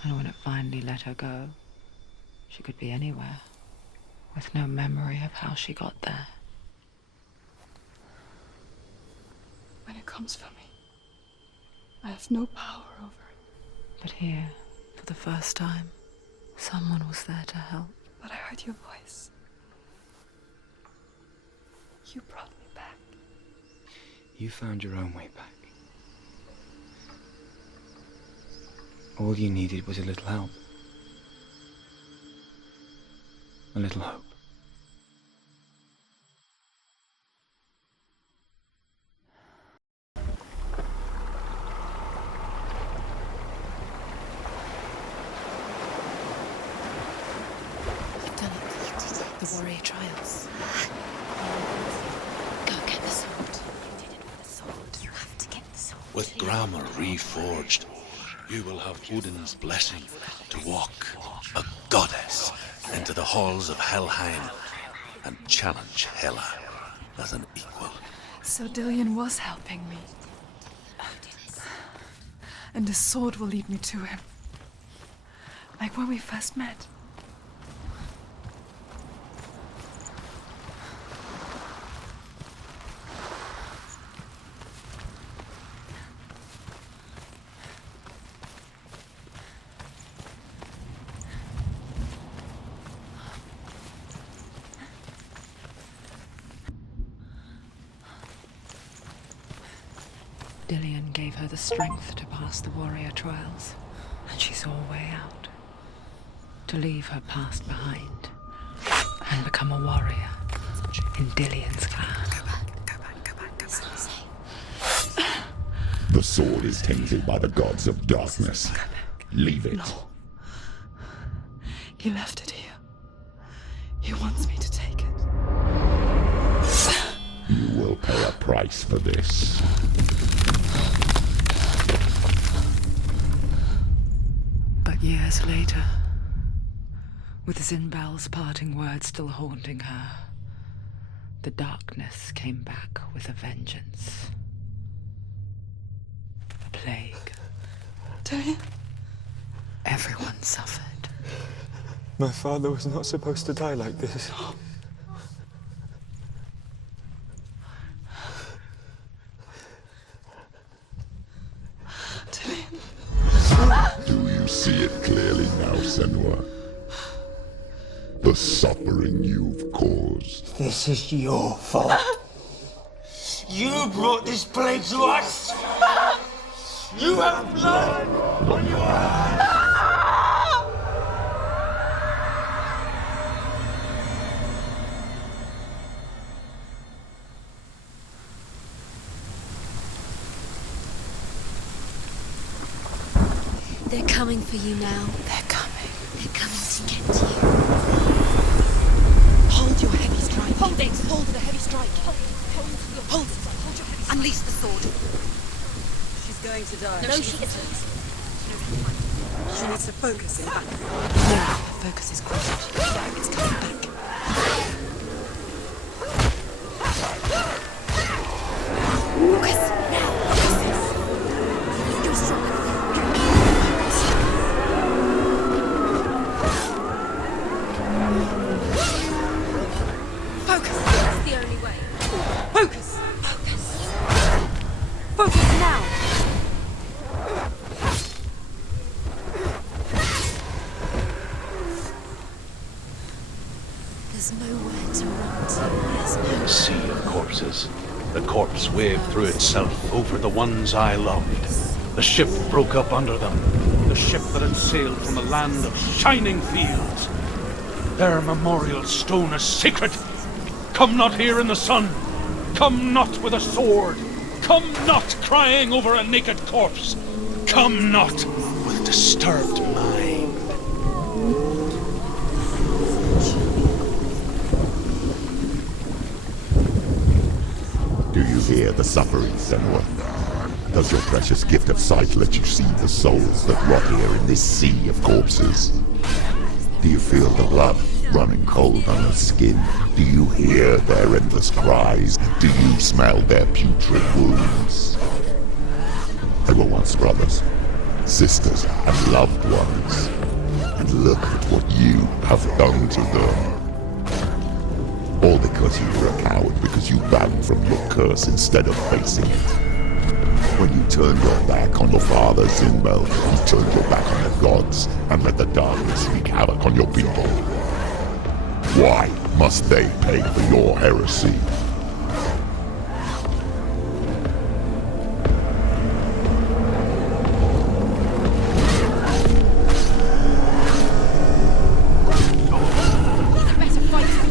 And when it finally let her go, she could be anywhere, with no memory of how she got there. When it comes for me, I have no power over it. But here, for the first time, someone was there to help. But I heard your voice. You brought me back. You found your own way back. All you needed was a little help. A little hope. You've done it. You did it. The warrior trials. Go get the sword. You did it for the sword. You have to get the sword. With Garmr reforged, you will have Odin's blessing to walk, a goddess, into the halls of Helheim and challenge Hela as an equal. So Dillian was helping me. And the sword will lead me to him. Like when we first met. Dillian gave her the strength to pass the warrior trials, and she saw a way out. To leave her past behind, and become a warrior in Dillian's clan. Go back. The sword is tainted by the gods of darkness. Leave it. No. He left it here. He wants me to take it. You will pay a price for this. But years later, with Zinbal's parting words still haunting her, the darkness came back with a vengeance. A plague. Dillian? Everyone suffered. My father was not supposed to die like this. Do you see it clearly now, Senua? The the suffering you've caused. This is your fault. You brought this plague to us. You have blood on your hands. They're coming for you now. They're coming. They're coming to get you. Hold your heavy strike. Hold it. Hold the heavy strike. Hold it. Hold it. Hold your heavy Unleash the sword. She's going to die. No, she isn't. She needs to focus in battle. No, her focus is crushed. It's coming back. Focus now. Focus. You're strong. Focus. That's the only way. Focus. Focus. Focus now. There's nowhere to run to. There's no A sea of corpses. The corpse waved through itself over the ones I loved. The ship broke up under them. The ship that had sailed from a land of shining fields. Their memorial stone is sacred. Come not here in the sun. Come not with a sword. Come not crying over a naked corpse. Come not with disturbed mind. Do you hear the suffering, Senua? Does your precious gift of sight let you see the souls that rot here in this sea of corpses? Do you feel the blood running cold on her skin? Do you hear their endless cries? Do you smell their putrid wounds? They were once brothers, sisters, and loved ones. And look at what you have done to them. All because you were a coward, because you ran from your curse instead of facing it. When you turned your back on your father, Zinbel, you turned your back on the gods and let the darkness wreak havoc on your people. Why must they pay for your heresy? He's a better fighter.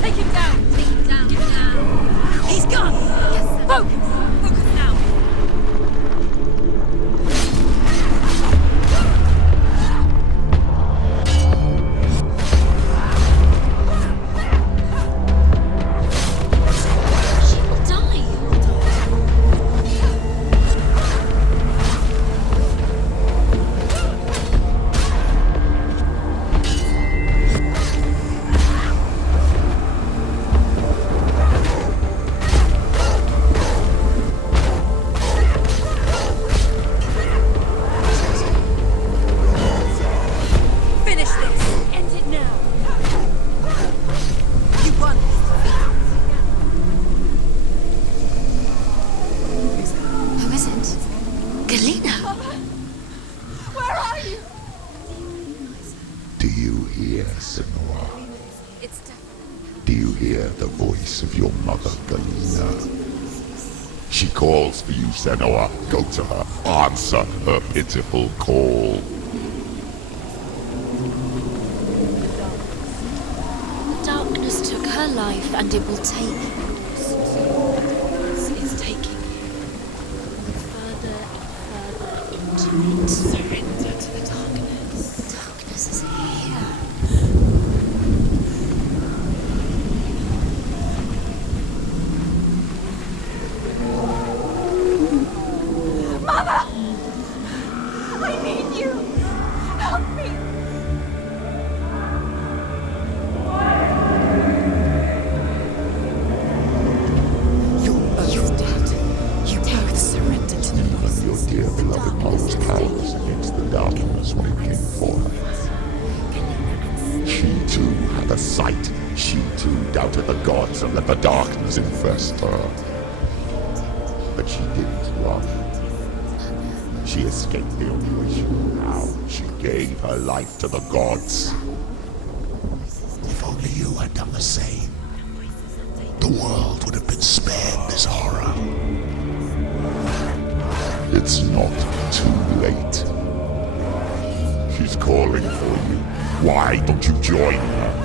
Take him down. Take him down. Get down. He's gone. Yes, sir. Focus. Focus now. She will die. Finish this. End it now. You won. Who is it? Galena. Where are you? Do you hear, Senua? It's definitely. Do you hear the voice of your mother, Galena? She calls for you, Senua. Go to her. Answer her pitiful call. The darkness took her life, and it will take yours. It's taking you. Further and further into it. Surrender to the darkness. The darkness is here. I need you. Help me. You're both dead. You both surrendered to the voices. Your dear beloved mother's powers against the darkness when it came for her. She too had a sight. She too doubted the gods and let the darkness infest her. But she didn't run. She escaped the only way she knew how. She gave her life to the gods. If only you had done the same, the world would have been spared this horror. It's not too late. She's calling for you. Why don't you join her?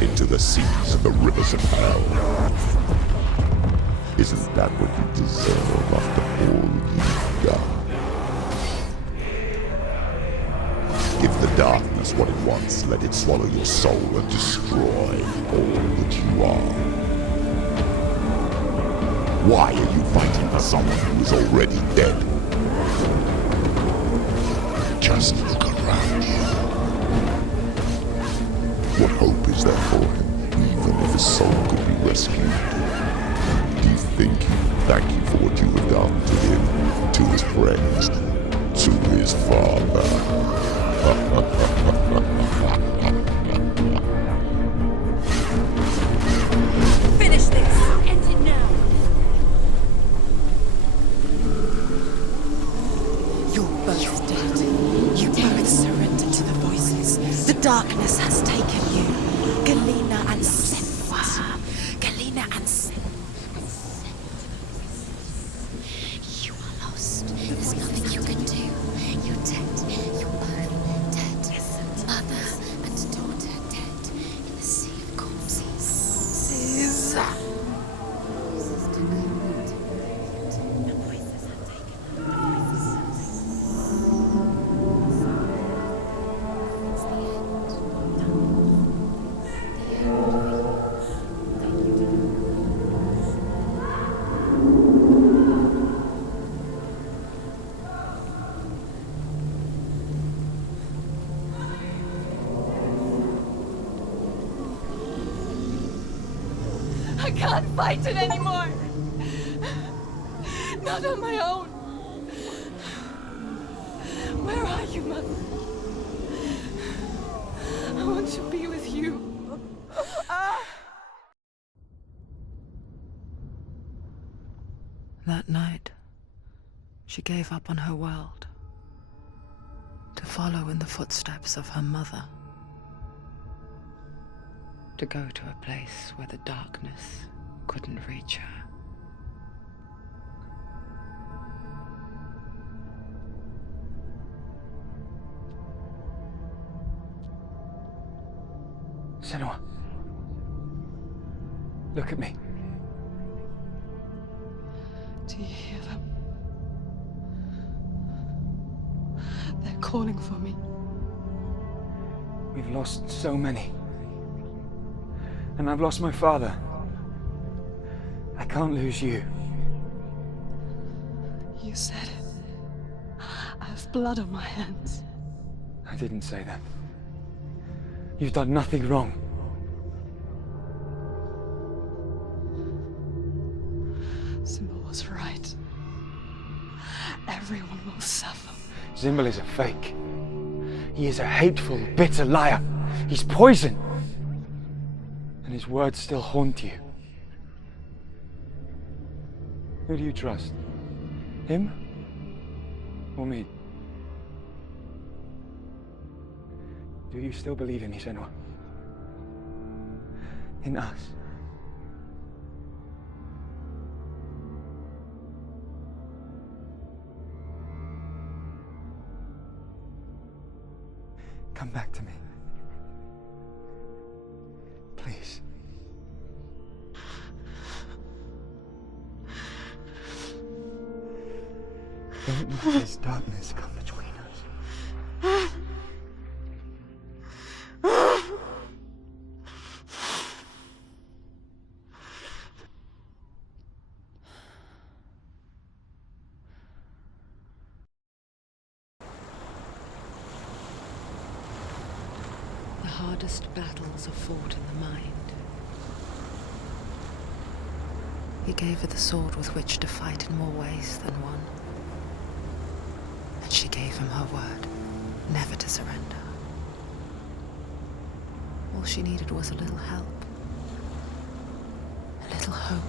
Into the seas and the rivers of hell. Isn't that what you deserve after all you've done? Give the darkness what it wants, let it swallow your soul and destroy all that you are. Why are you fighting for someone who is already dead? Just look around you. What hope is there for him, even if his soul could be rescued? Do you think he would thank you for what you have done to him, to his friends, to his father? Finish this! End it now! You're both dead. You both surrendered to the voices. The darkness has taken you. Galena and Senua. Galena and Senua. You are lost. There's nothing you can do. You're dead. You're both dead. Mother and daughter dead in the sea of corpses. Corpses. Voices took her root. can't fight it anymore. Not on my own. Where are you, Mother? I want to be with you. That night, she gave up on her world to follow in the footsteps of her mother, to go to a place where the darkness couldn't reach her. Senua. Look at me. Do you hear them? They're calling for me. We've lost so many. And I've lost my father. I can't lose you. You said it. I have blood on my hands. I didn't say that. You've done nothing wrong. Symbol was right. Everyone will suffer. Symbol is a fake. He is a hateful, bitter liar. He's poison. And his words still haunt you. Who do you trust? Him? Or me? Do you still believe in me, Senua? In us? Come back to me. Please. Don't let this darkness come between us. The hardest battles are fought in the mind. He gave her the sword with which to fight in more ways than one. And she gave him her word, never to surrender. All she needed was a little help, a little hope.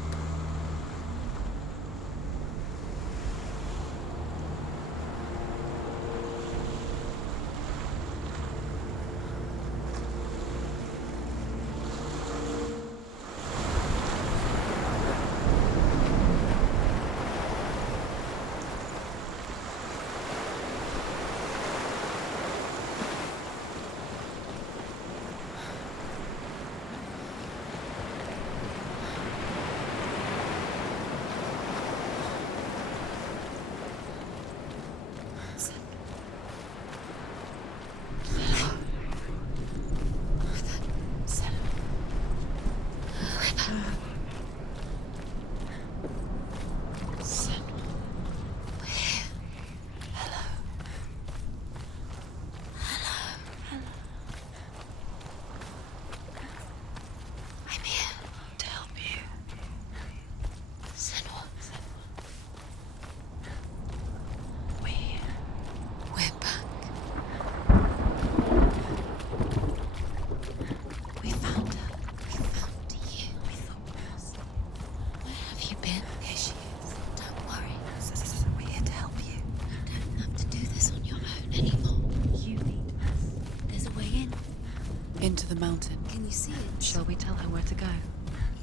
Into the mountain. Can you see it? Shall we tell her where to go?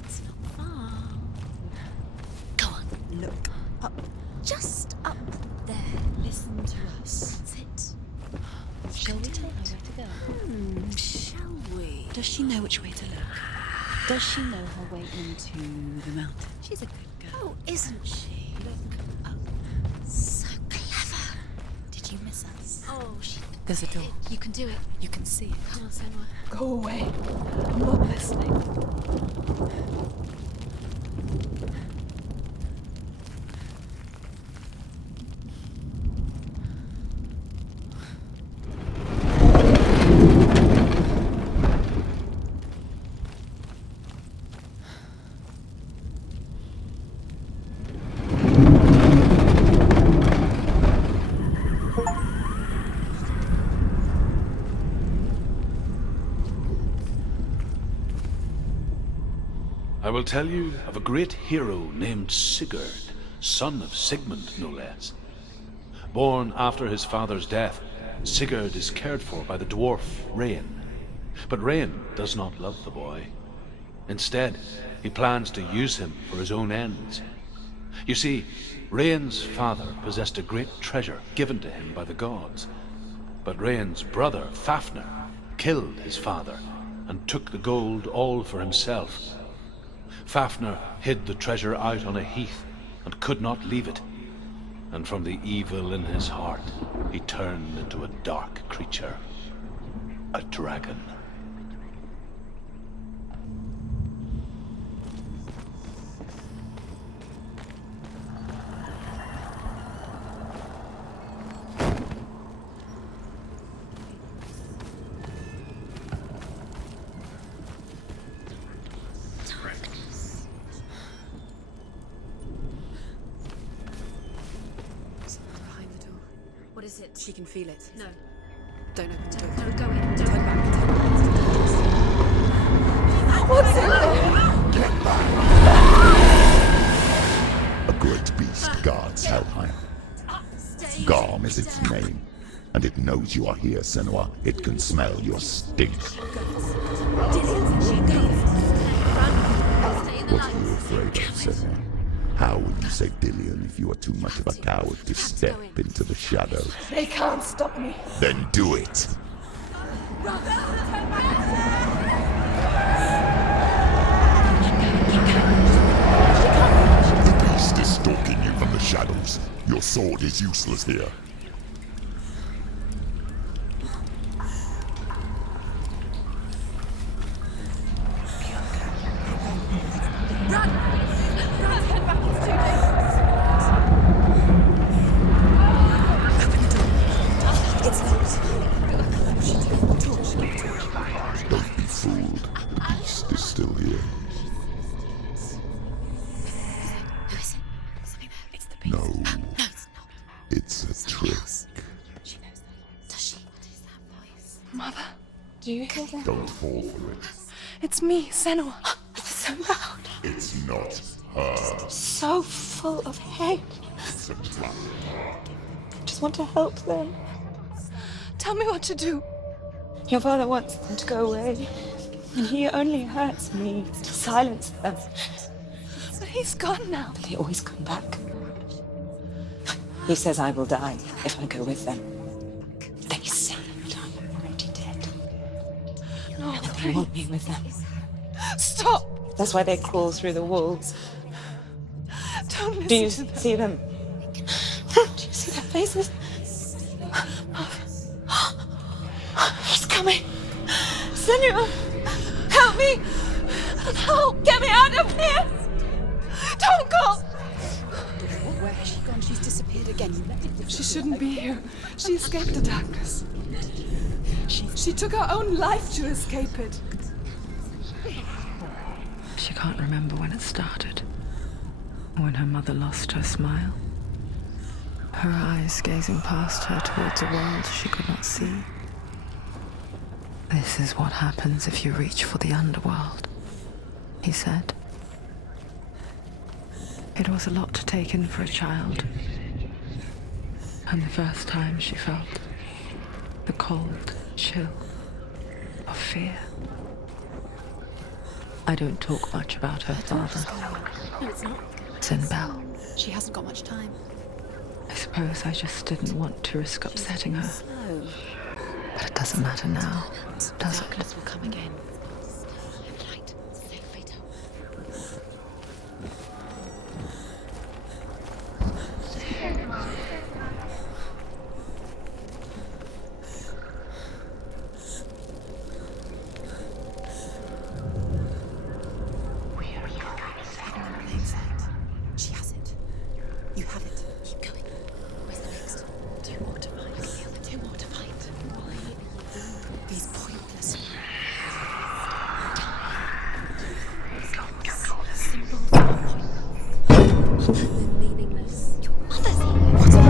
It's not far. Go on, look up. Just up there. Listen to us. Sit. Shall we tell her where to go? Shall we? Does she know which way to look? Does she know her way into the mountain? She's a good girl. Oh, isn't she? Look up. So clever. Did you miss us? Oh, she... There's a door. You can do it. You can see it. Come on, Senua. Go away. I'm not listening. I will tell you of a great hero named Sigurd, son of Sigmund, no less. Born after his father's death, Sigurd is cared for by the dwarf Rain. But Rain does not love the boy. Instead, he plans to use him for his own ends. You see, Rain's father possessed a great treasure given to him by the gods. But Rain's brother, Fafnir, killed his father and took the gold all for himself. Fafnir hid the treasure out on a heath and could not leave it. And from the evil in his heart, he turned into a dark creature, a dragon. What is it? She can feel it. No. Don't open the door. No, go in. Don't Turn back. What's in there? Get back! A great beast guards Helheim. Garmr is its name, and it knows you are here, Senua. It can smell your stink. What are you afraid of, Senua? How will you save Dillion if you are too much of a coward to step into the shadows? They can't stop me. Then do it! The beast is stalking you from the shadows. Your sword is useless here. Don't be fooled. The beast is still here. No. No, it's not. It's a trick. She knows that. Does she? What is that voice? Mother, do you hear that? Don't fall for it. It's me, Senua. It's so loud. It's not her. So full of hate. It's a trap. I just want to help them. Tell me what to do. Your father wants them to go away, and he only hurts me to silence them. But he's gone now. They always come back. He says I will die if I go with them. They say that I'm already dead. No, they want me with them. Stop! That's why they crawl through the walls. Don't listen Do you to them. see them? Do you see their faces? He's coming. Senua, help me! Help! Get me out of here! Don't go! Where has she gone? She's disappeared again. She shouldn't be here. She escaped the darkness. She took her own life to escape it. She can't remember when it started. When her mother lost her smile. Her eyes gazing past her towards a world she could not see. This is what happens if you reach for the underworld, he said. It was a lot to take in for a child. And the first time she felt the cold chill of fear. I don't talk much about her father. No, it's not. It's in Bell. She hasn't got much time. I suppose I just didn't want to risk upsetting her. Slow. But it doesn't matter now, does it? Darkness will come again. Light. Safe fate. She has it. You have it. Keep going. Where's the next? 2 more to find. The other 2 more to find. Why? These pointless symbols are meaningless. Your mother's what are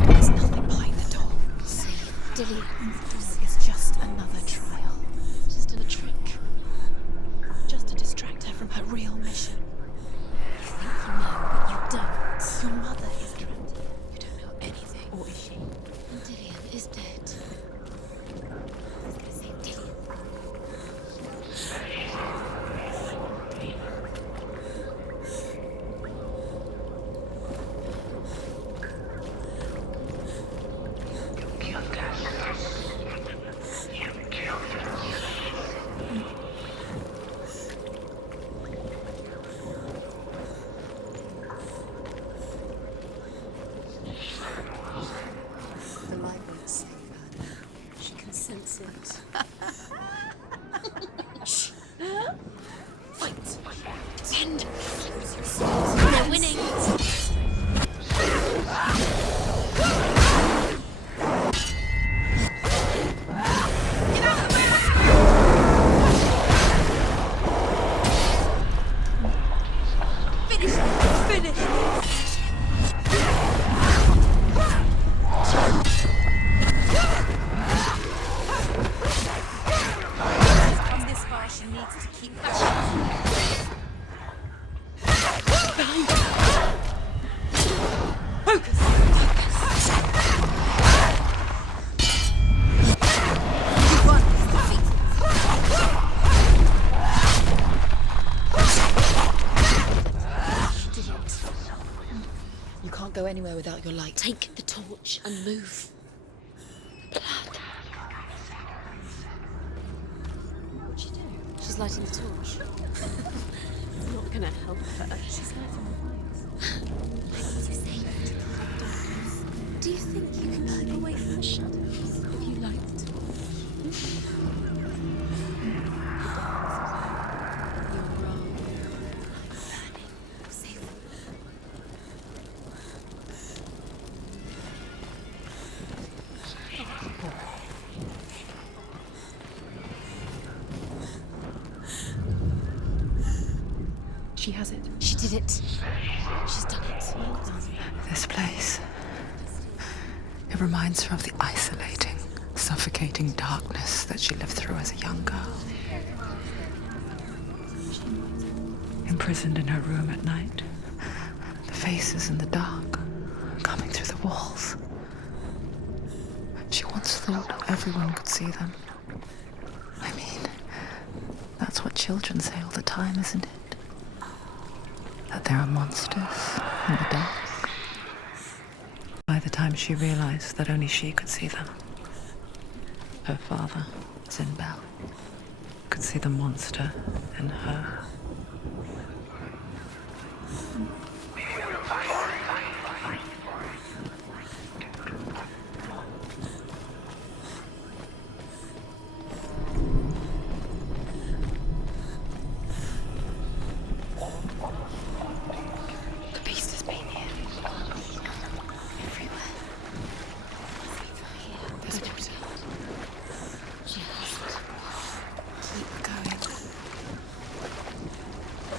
you? There's nothing behind the door. See, Dilly, it's just another trial. Just a trick. Just to distract her from her real mission. You think you know, but you don't. Your mother is trapped. You don't know anything. Or is she? Dillian is dead. Dillian. The light won't save her. She can sense it. Shh. Fight. Defend. We're winning. You can't go anywhere without your light. Take the torch and move. The blood. What'd she do? She's lighting the torch. It's not gonna help her. She's lighting the fires. I need to save her. Do you think you can keep away from the shadows if you light the torch? You're wrong. I'm burning. Save them. She has it. She did it. She's done it. This place. It reminds her of the isolating, suffocating darkness that she lived through as a young girl. Imprisoned in her room at night. The faces in the dark, coming through the walls. She once thought everyone could see them. I mean, that's what children say all the time, isn't it? That there are monsters in the dark. By the time she realized that only she could see them, her father, Zinbel, could see the monster in her.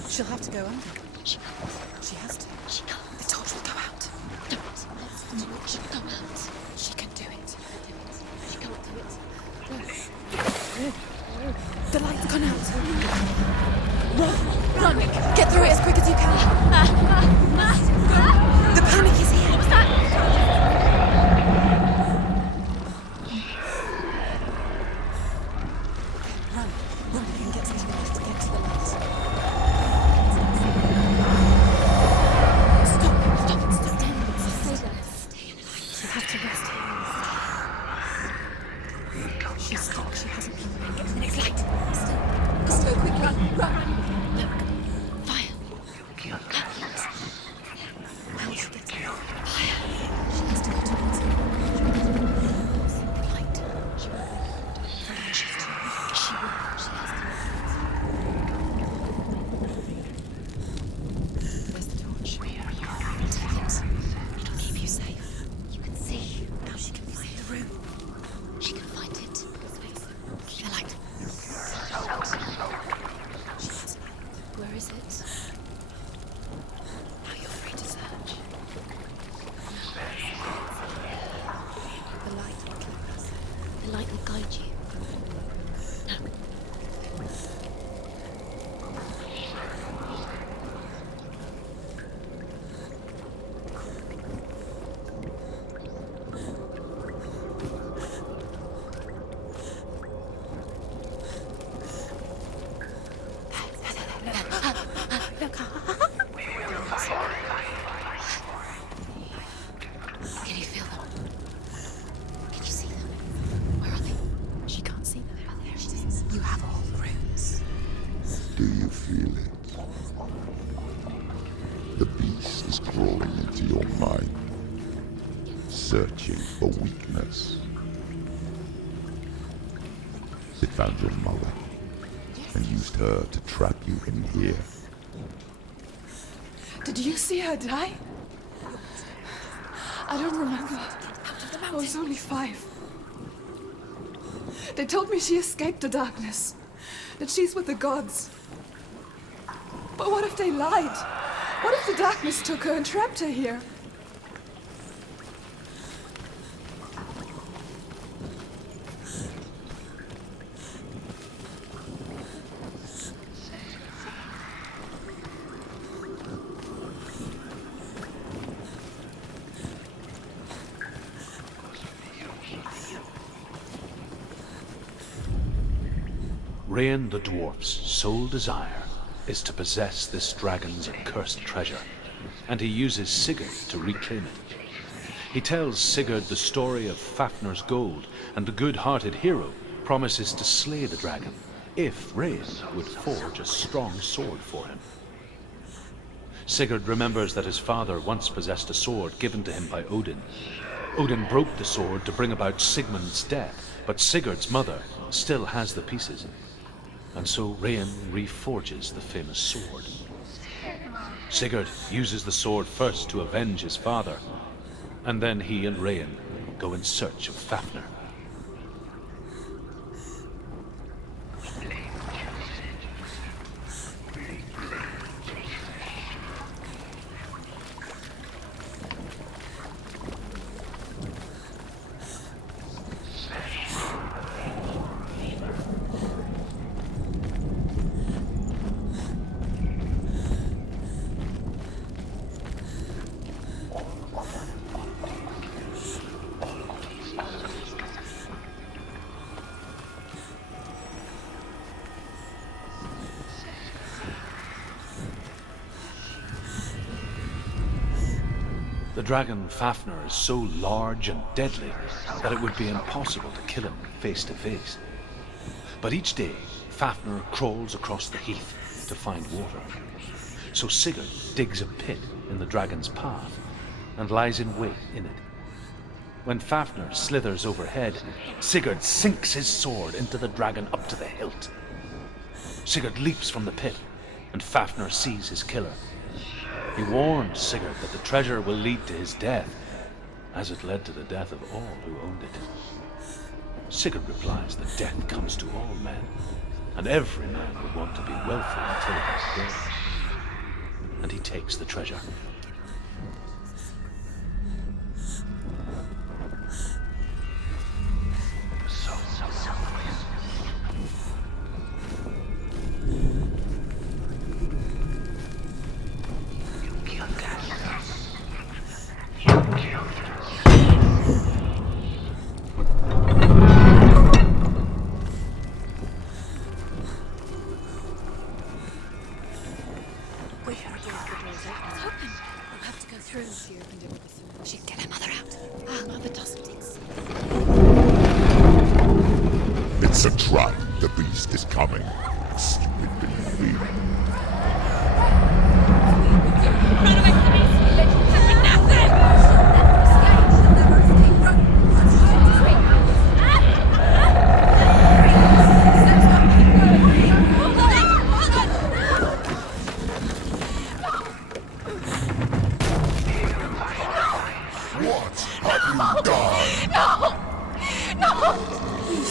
She'll have to go under. She has to. She can't. The torch will go out. Don't. Let the torch go out. She can do it. She can't do it. No. The light's gone out. Run! Run! Get through it as quick as you can. The panic is here. What was that? Run. Run and get to the light. Get to the light. She's stuck. She hasn't been moving. Get to the next light. Still, quick, run, run. Look. Fire. How she gets to fire. She has to go to it. Light. She will. She has to. She will. She has to. Where's the torch? Take it. It'll keep you safe. You can see. Now she can find the room. She can find it. The light. She has a light. Where is it? Now you're free to search. The light will keep us. The light will guide you. No. Do you feel it? The beast is crawling into your mind, searching for weakness. It found your mother and used her to trap you in here. Did you see her die? I don't remember. I was only 5. They told me she escaped the darkness, that she's with the gods. But what if they lied? What if the darkness took her and trapped her here? Rain the dwarf's sole desire is to possess this dragon's accursed treasure, and he uses Sigurd to reclaim it. He tells Sigurd the story of Fafnir's gold, and the good-hearted hero promises to slay the dragon if Rain would forge a strong sword for him. Sigurd remembers that his father once possessed a sword given to him by Odin. Odin broke the sword to bring about Sigmund's death, but Sigurd's mother still has the pieces. And so Rain reforges the famous sword. Sigurd uses the sword first to avenge his father, and then he and Rain go in search of Fafnir. The dragon Fafnir is so large and deadly that it would be impossible to kill him face to face. But each day, Fafnir crawls across the heath to find water. So Sigurd digs a pit in the dragon's path and lies in wait in it. When Fafnir slithers overhead, Sigurd sinks his sword into the dragon up to the hilt. Sigurd leaps from the pit, and Fafnir sees his killer. He warns Sigurd that the treasure will lead to his death, as it led to the death of all who owned it. Sigurd replies that death comes to all men, and every man will want to be wealthy until that day. And he takes the treasure. It's a trap. The beast is coming. Stupid baby. Run away from the beast! Let you have for nothing! What have you done? No!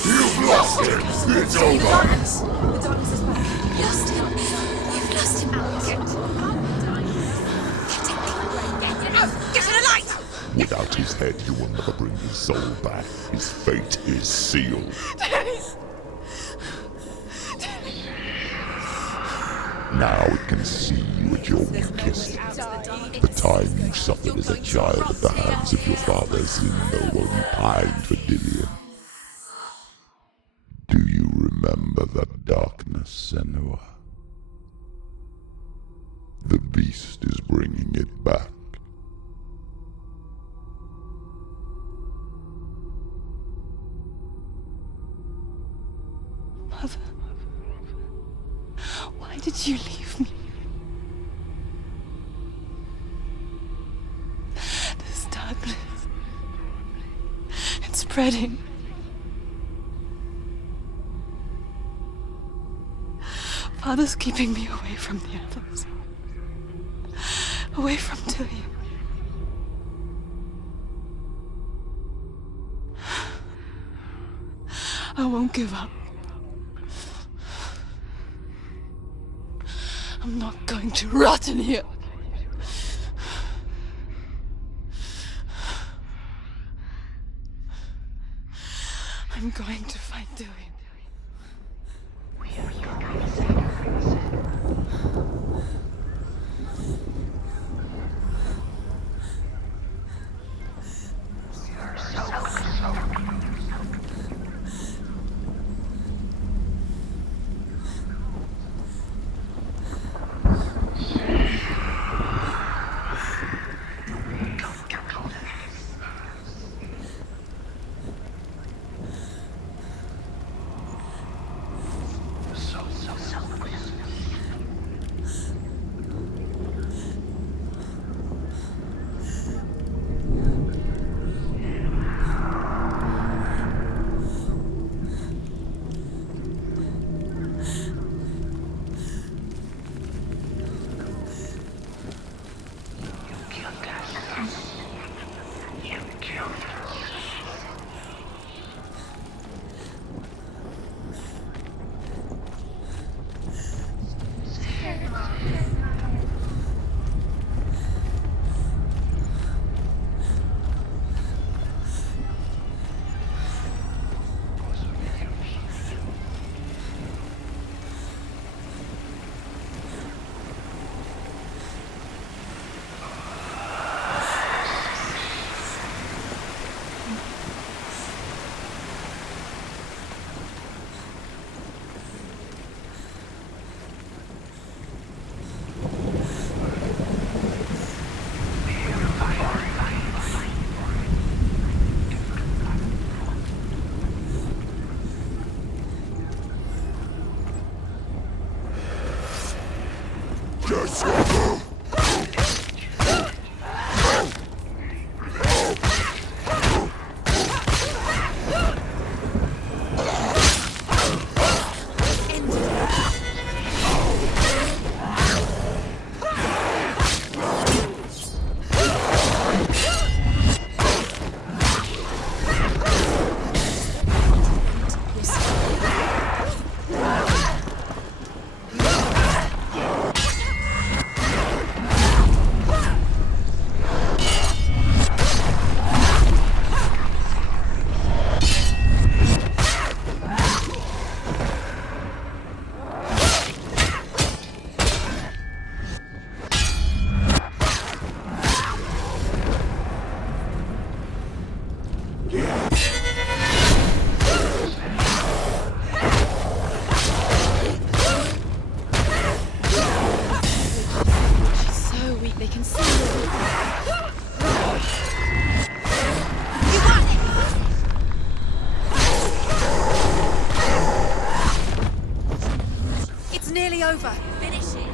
You've lost him! It's over! The darkness is back. You've lost him. You've lost him. Get to the light! Without his head, you will never bring his soul back. His fate is sealed. Now it can see you at your weakest. The time you suffered as a child at the hands of your father Zindo while you pined for Dillion. Do you remember that darkness, Senua? The beast is bringing it back. Mother, why Why did you leave me? This darkness. It's spreading. Father's keeping me away from the others. Away from Tilly. I won't give up. I'm not going to rot in here. I'm going to find Tilly. Over. Finish it.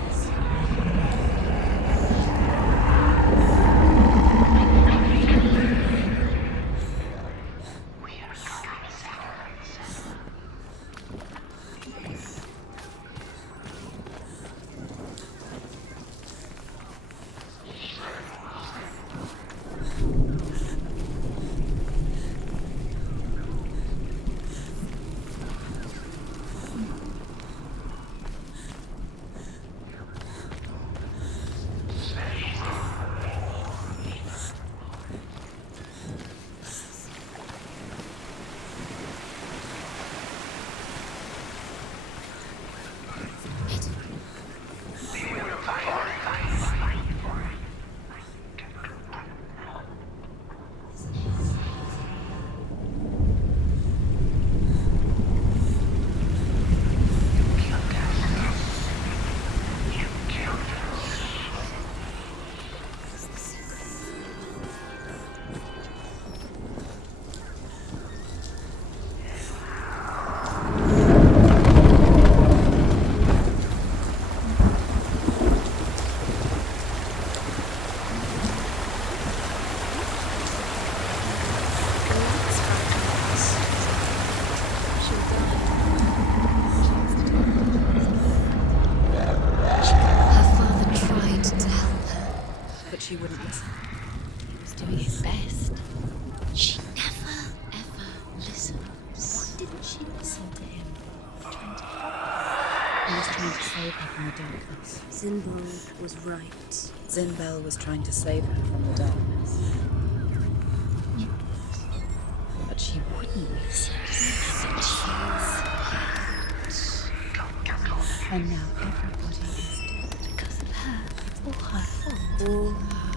trying to save her from the darkness. Zinbal was right. Zinbel was trying to save her from the darkness. But she wouldn't. And now everybody is dead. Because of her. It's all her fault. All her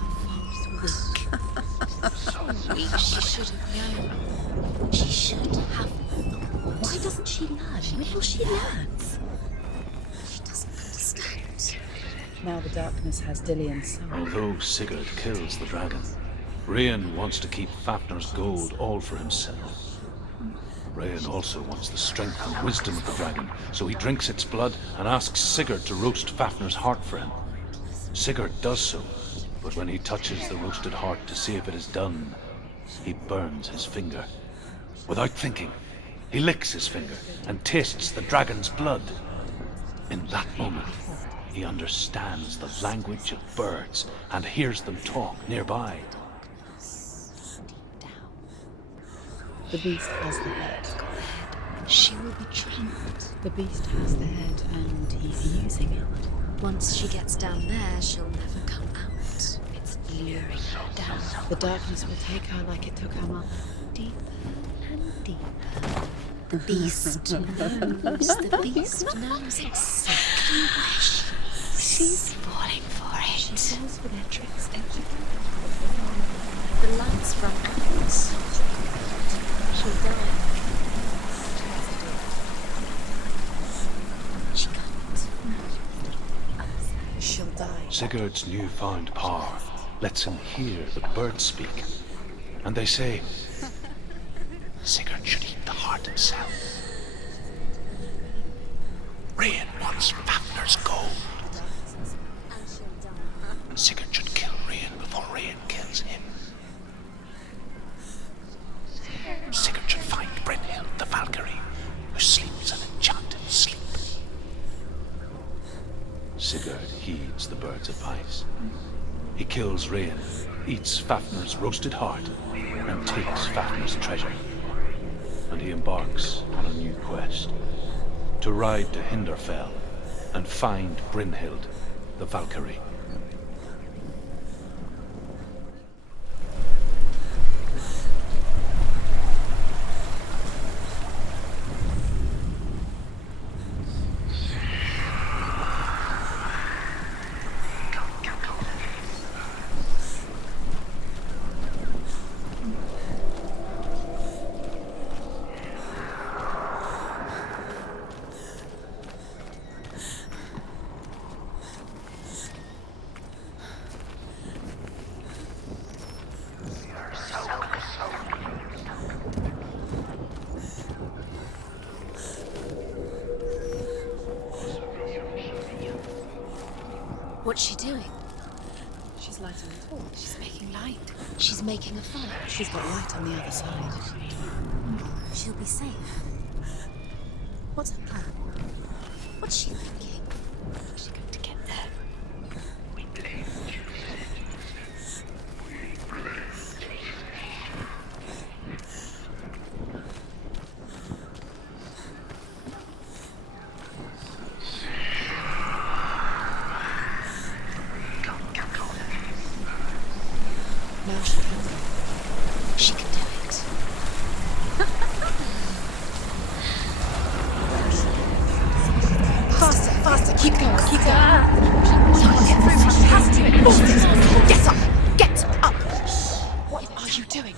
fault. So weak. She should have known. She should have thought. Why doesn't she learn? Wait till she learns. She doesn't understand. Now the darkness has Dillion's soul. Although Sigurd kills the dragon, Rian wants to keep Fafnir's gold all for himself. Rian also wants the strength and wisdom of the dragon, so he drinks its blood and asks Sigurd to roast Fafnir's heart for him. Sigurd does so, but when he touches the roasted heart to see if it is done, he burns his finger. Without thinking, he licks his finger and tastes the dragon's blood. In that moment, he understands the language of birds and hears them talk nearby. The beast has the head. She will be trained. The beast has the head and he's using it. Once she gets down there, she'll never come out. It's luring her down. The darkness will take her like it took her mother. Deeper and deeper. The beast knows. The beast knows exactly where she is. She's falling for it. She falls for their tricks every time. The lights run out. She'll die. She can't. She'll die. Sigurd's newfound power lets him hear the birds speak. And they say, Sigurd should eat the heart himself. Rian wants Fafnir's gold. Sigurd should kill Rian before Rian kills him. Sigurd should find Brynhild the Valkyrie, who sleeps an enchanted sleep. Sigurd heeds the bird's advice. He kills Rian, eats Fafnir's roasted heart, and takes Fafnir's treasure. And he embarks on a new quest, to ride to Hinderfell and find Brynhild the Valkyrie. What's she doing? She's lighting a torch. She's making light. She's making a fire. She's got light on the other side. She'll be safe. What's her plan? What's she thinking? How's she going to get there? We blame you. Now she can. She can do it. Faster, faster, keep going, keep going. Get through, she has to. Get up, get up. What are you doing?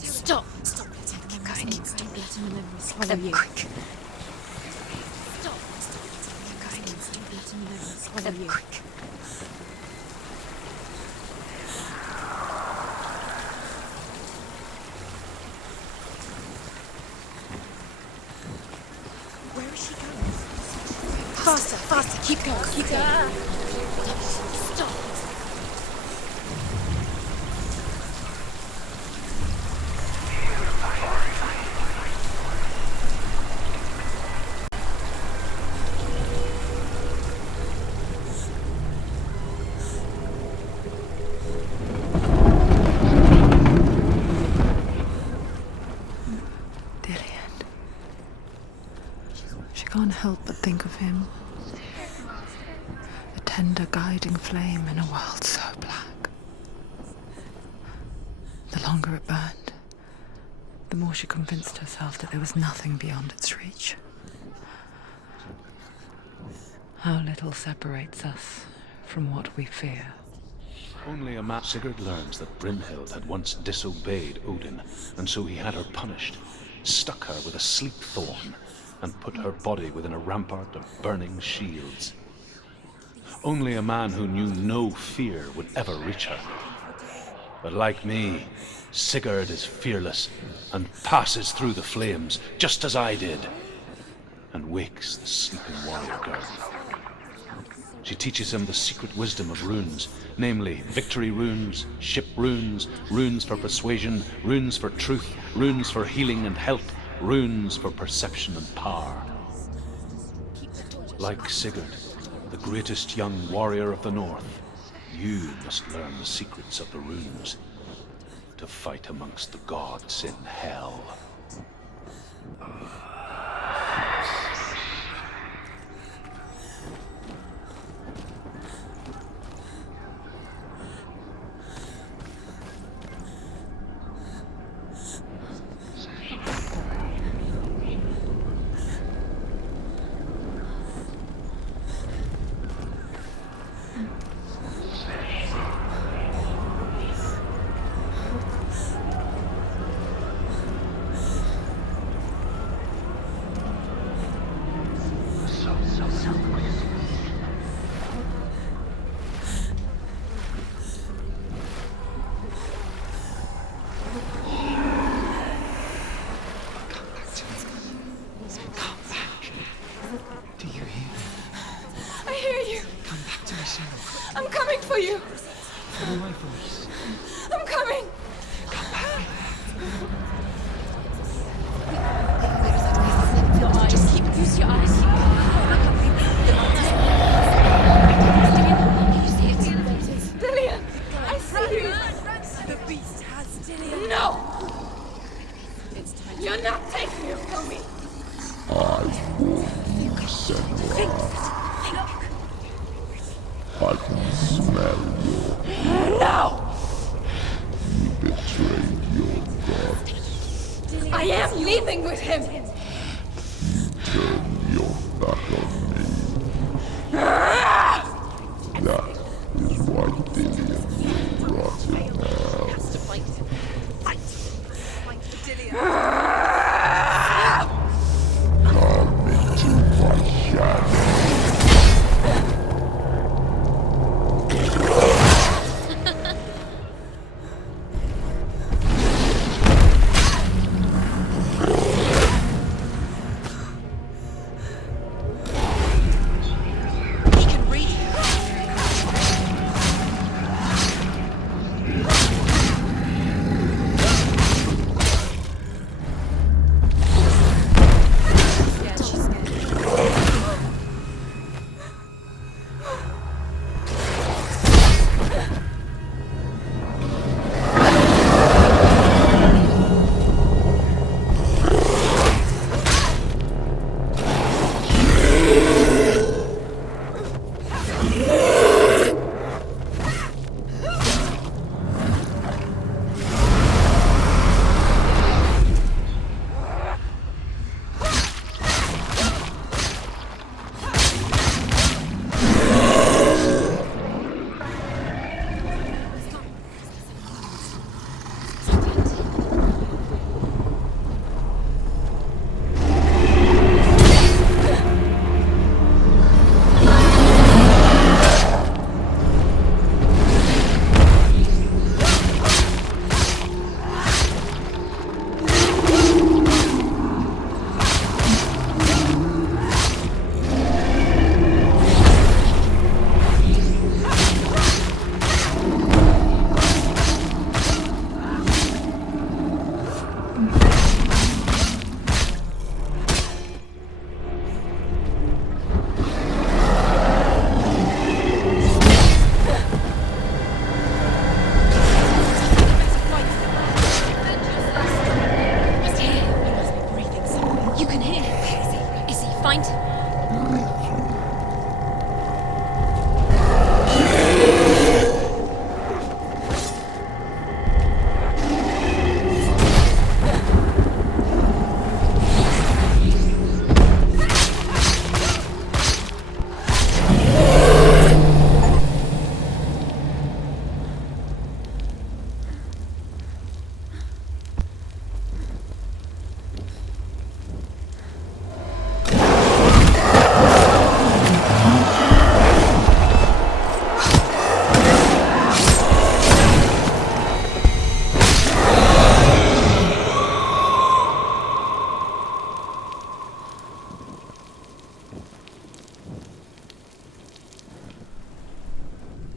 Stop. Stop. Keep going. Stop letting the memories swallow you. Quick. Stop. Keep going. Stop letting the memories swallow Them you. quick. Where is she going? Faster, faster, keep going, keep going. Stop. can't help but think of him. A tender guiding flame in a world so black. The longer it burned, the more she convinced herself that there was nothing beyond its reach. How little separates us from what we fear. Only a man. Sigurd learns that Brynhild had once disobeyed Odin, and so he had her punished, stuck her with a sleep thorn, and put her body within a rampart of burning shields. Only a man who knew no fear would ever reach her. But like me, Sigurd is fearless and passes through the flames, just as I did, and wakes the sleeping warrior girl. She teaches him the secret wisdom of runes, namely victory runes, ship runes, runes for persuasion, runes for truth, runes for healing and health, runes for perception and power. Like Sigurd, the greatest young warrior of the North, you must learn the secrets of the runes to fight amongst the gods in Hell. find him.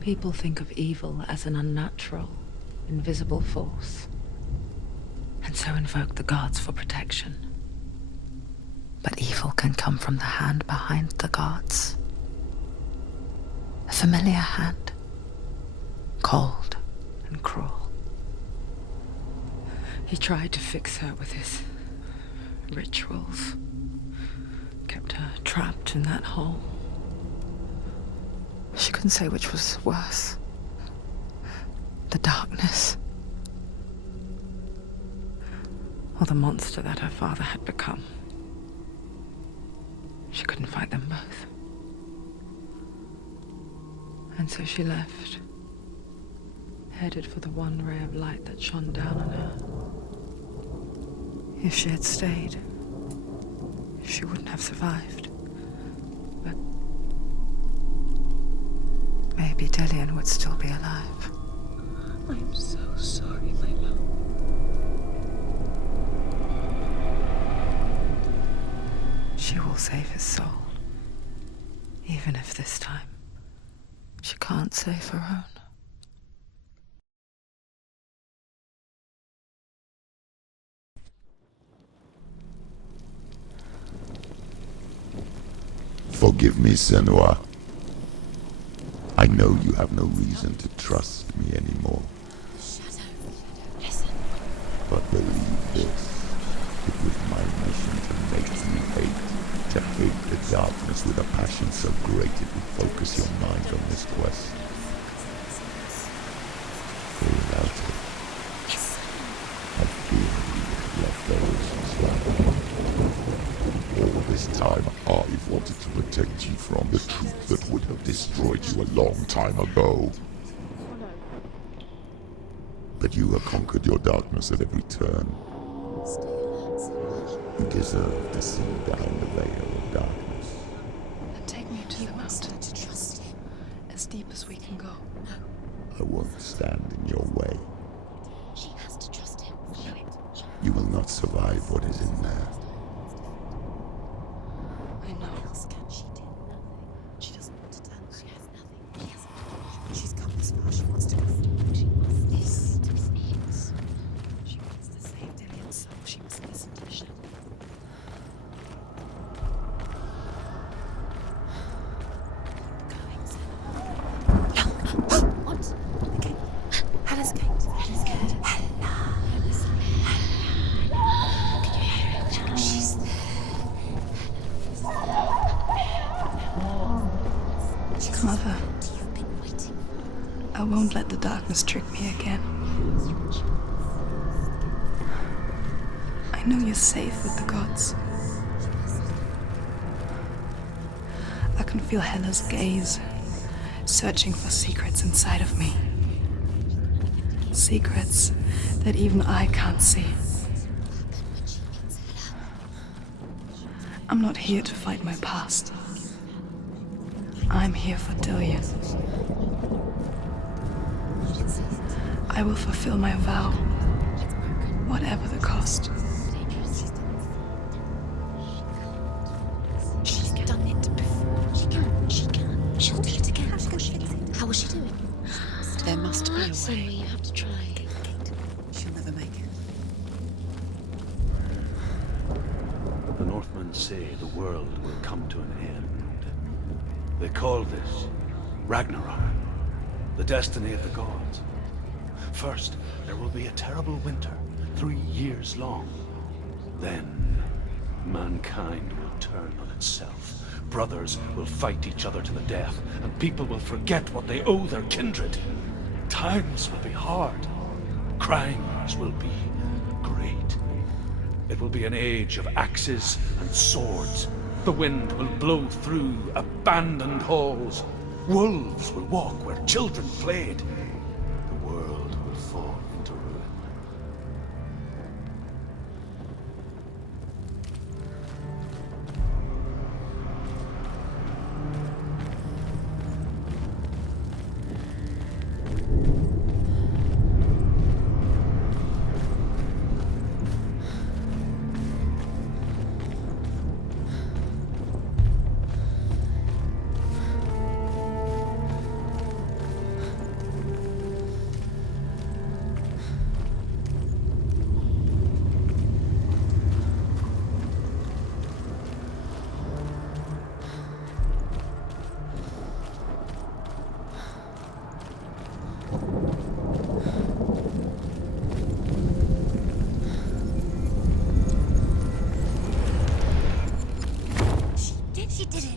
People think of evil as an unnatural, invisible force, and so invoke the gods for protection. But evil can come from the hand behind the gods. A familiar hand, cold and cruel. He tried to fix her with his rituals, kept her trapped in that hole. She couldn't say which was worse. The darkness, or the monster that her father had become. She couldn't fight them both. And so she left, headed for the one ray of light that shone down on her. If she had stayed, she wouldn't have survived. But maybe Dillian would still be alive. I'm so sorry, my love. She will save his soul, even if this time she can't save her own. Forgive me, Senua. I know you have no reason to trust me anymore. Shadow, listen. But believe this, it was my mission to make you hate the darkness with a passion so great it would focus your mind on this quest. For without it, I fear you would have left the oceans swallowed. All this time, I've wanted to protect you from the truth that would have destroyed you a long time ago. But you have conquered your darkness at every turn. You deserve to see behind the veil of darkness. And take me to the mountain to trust him, as deep as we can go. I won't stand in your way. She has to trust him. You will not survive what is in there. I know. She did nothing. She doesn't want to turn. She has nothing. She has nothing. She's come this far. She wants to go forward. She wants this. She wants to save Dillian's soul. She must listen to the shadow. What? The gate. Hela's gate. Hela's gate. Hela. Can you hear it? She's there. Mother, I won't let the darkness trick me again. I know you're safe with the gods. I can feel Hela's gaze, searching for secrets inside of me. Secrets that even I can't see. I'm not here to fight my past. I'm here for Dillian. I will fulfill my vow, whatever the cost. She's done it before. She can. She'll do it again. How was she doing? There must be a way. Somewhere you have to try. She'll never make it. The Northmen say the world will come to an end. They call this Ragnarok, the destiny of the gods. First, there will be a terrible winter, 3 years long. Then, Mankind will turn on itself. Brothers will fight each other to the death, and people will forget what they owe their kindred. Times will be hard. Crimes will be great. It will be an age of axes and swords. The wind will blow through abandoned halls. Wolves will walk where children played. The world will fall into ruin. She did it.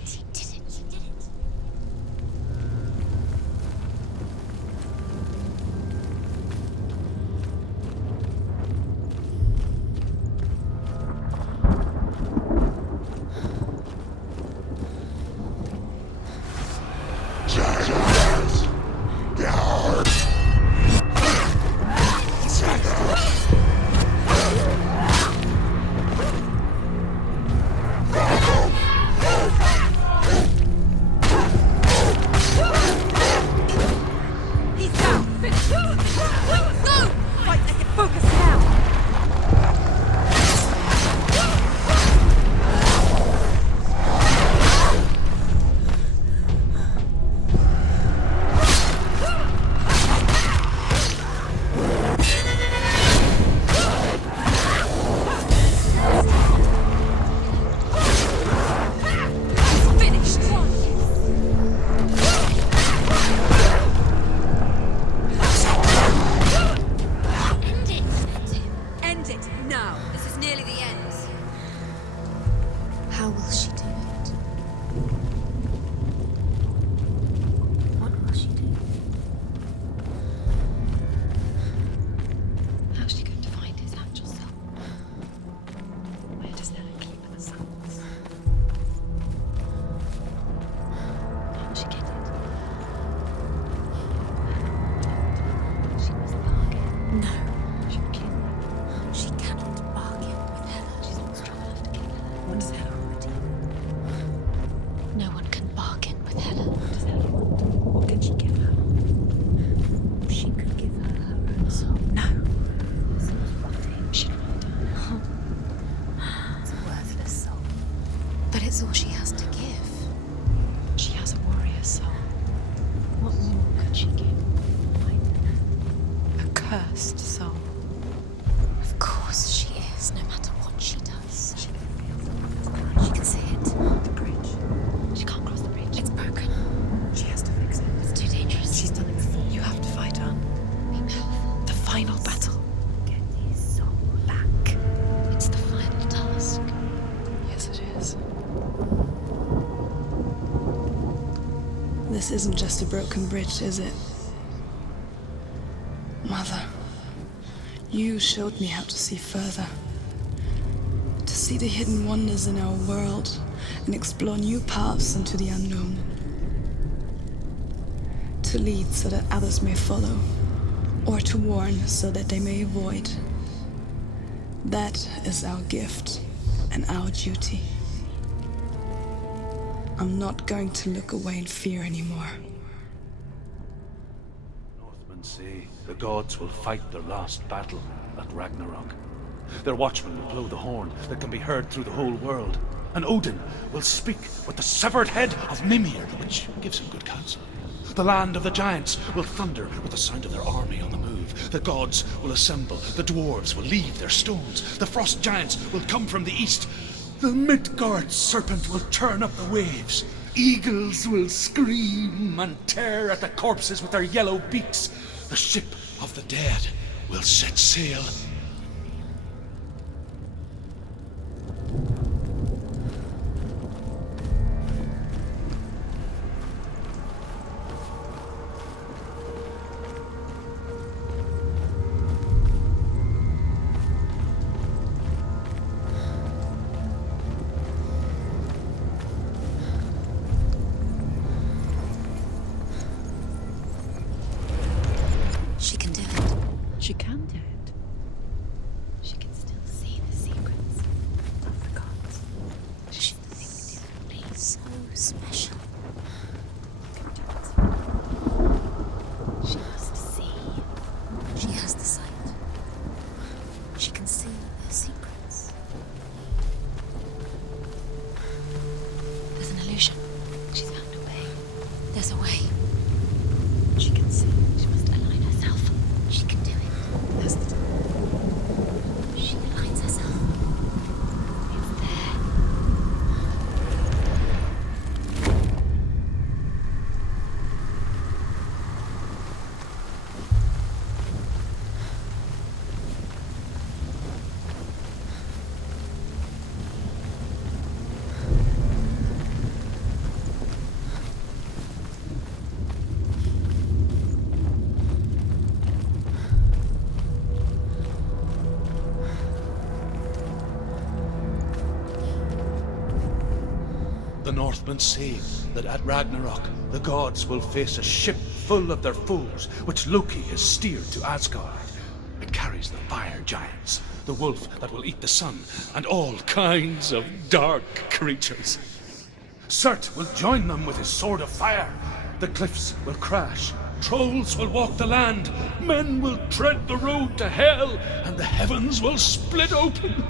It's all she has to give. She has a warrior soul. What more could she give? A cursed soul. Of course she is, no matter what she does. She can see it. The bridge. She can't cross the bridge. It's broken. She has to fix it. It's too dangerous. She's done it before. You have to fight on. Be powerful. The final battle. Get his soul back. It's the final task. Yes, it is. This isn't just a broken bridge, is it? Mother, you showed me how to see further. To see the hidden wonders in our world and explore new paths into the unknown. To lead so that others may follow, or to warn so that they may avoid. That is our gift and our duty. I'm not going to look away in fear anymore. Northmen say the gods will fight their last battle at Ragnarok. Their watchmen will blow the horn that can be heard through the whole world. And Odin will speak with the severed head of Mimir, which gives him good counsel. The land of the giants will thunder with the sound of their army on the move. The gods will assemble. The dwarves will leave their stones. The frost giants will come from the east. The Midgard serpent will turn up the waves. Eagles will scream and tear at the corpses with their yellow beaks. The ship of the dead will set sail. The Northmen say that at Ragnarok, the gods will face a ship full of their foes, which Loki has steered to Asgard. It carries the fire giants, the wolf that will eat the sun, and all kinds of dark creatures. Surtr will join them with his sword of fire. The cliffs will crash. Trolls will walk the land. Men will tread the road to hell, and the heavens will split open.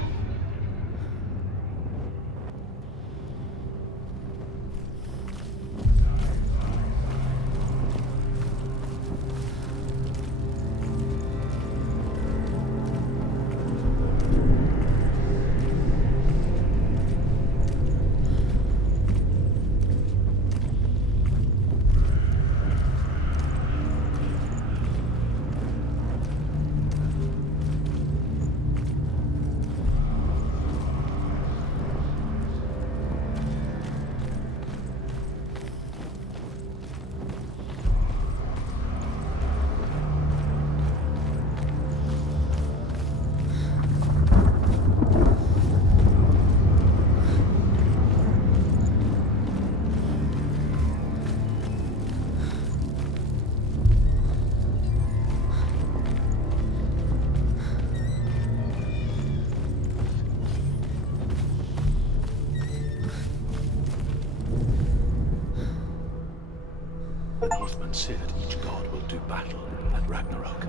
The Northmen say that each god will do battle at Ragnarok.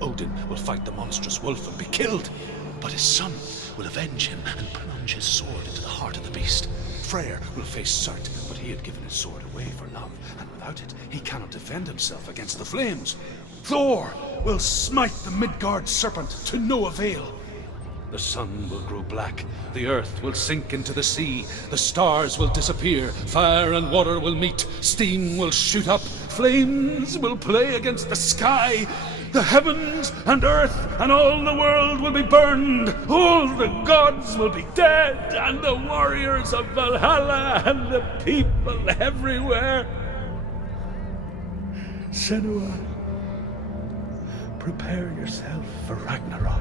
Odin will fight the monstrous wolf and be killed, but his son will avenge him and plunge his sword into the heart of the beast. Freyr will face Surtr, but he had given his sword away for love, and without it, he cannot defend himself against the flames. Thor will smite the Midgard serpent to no avail. The sun will grow black, the earth will sink into the sea, the stars will disappear, fire and water will meet, steam will shoot up, flames will play against the sky, the heavens and earth and all the world will be burned, all the gods will be dead, and the warriors of Valhalla and the people everywhere. Senua, prepare yourself for Ragnarok,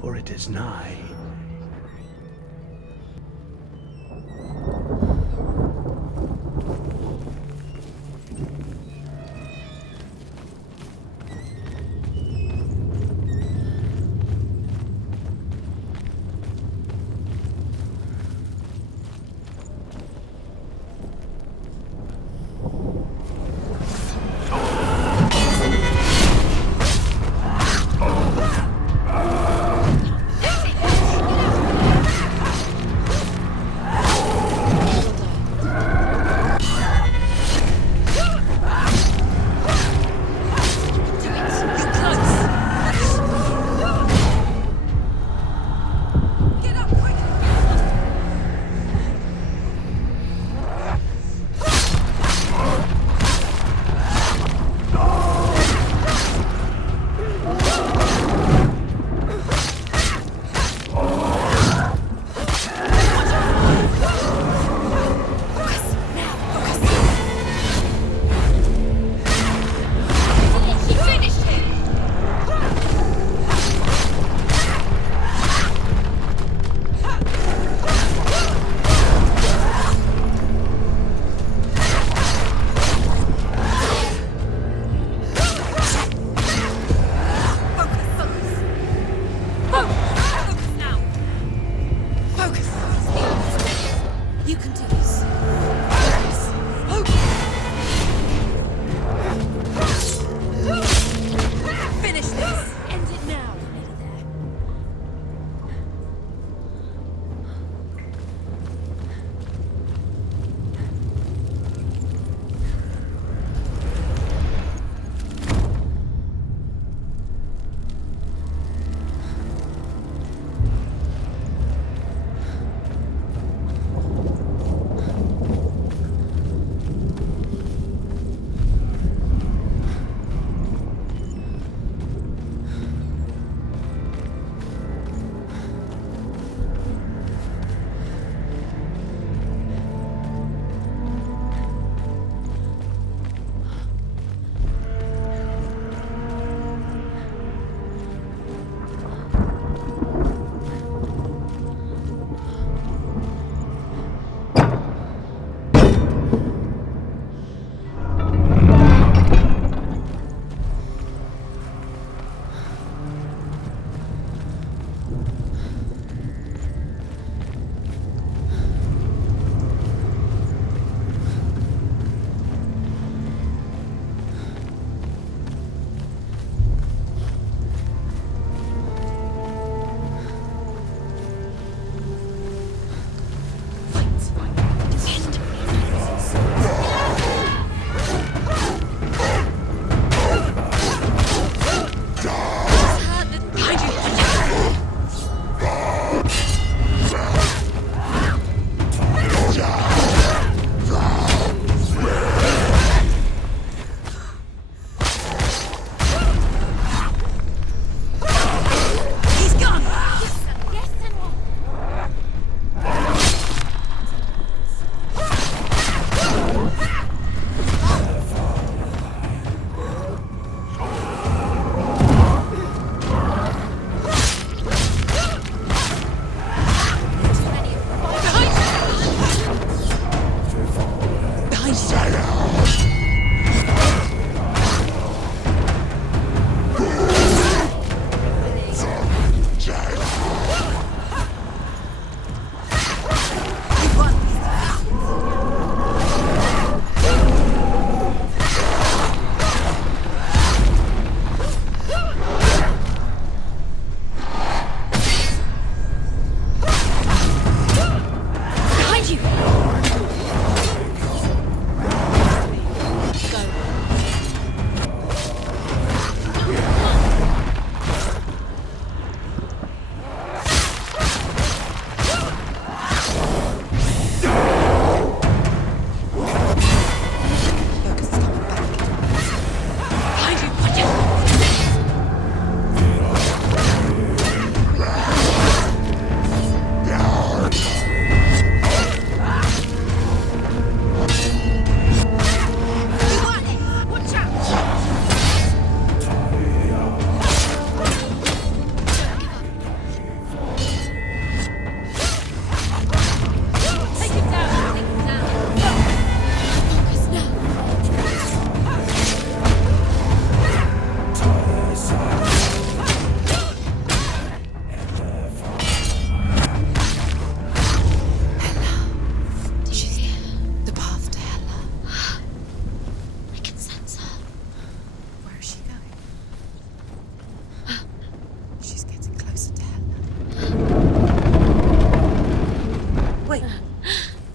for it is nigh.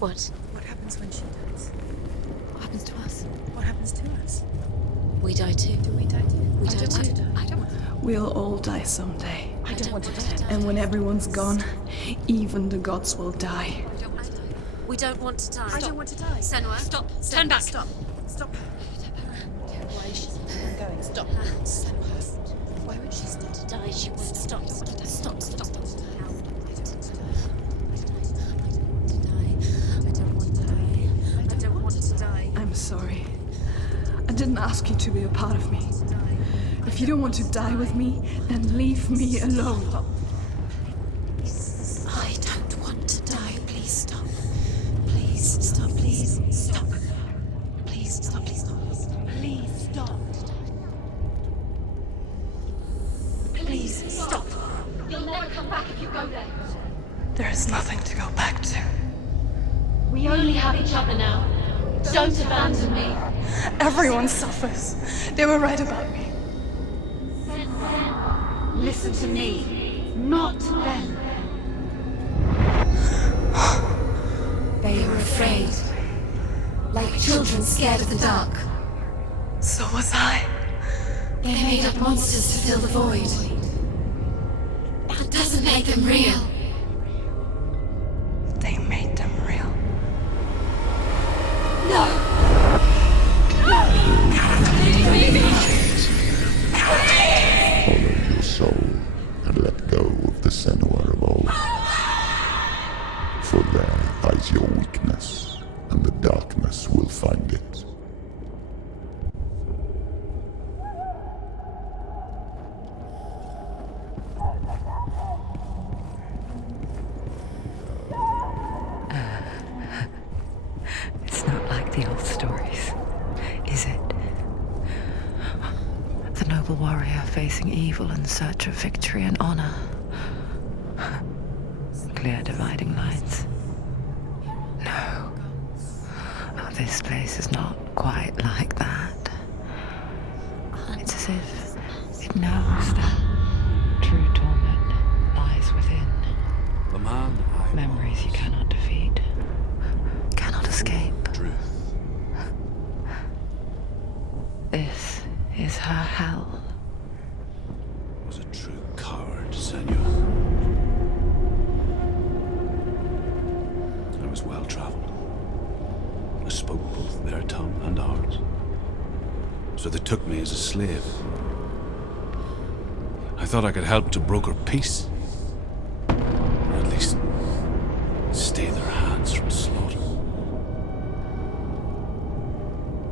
What? What happens when she dies? What happens to us? What happens to us? We die too. Do we die too? We I die don't want too. to die. I don't want to. We'll all die someday. I don't want to die. And when everyone's gone, even the gods will die. We don't want to die. I don't want to die. Senua, stop. Turn back. Stop. Stop. Why is she going? Stop. Senua. Why would she stop to die? She won't stop. Stop. I don't want to die. I'm sorry. I didn't ask you to be a part of me. If you don't want to die with me, then leave me alone. I don't want to die. Please stop. Please stop. Please stop. Please stop. Please stop. Please stop. Please stop. You'll never come back if you go there. There is nothing to go back to. We only have each other now. Don't abandon me. Everyone suffers. They were right about me. Listen to me, not them. They were afraid, like children scared of the dark. So was I. They made up monsters to fill the void. That doesn't make them real. They made them real. No! Follow your soul and let go of the Senua of old. For there lies your weakness, and the darkness will find it. It's not like the old stories, is it? The noble warrior facing evil in search of victory and honor. Clear dividing lines. No. Oh, this place is not quite like that. It's as if it knows that true torment lies within. The man I Memories you cannot defeat, cannot escape. Truth. This is her hell. Was a true coward, Senua. I was well traveled. I spoke both their tongue and ours. So they took me as a slave. I thought I could help to broker peace. Or at least stay their hands from slaughter.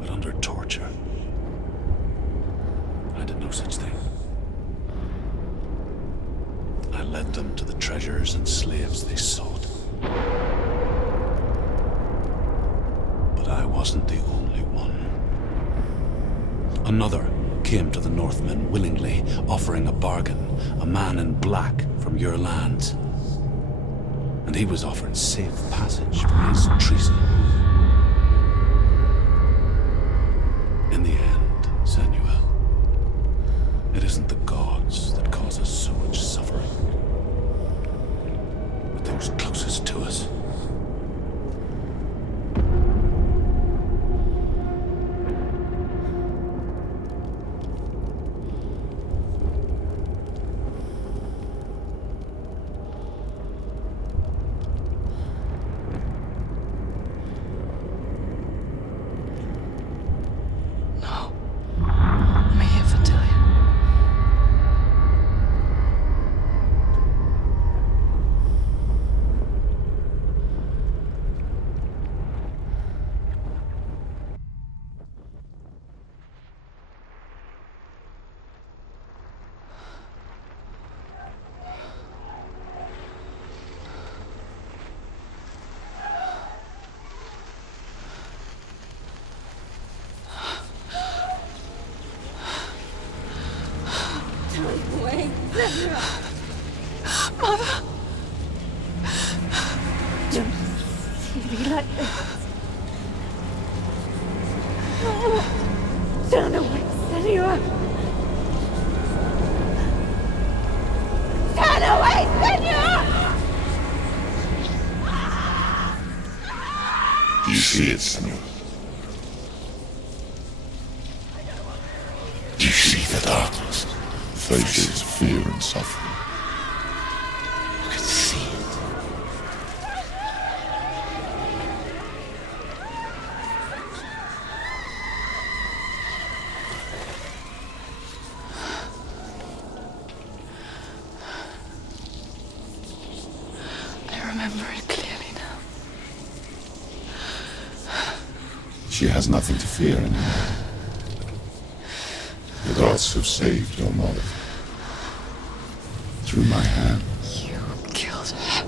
But under torture, I did no such thing. I led them to the treasures and slaves they sought. But I wasn't the only one. Another came to the Northmen willingly, offering a bargain, a man in black from your lands. And he was offered safe passage for his treason. In the end, Senua, it isn't the gods that cause us so much suffering, but those closest to us. I'm here for Tilly. Mother! Don't be like this. Turn away, Senua! Turn away, Senua! see it, Senua? Do you see the darkness? Faces of fear and suffering. You can see it. I remember it clearly now. She has nothing to fear anymore. The gods have saved your mother. Through my hand. You killed her.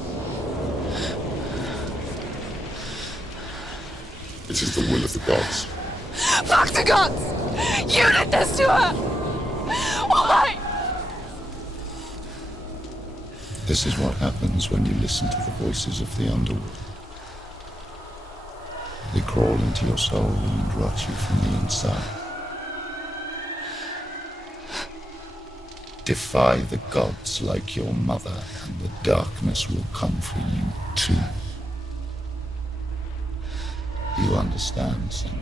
It is the will of the gods. Fuck the gods! You did this to her! Why? This is what happens when you listen to the voices of the underworld. They crawl into your soul and rot you from the inside. Defy the gods like your mother, and the darkness will come for you too. You understand, Senua?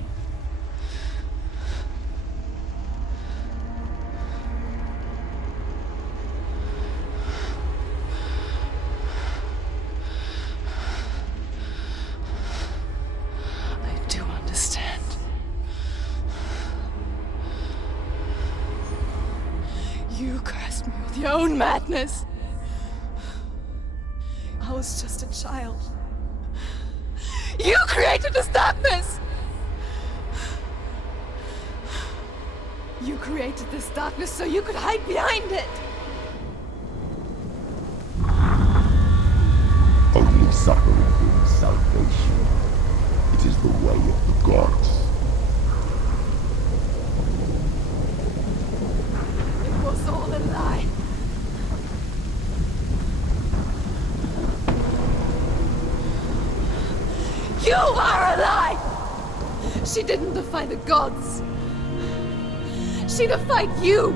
I do understand. You cursed me with your own madness. I was just a child. You created this darkness! You created this darkness so you could hide behind it! Only suffering brings salvation. It is the way of the gods. It was all a lie. You are a lie! She didn't defy the gods. She defied you.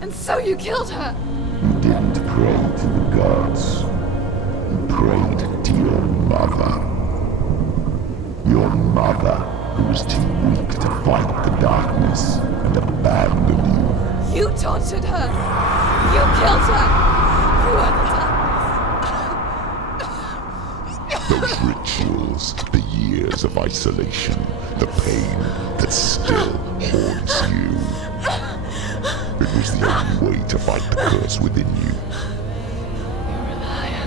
And so you killed her. You didn't pray to the gods. You prayed to your mother. Your mother, who was too weak to fight the darkness and abandon you. You tortured her. You killed her. You are the darkness. Those rituals, the years of isolation, the pain that still haunts you. It was the only way to fight the curse within you. You're a liar.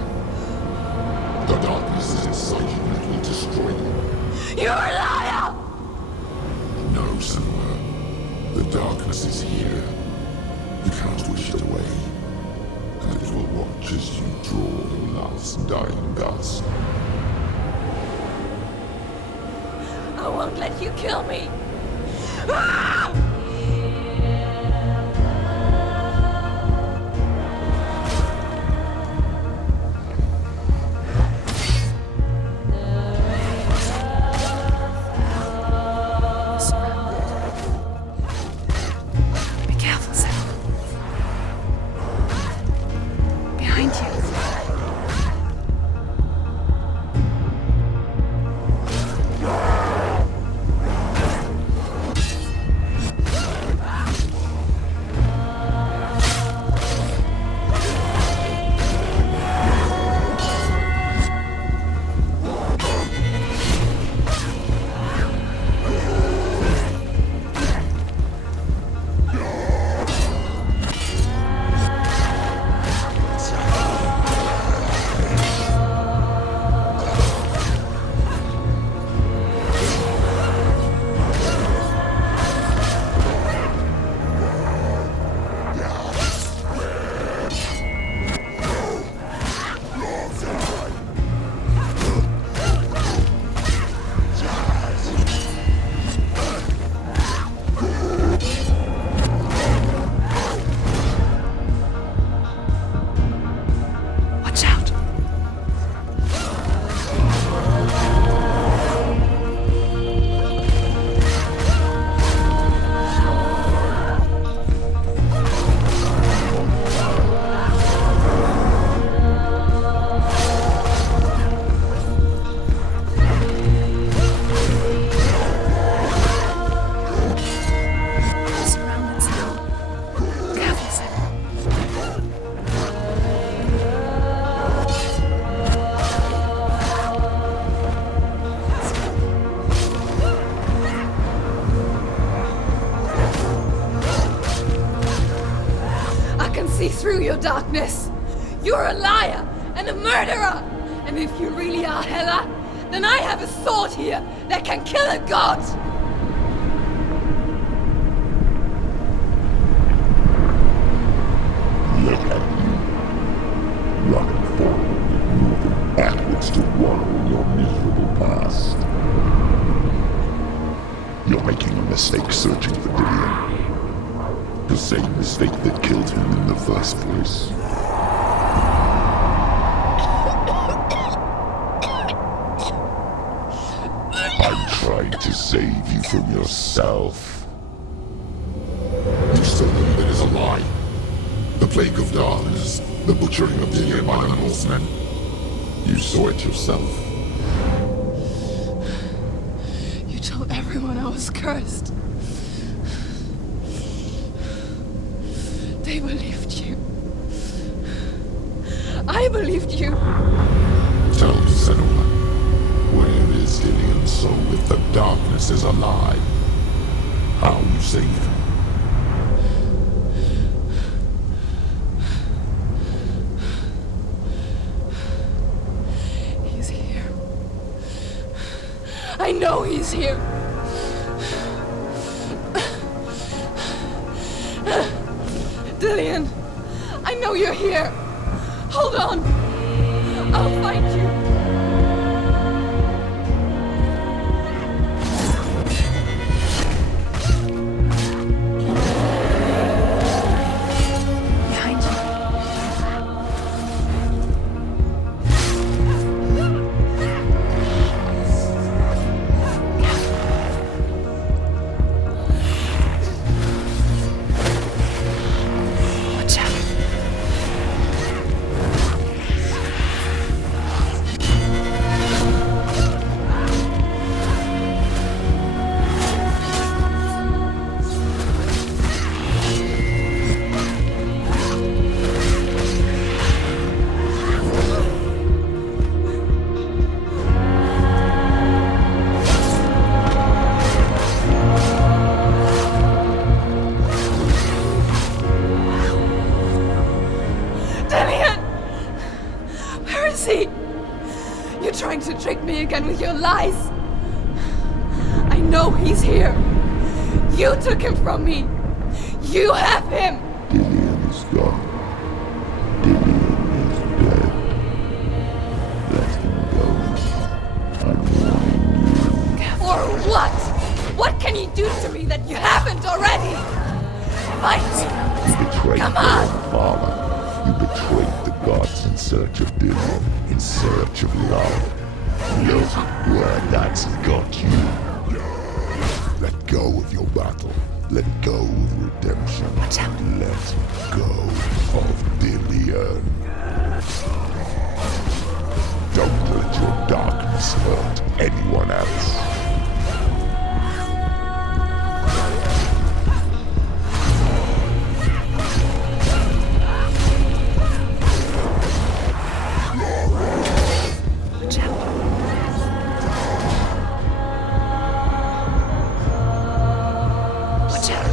The darkness is inside you and it will destroy you. You're a liar! No, Senua. The darkness is here. You cannot wish it away. And it will watch as you draw your last dying gasp. I won't let you kill me. Ah! Be careful, Sam. Behind you. darkness. You're a liar and a murderer. And if you really are Hela, then I have a sword here that can kill a god. Look at you. Running forward, moving backwards to wallow in your miserable past. You're making a mistake searching for Dillion. The same mistake that killed him in the first place. I'm trying to save you from yourself. You still believe it is a lie. The plague of darkness, the butchering of Dillion by the Northmen. You saw it yourself. You told everyone I was cursed. They believed you. I believed you. Tell me, Senua, where is Dillion's soul if the darkness is a lie? How you saved him? He's here. I know he's here. Dillion, I know you're here. Hold on. I'll find you. Behind you. Watch out. Dillion! Where is he? You're trying to trick me again with your lies. I know he's here. You took him from me. You have him. Dillion is gone. Dillion is dead. Let him go. I'm warning you. Or what? What can you do to me that you haven't already? Fight! You betrayed Come your on! own father. You betrayed the gods in search of Dillion, in search of love. Look where that's got you. Let go of your battle. Let go of redemption. Watch out. Let go of Dillion. Don't let your darkness hurt anyone else. Watch out. Watch out.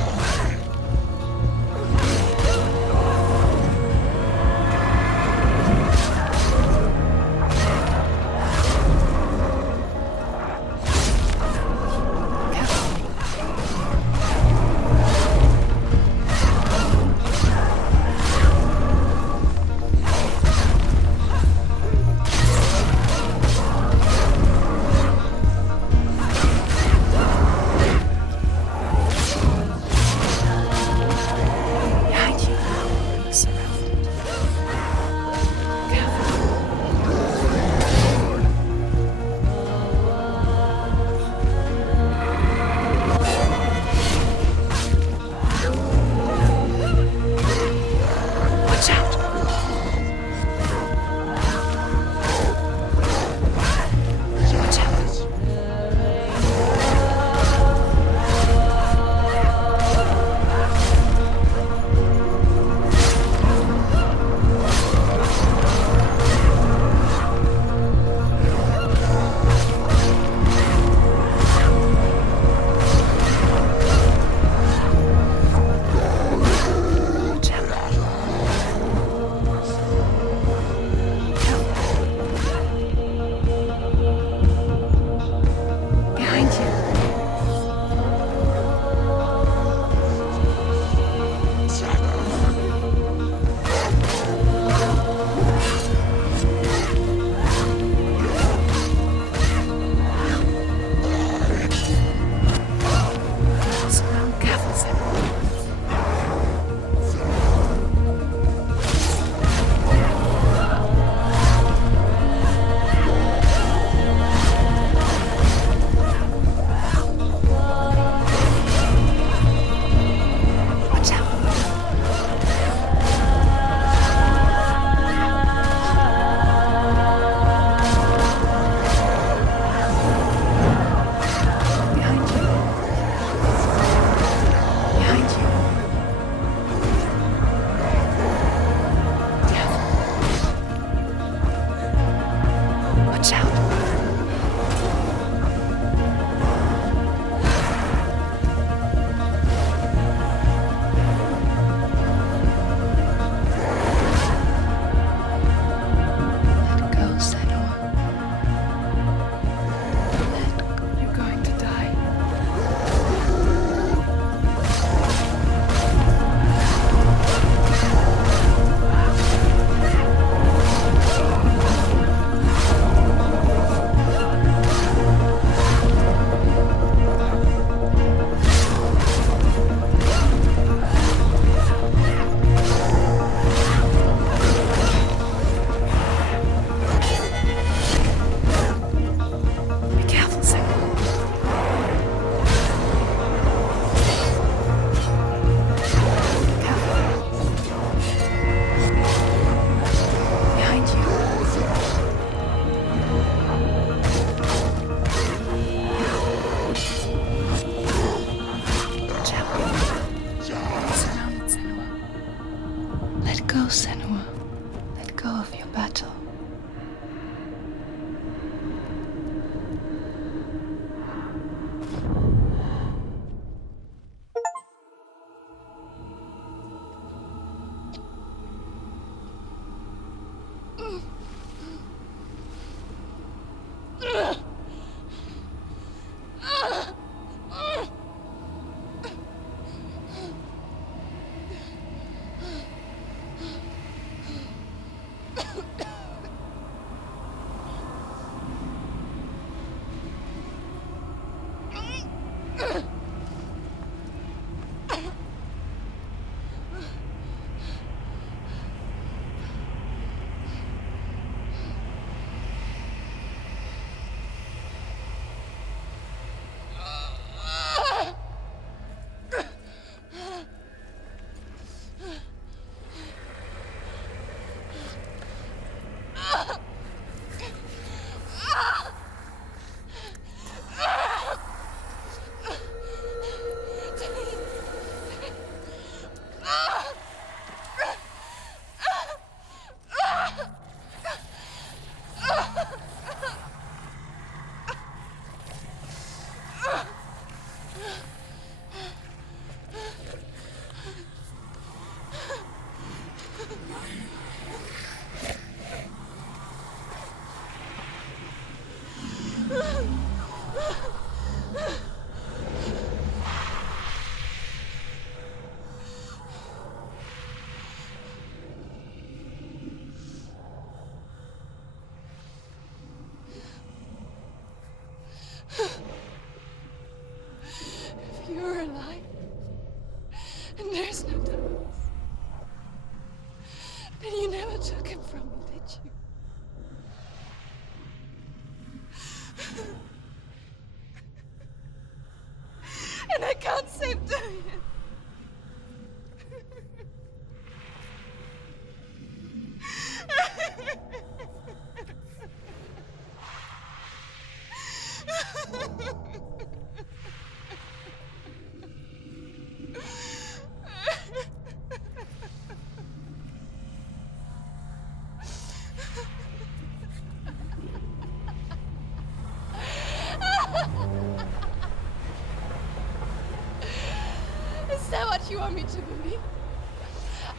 you want me to believe?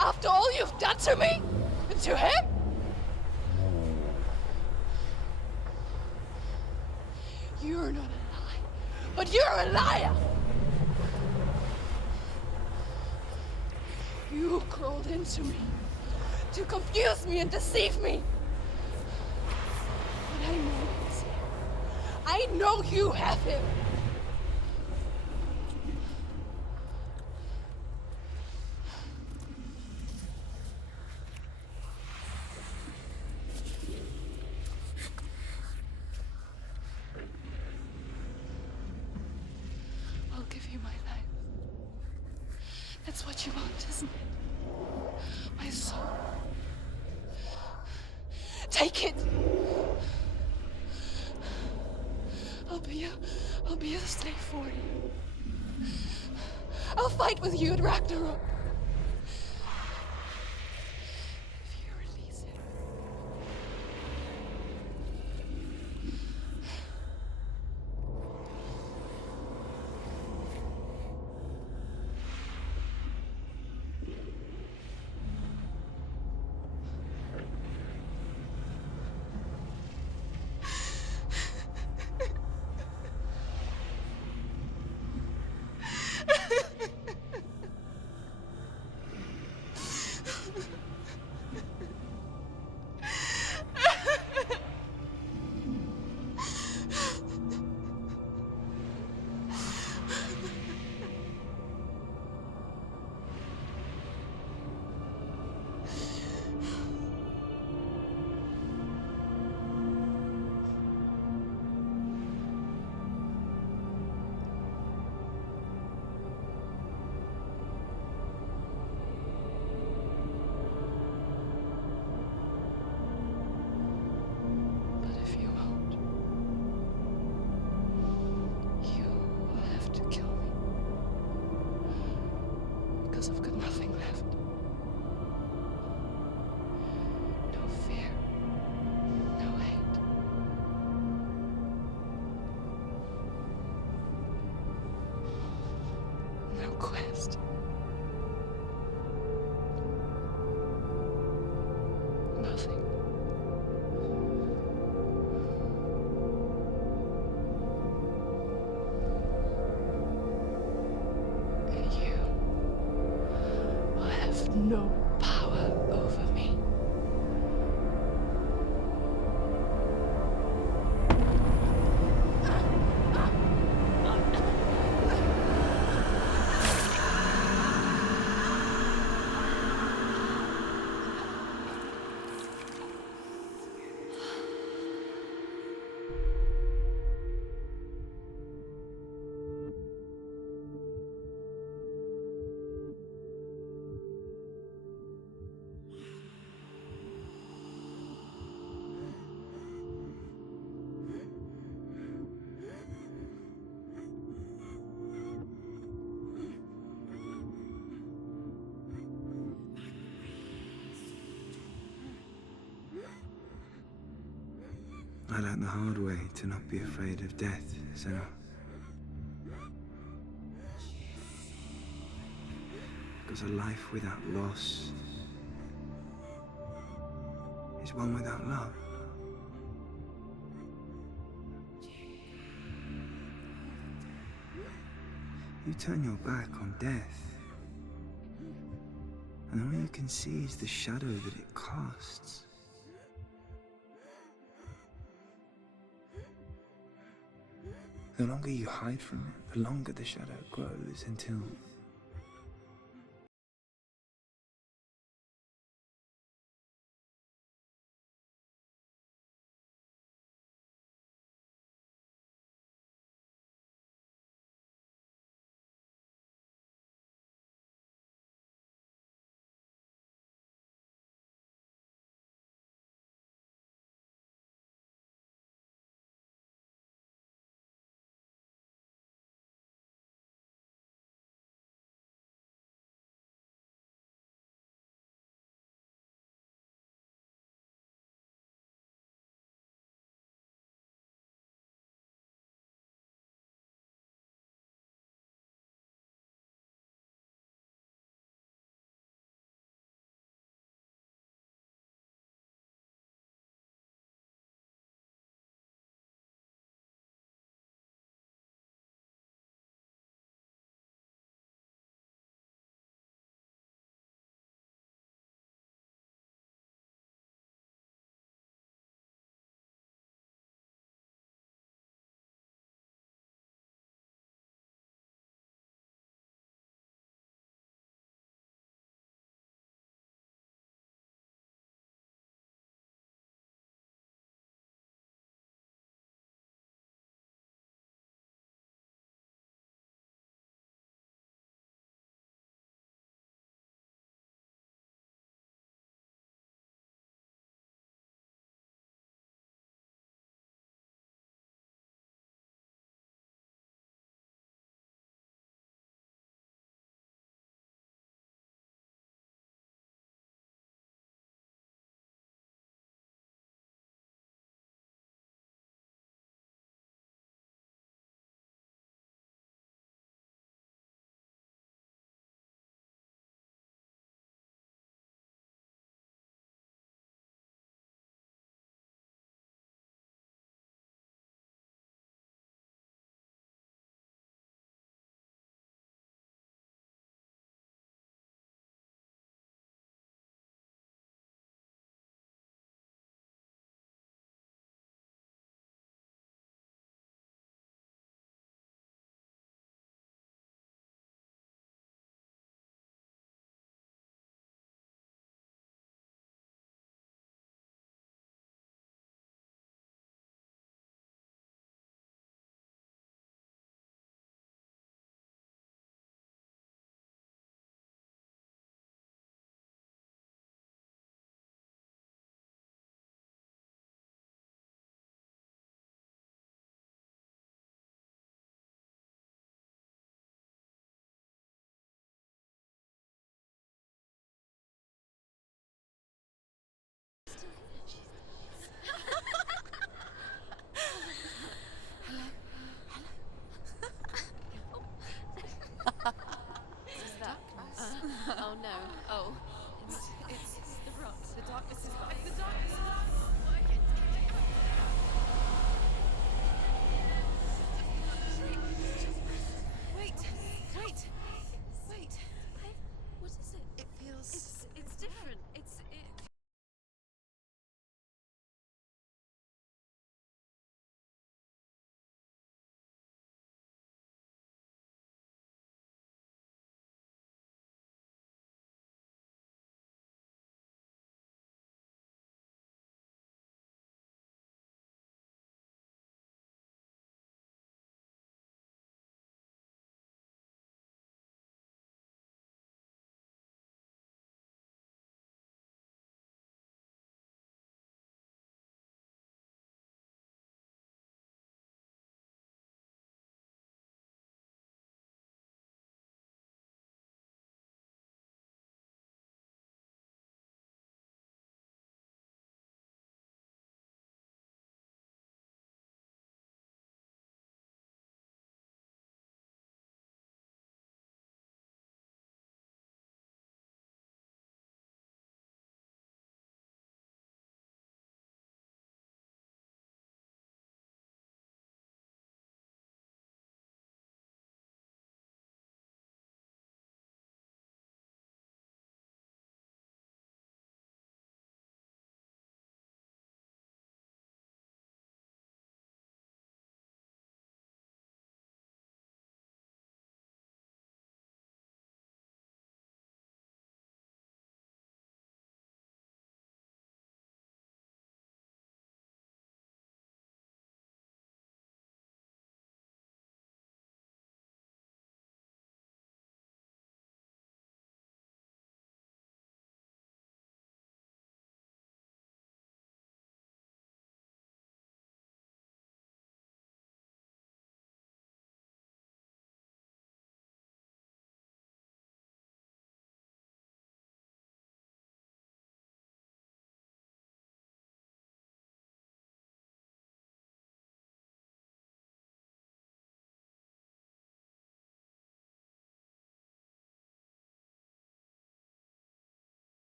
After all you've done to me? And to him? You're not a lie, but you're a liar! You crawled into me to confuse me and deceive me. But I know he's here. I know you have him. I'll give you my life. That's what you want, isn't it? My soul. Take it. I'll be a slave for you. I'll fight with you at Ragnarok. If you release him. I've got nothing left. No fear. No hate. No quest. Nothing. No power over me. I learned the hard way to not be afraid of death, Senua. Because a life without loss is one without love. You turn your back on death, and all you can see is the shadow that it casts. The longer you hide from it, the longer the shadow grows until